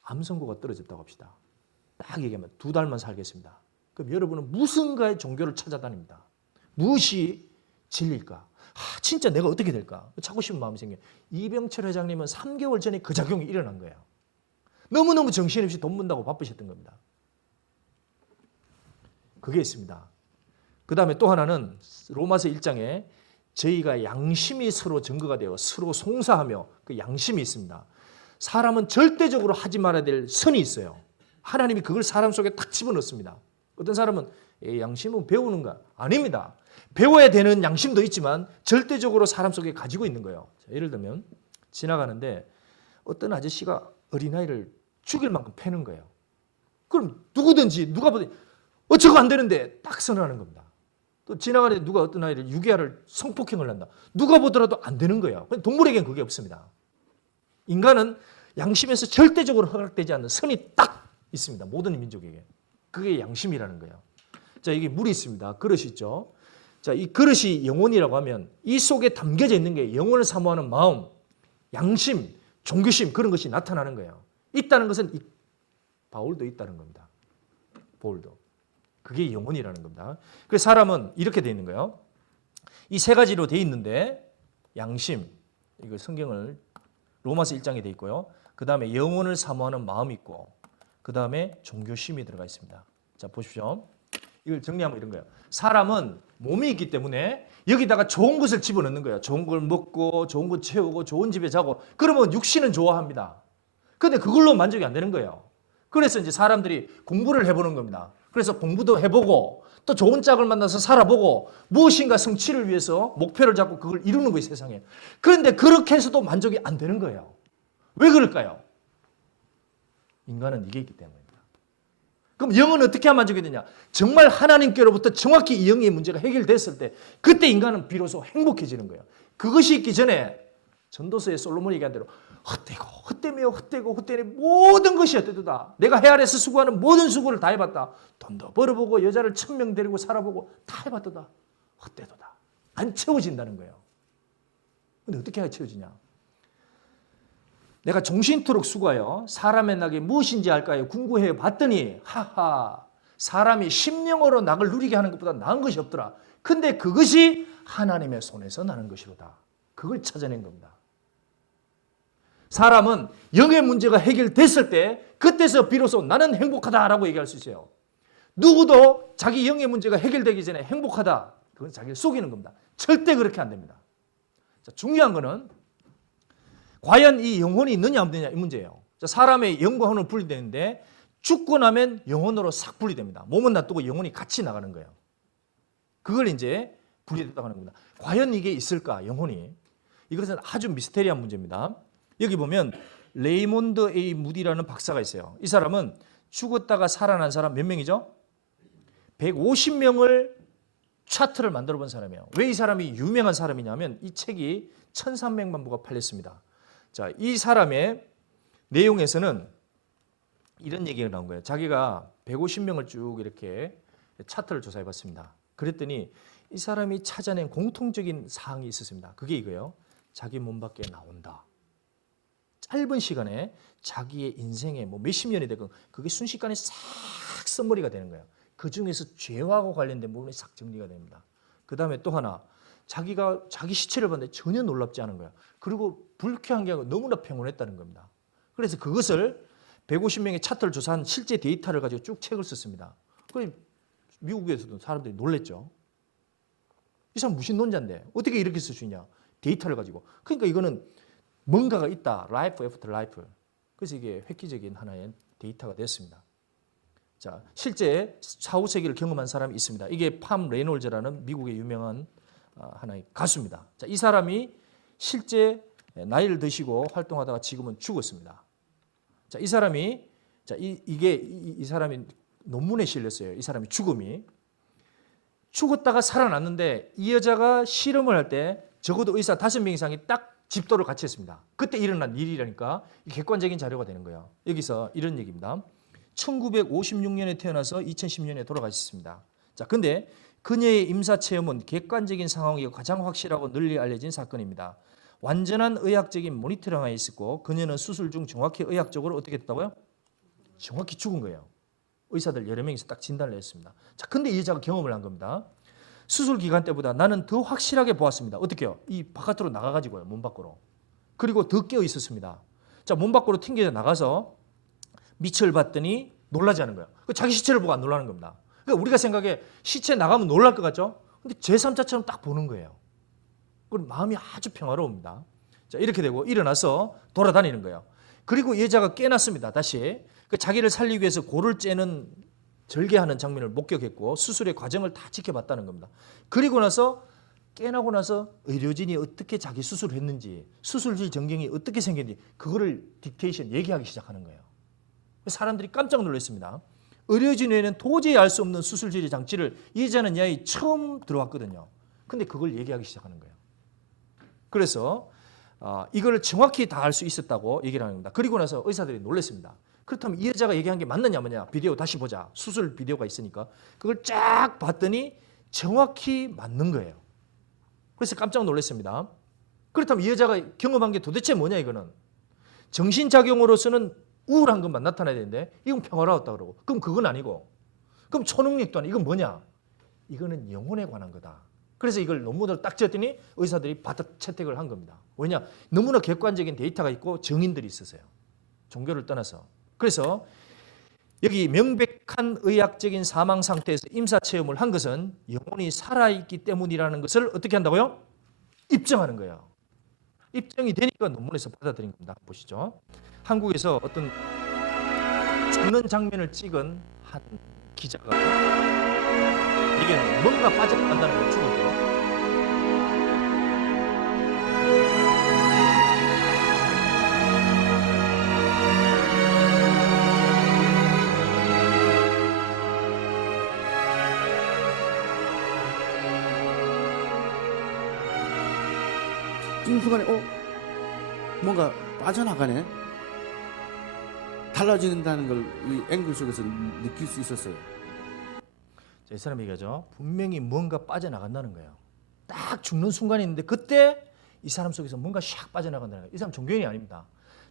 암 선고가 떨어졌다고 합시다. 딱 얘기하면 2달만 살겠습니다. 그럼 여러분은 무슨가의 종교를 찾아다닙니다. 무엇이 진리일까? 진짜 내가 어떻게 될까? 찾고 싶은 마음이 생겨요. 이병철 회장님은 3개월 전에 그 작용이 일어난 거예요. 너무너무 정신없이 돈 번다고 바쁘셨던 겁니다. 그게 있습니다. 그 다음에 또 하나는 로마서 1장에 저희가 양심이 서로 증거가 되어 서로 송사하며 그 양심이 있습니다. 사람은 절대적으로 하지 말아야 될 선이 있어요. 하나님이 그걸 사람 속에 딱 집어넣습니다. 어떤 사람은 양심은 배우는가? 아닙니다. 배워야 되는 양심도 있지만 절대적으로 사람 속에 가지고 있는 거예요. 자, 예를 들면 지나가는데 어떤 아저씨가 어린아이를 죽일 만큼 패는 거예요. 그럼 누구든지 누가 보든 저거 안 되는데 딱 선언하는 겁니다. 또 지나가는데 누가 어떤 아이를 유괴를 성폭행을 한다. 누가 보더라도 안 되는 거예요. 동물에게는 그게 없습니다. 인간은 양심에서 절대적으로 허락되지 않는 선이 딱 있습니다. 모든 민족에게. 그게 양심이라는 거예요. 자, 이게 물이 있습니다. 그릇이 있죠. 자, 이 그릇이 영혼이라고 하면 이 속에 담겨져 있는 게 영혼을 사모하는 마음, 양심, 종교심 그런 것이 나타나는 거예요. 있다는 것은 바울도 있다는 겁니다. 보울도. 그게 영혼이라는 겁니다. 그래서 사람은 이렇게 돼 있는 거예요. 이 세 가지로 돼 있는데 양심, 이거 성경을 로마서 1장에 돼 있고요. 그 다음에 영혼을 사모하는 마음이 있고 그 다음에 종교심이 들어가 있습니다. 자 보십시오. 이걸 정리하면 이런 거예요. 사람은 몸이 있기 때문에 여기다가 좋은 것을 집어넣는 거예요. 좋은 걸 먹고 좋은 거 채우고 좋은 집에 자고 그러면 육신은 좋아합니다. 근데 그걸로 만족이 안 되는 거예요. 그래서 이제 사람들이 공부를 해보는 겁니다. 그래서 공부도 해보고 또 좋은 짝을 만나서 살아보고 무엇인가 성취를 위해서 목표를 잡고 그걸 이루는 거예요, 세상에. 그런데 그렇게 해서도 만족이 안 되는 거예요. 왜 그럴까요? 인간은 이게 있기 때문입니다. 그럼 영은 어떻게 하면 만족이 되냐? 정말 하나님께로부터 정확히 이 영의 문제가 해결됐을 때 그때 인간은 비로소 행복해지는 거예요. 그것이 있기 전에 전도서의 솔로몬이 얘기한 대로 헛되고 헛되며 헛되고 헛되니 모든 것이 헛되도다. 내가 해 아래서 수고하는 모든 수고를 다 해봤다. 돈도 벌어보고 여자를 1000명 데리고 살아보고 다 해봤도다. 헛되도다. 안 채워진다는 거예요. 근데 어떻게 해야 채워지냐? 내가 종신토록 수고하여 사람의 낙이 무엇인지 알까요? 궁구해 봤더니 하하 사람이 심령으로 낙을 누리게 하는 것보다 나은 것이 없더라. 근데 그것이 하나님의 손에서 나는 것이로다. 그걸 찾아낸 겁니다. 사람은 영의 문제가 해결됐을 때 그때서 비로소 나는 행복하다라고 얘기할 수 있어요. 누구도 자기 영의 문제가 해결되기 전에 행복하다. 그건 자기를 속이는 겁니다. 절대 그렇게 안 됩니다. 자, 중요한 거는 과연 이 영혼이 있느냐 없느냐 이 문제예요. 자, 사람의 영과 혼을 분리되는데 죽고 나면 영혼으로 싹 분리됩니다. 몸은 놔두고 영혼이 같이 나가는 거예요. 그걸 이제 분리됐다고 하는 겁니다. 과연 이게 있을까 영혼이? 이것은 아주 미스테리한 문제입니다. 여기 보면 레이몬드 A 무디라는 박사가 있어요. 이 사람은 죽었다가 살아난 사람 몇 명이죠? 150명을 차트를 만들어 본 사람이에요. 왜 이 사람이 유명한 사람이냐면 이 책이 1300만 부가 팔렸습니다. 자, 이 사람의 내용에서는 이런 얘기가 나온 거예요. 자기가 150명을 쭉 이렇게 차트를 조사해 봤습니다. 그랬더니 이 사람이 찾아낸 공통적인 사항이 있었습니다. 그게 이거예요. 자기 몸 밖에 나온다. 짧은 시간에 자기의 인생에 뭐 몇십 년이 되건 그게 순식간에 싹 써머리가 되는 거예요. 그 중에서 죄와 관련된 부분이 싹 정리가 됩니다. 그 다음에 또 하나 자기가 자기 시체를 봤는데 전혀 놀랍지 않은 거예요. 그리고 불쾌한 게 아니라 너무나 평온했다는 겁니다. 그래서 그것을 150명의 차트를 조사한 실제 데이터를 가지고 쭉 책을 썼습니다. 미국에서도 사람들이 놀랬죠. 이 사람 무신론자인데 어떻게 이렇게 쓸 수 있냐. 데이터를 가지고. 그러니까 이거는 뭔가가 있다. 라이프 애프터 라이프. 그래서 이게 획기적인 하나의 데이터가 됐습니다. 자, 실제 사후세계를 경험한 사람이 있습니다. 이게 팜 레놀즈라는 미국의 유명한 하나의 가수입니다. 자, 이 사람이 실제 나이를 드시고 활동하다가 지금은 죽었습니다. 자, 이 사람이 이 사람이 논문에 실렸어요. 이 사람이 죽음이 죽었다가 살아났는데 이 여자가 실험을 할 때 적어도 의사 5명 이상이 딱 집도를 같이 했습니다. 그때 일어난 일이라니까 객관적인 자료가 되는 거예요. 여기서 이런 얘기입니다. 1956년에 태어나서 2010년에 돌아가셨습니다. 자, 근데 그녀의 임사 체험은 객관적인 상황이고 가장 확실하고 널리 알려진 사건입니다. 완전한 의학적인 모니터링하에 있었고 그녀는 수술 중 정확히 의학적으로 어떻게 됐다고요? 정확히 죽은 거예요. 의사들 여러 명이서 딱 진단을 했습니다. 자, 근데 이 여자가 경험을 한 겁니다. 수술 기간 때보다 나는 더 확실하게 보았습니다. 어떻게요? 이 바깥으로 나가가지고요. 몸 밖으로. 그리고 더 깨어 있었습니다. 자, 몸 밖으로 튕겨 나가서 밑을 봤더니 놀라지 않은 거예요. 자기 시체를 보고 안 놀라는 겁니다. 그러니까 우리가 생각해 시체 나가면 놀랄 것 같죠? 근데 제3자처럼 딱 보는 거예요. 그럼 마음이 아주 평화로웁니다. 자, 이렇게 되고 일어나서 돌아다니는 거예요. 그리고 여자가 깨났습니다. 다시 자기를 살리기 위해서 고를 째는 절개하는 장면을 목격했고 수술의 과정을 다 지켜봤다는 겁니다. 그리고 나서 깨나고 나서 의료진이 어떻게 자기 수술을 했는지 수술실 전경이 어떻게 생겼는지 그거를 딕테이션 얘기하기 시작하는 거예요. 사람들이 깜짝 놀랐습니다. 의료진 외에는 도저히 알 수 없는 수술실의 장치를 이 여자는 야이 처음 들어왔거든요. 근데 그걸 얘기하기 시작하는 거예요. 그래서 이걸 정확히 다 알 수 있었다고 얘기를 하는 겁니다. 그리고 나서 의사들이 놀랐습니다. 그렇다면 이 여자가 얘기한 게 맞느냐 마냐 비디오 다시 보자. 수술 비디오가 있으니까 그걸 쫙 봤더니 정확히 맞는 거예요. 그래서 깜짝 놀랐습니다. 그렇다면 이 여자가 경험한 게 도대체 뭐냐 이거는. 정신작용으로서는 우울한 것만 나타나야 되는데 이건 평화로웠다 그러고 그럼 그건 아니고 그럼 초능력 또한 이건 뭐냐? 이거는 영혼에 관한 거다. 그래서 이걸 논문으로 딱 지었더니 의사들이 바닥 채택을 한 겁니다. 왜냐? 너무나 객관적인 데이터가 있고 증인들이 있었어요. 종교를 떠나서. 그래서 여기 명백한 의학적인 사망 상태에서 임사체험을 한 것은 영혼이 살아있기 때문이라는 것을 어떻게 한다고요? 입증하는 거예요. 입증이 되니까 논문에서 받아들인 겁니다. 보시죠. 한국에서 어떤 죽는 장면을 찍은 한 기자가 이게 뭔가 빠져나간다는 거예요. 죽을 때. 이 순간에 뭔가 빠져나가네. 달라진다는 걸 이 앵글 속에서 느낄 수 있었어요. 자, 이 사람이 얘기하죠. 분명히 뭔가 빠져나간다는 거예요. 딱 죽는 순간이 있는데 그때 이 사람 속에서 뭔가 샥 빠져나간다는 거예요. 이 사람 종교인이 아닙니다.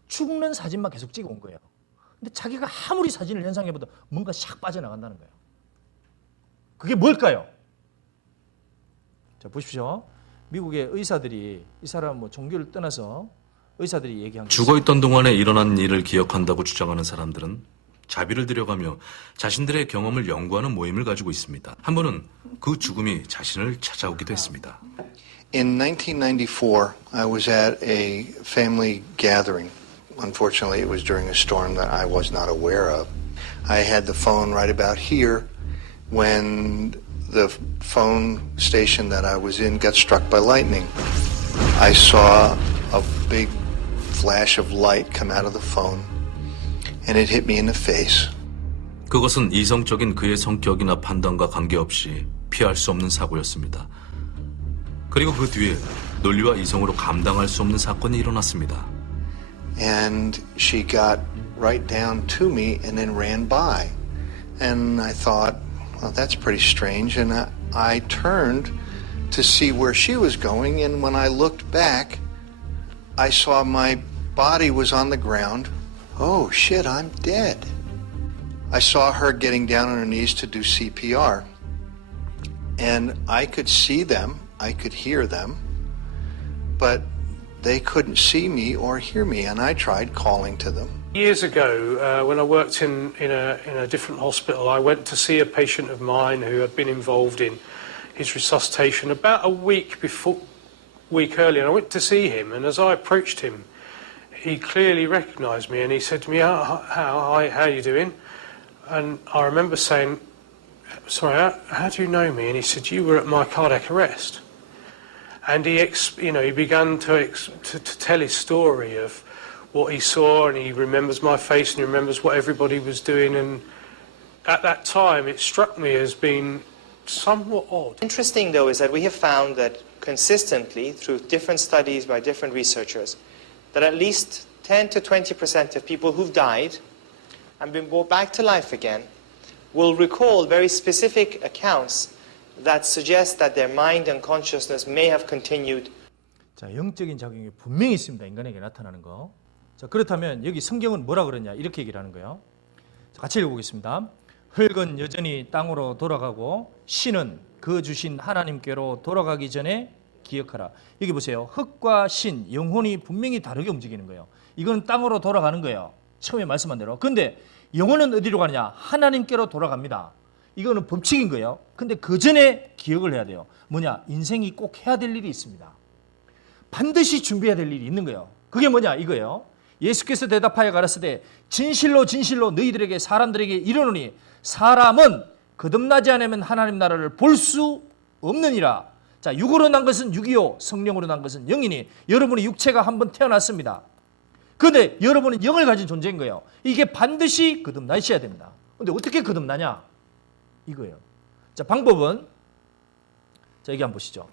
죽는 사진만 계속 찍어온 거예요. 근데 자기가 아무리 사진을 연상해봐도 뭔가 샥 빠져나간다는 거예요. 그게 뭘까요? 자, 보십시오. 미국의 의사들이 이 사람 뭐 종교를 떠나서 의사들이 얘기한 죽어있던 동안에 일어난 일을 기억한다고 주장하는 사람들은 자비를 들여가며 자신들의 경험을 연구하는 모임을 가지고 있습니다. 한 번은 그 죽음이 자신을 찾아오기도 했습니다. In 1994, I was at a family gathering. Unfortunately, it was during a storm that I was not aware of. I had the phone right about here when the phone station that I was in got struck by lightning. I saw a big flash of light come out of the phone, and it hit me in the face. 그것은 이성적인 그의 성격이나 판단과 관계없이 피할 수 없는 사고였습니다. 그리고 그 뒤에 논리와 이성으로 감당할 수 없는 사건이 일어났습니다. And she got right down to me and then ran by. And I thought, well, that's pretty strange. And I turned to see where she was going. And when I looked back, I saw my body was on the ground. Oh, shit, I'm dead. I saw her getting down on her knees to do CPR. And I could see them. I could hear them. But they couldn't see me or hear me, and I tried calling to them. Years ago, when I worked in a different hospital, I went to see a patient of mine who had been involved in his resuscitation about a week earlier. And I went to see him, and as I approached him, he clearly recognised me, and he said to me, how are you doing? And I remember saying, sorry, how do you know me? And he said, you were at my cardiac arrest. And he began to tell his story of what he saw, and he remembers my face, and he remembers what everybody was doing. And at that time, it struck me as being somewhat odd. Interesting, though, is that we have found that consistently, through different studies by different researchers, that at least 10 to 20% of people who've died and been brought back to life again will recall very specific accounts that suggest that their mind and consciousness may have continued. 자, 영적인 작용이 분명히 있습니다. 인간에게 나타나는 거. 자, 그렇다면 여기 성경은 뭐라 그러냐? 이렇게 얘기를 하는 거예요. 자, 같이 읽어보겠습니다. 흙은 여전히 땅으로 돌아가고 신은 그 주신 하나님께로 돌아가기 전에 기억하라. 여기 보세요. 흙과 신, 영혼이 분명히 다르게 움직이는 거예요. 이건 땅으로 돌아가는 거예요. 처음에 말씀한 대로. 근데 영혼은 어디로 가느냐? 하나님께로 돌아갑니다. 이거는 법칙인 거예요. 근데 그 전에 기억을 해야 돼요. 뭐냐? 인생이 꼭 해야 될 일이 있습니다. 반드시 준비해야 될 일이 있는 거예요. 그게 뭐냐? 이거예요. 예수께서 대답하여 가라사대 진실로 진실로 너희들에게 사람들에게 이르노니 사람은 거듭나지 않으면 하나님 나라를 볼 수 없느니라. 자, 육으로 난 것은 육이요 성령으로 난 것은 영이니 여러분의 육체가 한번 태어났습니다. 그런데 여러분은 영을 가진 존재인 거예요. 이게 반드시 거듭나셔야 됩니다. 그런데 어떻게 거듭나냐? 이거예요. 자, 방법은 자, 여기 한번 보시죠.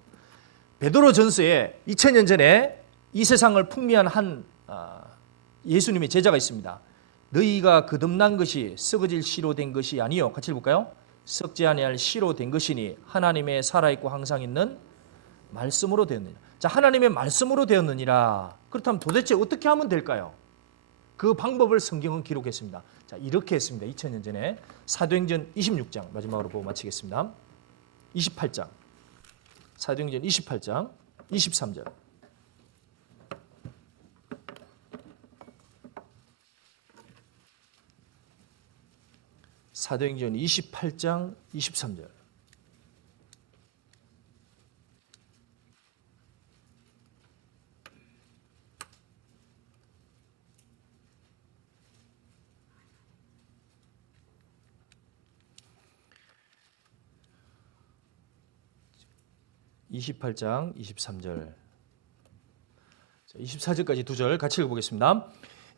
베드로 전서에 2000년 전에 이 세상을 풍미한 한 예수님의 제자가 있습니다. 너희가 거듭난 것이 썩어질 씨로 된 것이 아니요. 같이 읽을까요? 썩지 아니할 씨로 된 것이니 하나님의 살아있고 항상 있는 말씀으로 되었느니라. 자, 하나님의 말씀으로 되었느니라. 그렇다면 도대체 어떻게 하면 될까요? 그 방법을 성경은 기록했습니다. 자, 이렇게 했습니다. 2000년 전에. 사도행전 26장 마지막으로 보고 마치겠습니다. 28장. 사도행전 28장 23절. 사도행전 28장 23절. (28장) 23절. 24절까지 두 절 같이 읽어보겠습니다.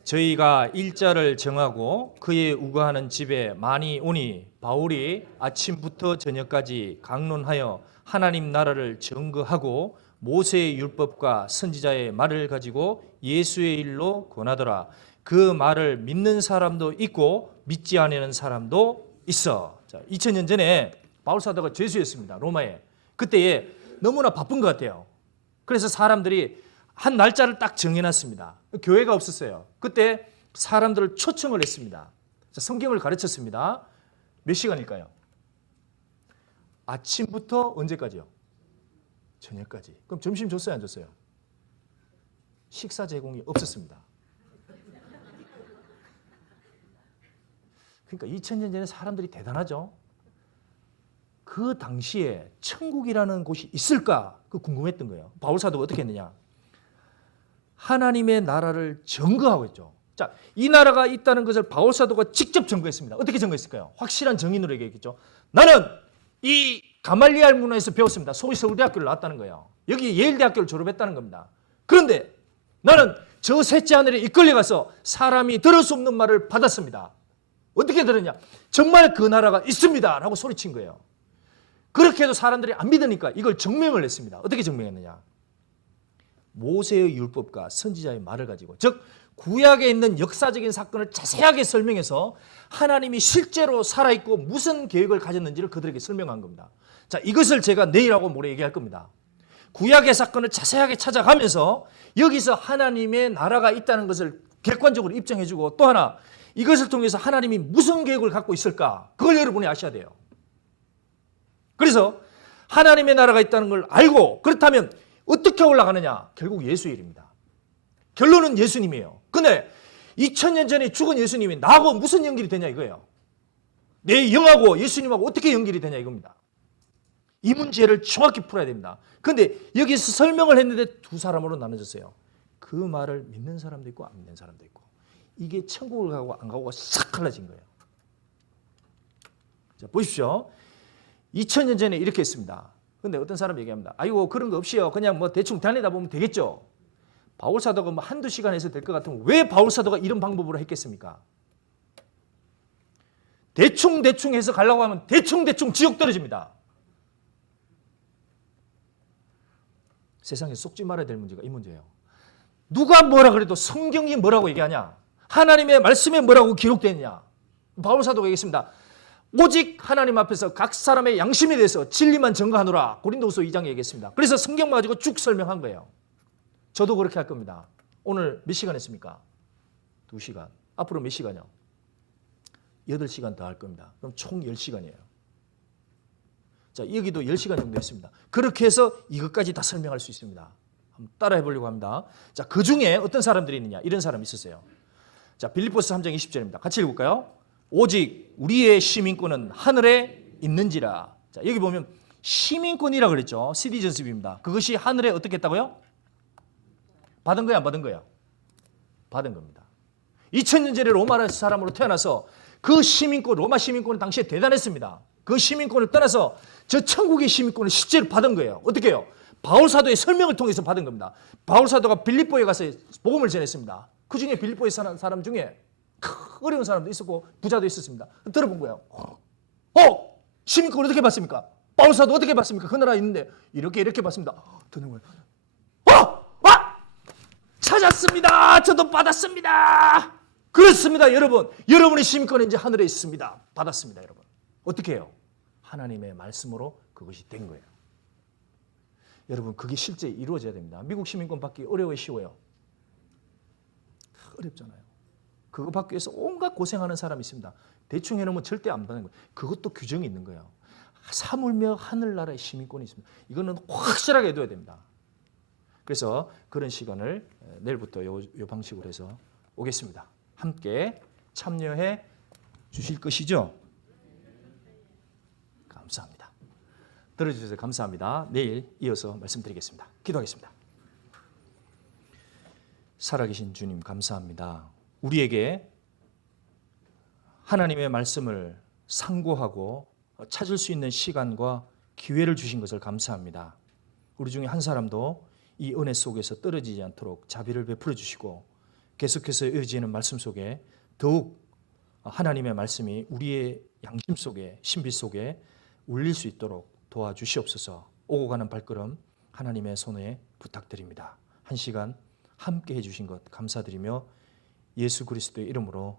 저희가 일자를 정하고 그에 우거하는 집에 많이 오니 바울이 아침부터 저녁까지 강론하여 하나님 나라를 증거하고 모세의 율법과 선지자의 말을 가지고 예수의 일로 권하더라. 그 말을 믿는 사람도 있고 믿지 않는 사람도 있어. 자, 2000년 전에 바울 사도가 죄수였습니다. 로마에. 그때에 너무나 바쁜 것 같아요. 그래서 사람들이 한 날짜를 딱 정해놨습니다. 교회가 없었어요. 그때 사람들을 초청을 했습니다. 성경을 가르쳤습니다. 몇 시간일까요? 아침부터 언제까지요? 저녁까지. 그럼 점심 줬어요, 안 줬어요? 식사 제공이 없었습니다. 그러니까 2000년 전에 사람들이 대단하죠. 그 당시에 천국이라는 곳이 있을까? 그 궁금했던 거예요. 바울 사도가 어떻게 했느냐? 하나님의 나라를 증거하고 있죠. 자, 이 나라가 있다는 것을 바울 사도가 직접 증거했습니다. 어떻게 증거했을까요? 확실한 정인으로 얘기했겠죠. 나는 이 가말리알 문화에서 배웠습니다. 소위 서울대학교를 나왔다는 거예요. 여기 예일대학교를 졸업했다는 겁니다. 그런데 나는 저 셋째 하늘에 이끌려가서 사람이 들을 수 없는 말을 받았습니다. 어떻게 들었냐? 정말 그 나라가 있습니다 라고 소리친 거예요. 그렇게 해도 사람들이 안 믿으니까 이걸 증명을 했습니다. 어떻게 증명했느냐? 모세의 율법과 선지자의 말을 가지고, 즉 구약에 있는 역사적인 사건을 자세하게 설명해서 하나님이 실제로 살아있고 무슨 계획을 가졌는지를 그들에게 설명한 겁니다. 자, 이것을 제가 내일하고 모레 얘기할 겁니다. 구약의 사건을 자세하게 찾아가면서 여기서 하나님의 나라가 있다는 것을 객관적으로 입증해주고, 또 하나 이것을 통해서 하나님이 무슨 계획을 갖고 있을까, 그걸 여러분이 아셔야 돼요. 그래서 하나님의 나라가 있다는 걸 알고, 그렇다면 어떻게 올라가느냐? 결국 예수의 일입니다. 결론은 예수님이에요. 근데 2000년 전에 죽은 예수님이 나하고 무슨 연결이 되냐 이거예요. 내 영하고 예수님하고 어떻게 연결이 되냐 이겁니다. 이 문제를 정확히 풀어야 됩니다. 그런데 여기서 설명을 했는데 두 사람으로 나눠졌어요. 그 말을 믿는 사람도 있고 안 믿는 사람도 있고. 이게 천국을 가고 안 가고가 싹 갈라진 거예요. 자, 보십시오. 2000년 전에 이렇게 했습니다. 근데 어떤 사람이 얘기합니다. 아이고 그런 거 없이요. 그냥 뭐 대충 다니다 보면 되겠죠. 바울 사도가 뭐 한두 시간 해서 될 것 같으면 왜 바울 사도가 이런 방법으로 했겠습니까? 대충 해서 가려고 하면 대충 지옥 떨어집니다. 세상에 속지 말아야 될 문제가 이 문제예요. 누가 뭐라 그래도 성경이 뭐라고 얘기하냐? 하나님의 말씀에 뭐라고 기록되어 있냐? 바울 사도가 얘기했습니다. 오직 하나님 앞에서 각 사람의 양심에 대해서 진리만 증거하노라. 고린도후서 2장에 얘기했습니다. 그래서 성경 가지고 쭉 설명한 거예요. 저도 그렇게 할 겁니다. 오늘 몇 시간 했습니까? 2시간. 앞으로 몇 시간이요? 8시간 더 할 겁니다. 그럼 총 10시간이에요. 자, 여기도 10시간 정도 했습니다. 그렇게 해서 이것까지 다 설명할 수 있습니다. 한번 따라해 보려고 합니다. 자, 그 중에 어떤 사람들이 있느냐? 이런 사람이 있었어요. 자, 빌립보서 3장 20절입니다. 같이 읽을까요? 오직 우리의 시민권은 하늘에 있는지라. 자, 여기 보면 시민권이라고 그랬죠. 시티즌십입니다. 그것이 하늘에 어떻게 했다고요? 받은 거야, 안 받은 거야? 받은 겁니다. 2000년 전에 로마 사람으로 태어나서 그 시민권, 로마 시민권은 당시에 대단했습니다. 그 시민권을 떠나서 저 천국의 시민권을 실제로 받은 거예요. 어떻게 해요? 바울 사도의 설명을 통해서 받은 겁니다. 바울 사도가 빌립보에 가서 복음을 전했습니다. 그 중에 빌립보에 사는 사람 중에 어려운 사람도 있었고 부자도 있었습니다. 들어본 거예요. 시민권 어떻게 받습니까? 바울 사도 어떻게 받습니까? 그 나라에 있는데 이렇게 받습니다. 듣는 거예요. 찾았습니다. 저도 받았습니다. 그렇습니다, 여러분. 여러분의 시민권은 이제 하늘에 있습니다. 받았습니다, 여러분. 어떻게 해요? 하나님의 말씀으로 그것이 된 거예요. 여러분, 그게 실제 이루어져야 됩니다. 미국 시민권 받기 어려워요, 쉬워요? 어렵잖아요. 그거 받기 위해서 온갖 고생하는 사람이 있습니다. 대충 해놓으면 절대 안 받는 거예요. 그것도 규정이 있는 거예요. 사물며 하늘나라의 시민권이 있습니다. 이거는 확실하게 해둬야 됩니다. 그래서 그런 시간을 내일부터 요 방식으로 해서 오겠습니다. 함께 참여해 주실 것이죠? 감사합니다. 들어주셔서 감사합니다. 내일 이어서 말씀드리겠습니다. 기도하겠습니다. 살아계신 주님 감사합니다. 우리에게 하나님의 말씀을 상고하고 찾을 수 있는 시간과 기회를 주신 것을 감사합니다. 우리 중에 한 사람도 이 은혜 속에서 떨어지지 않도록 자비를 베풀어 주시고 계속해서 이어지는 말씀 속에 더욱 하나님의 말씀이 우리의 양심 속에 신비 속에 울릴 수 있도록 도와주시옵소서. 오고 가는 발걸음 하나님의 손에 부탁드립니다. 한 시간 함께 해주신 것 감사드리며 예수 그리스도의 이름으로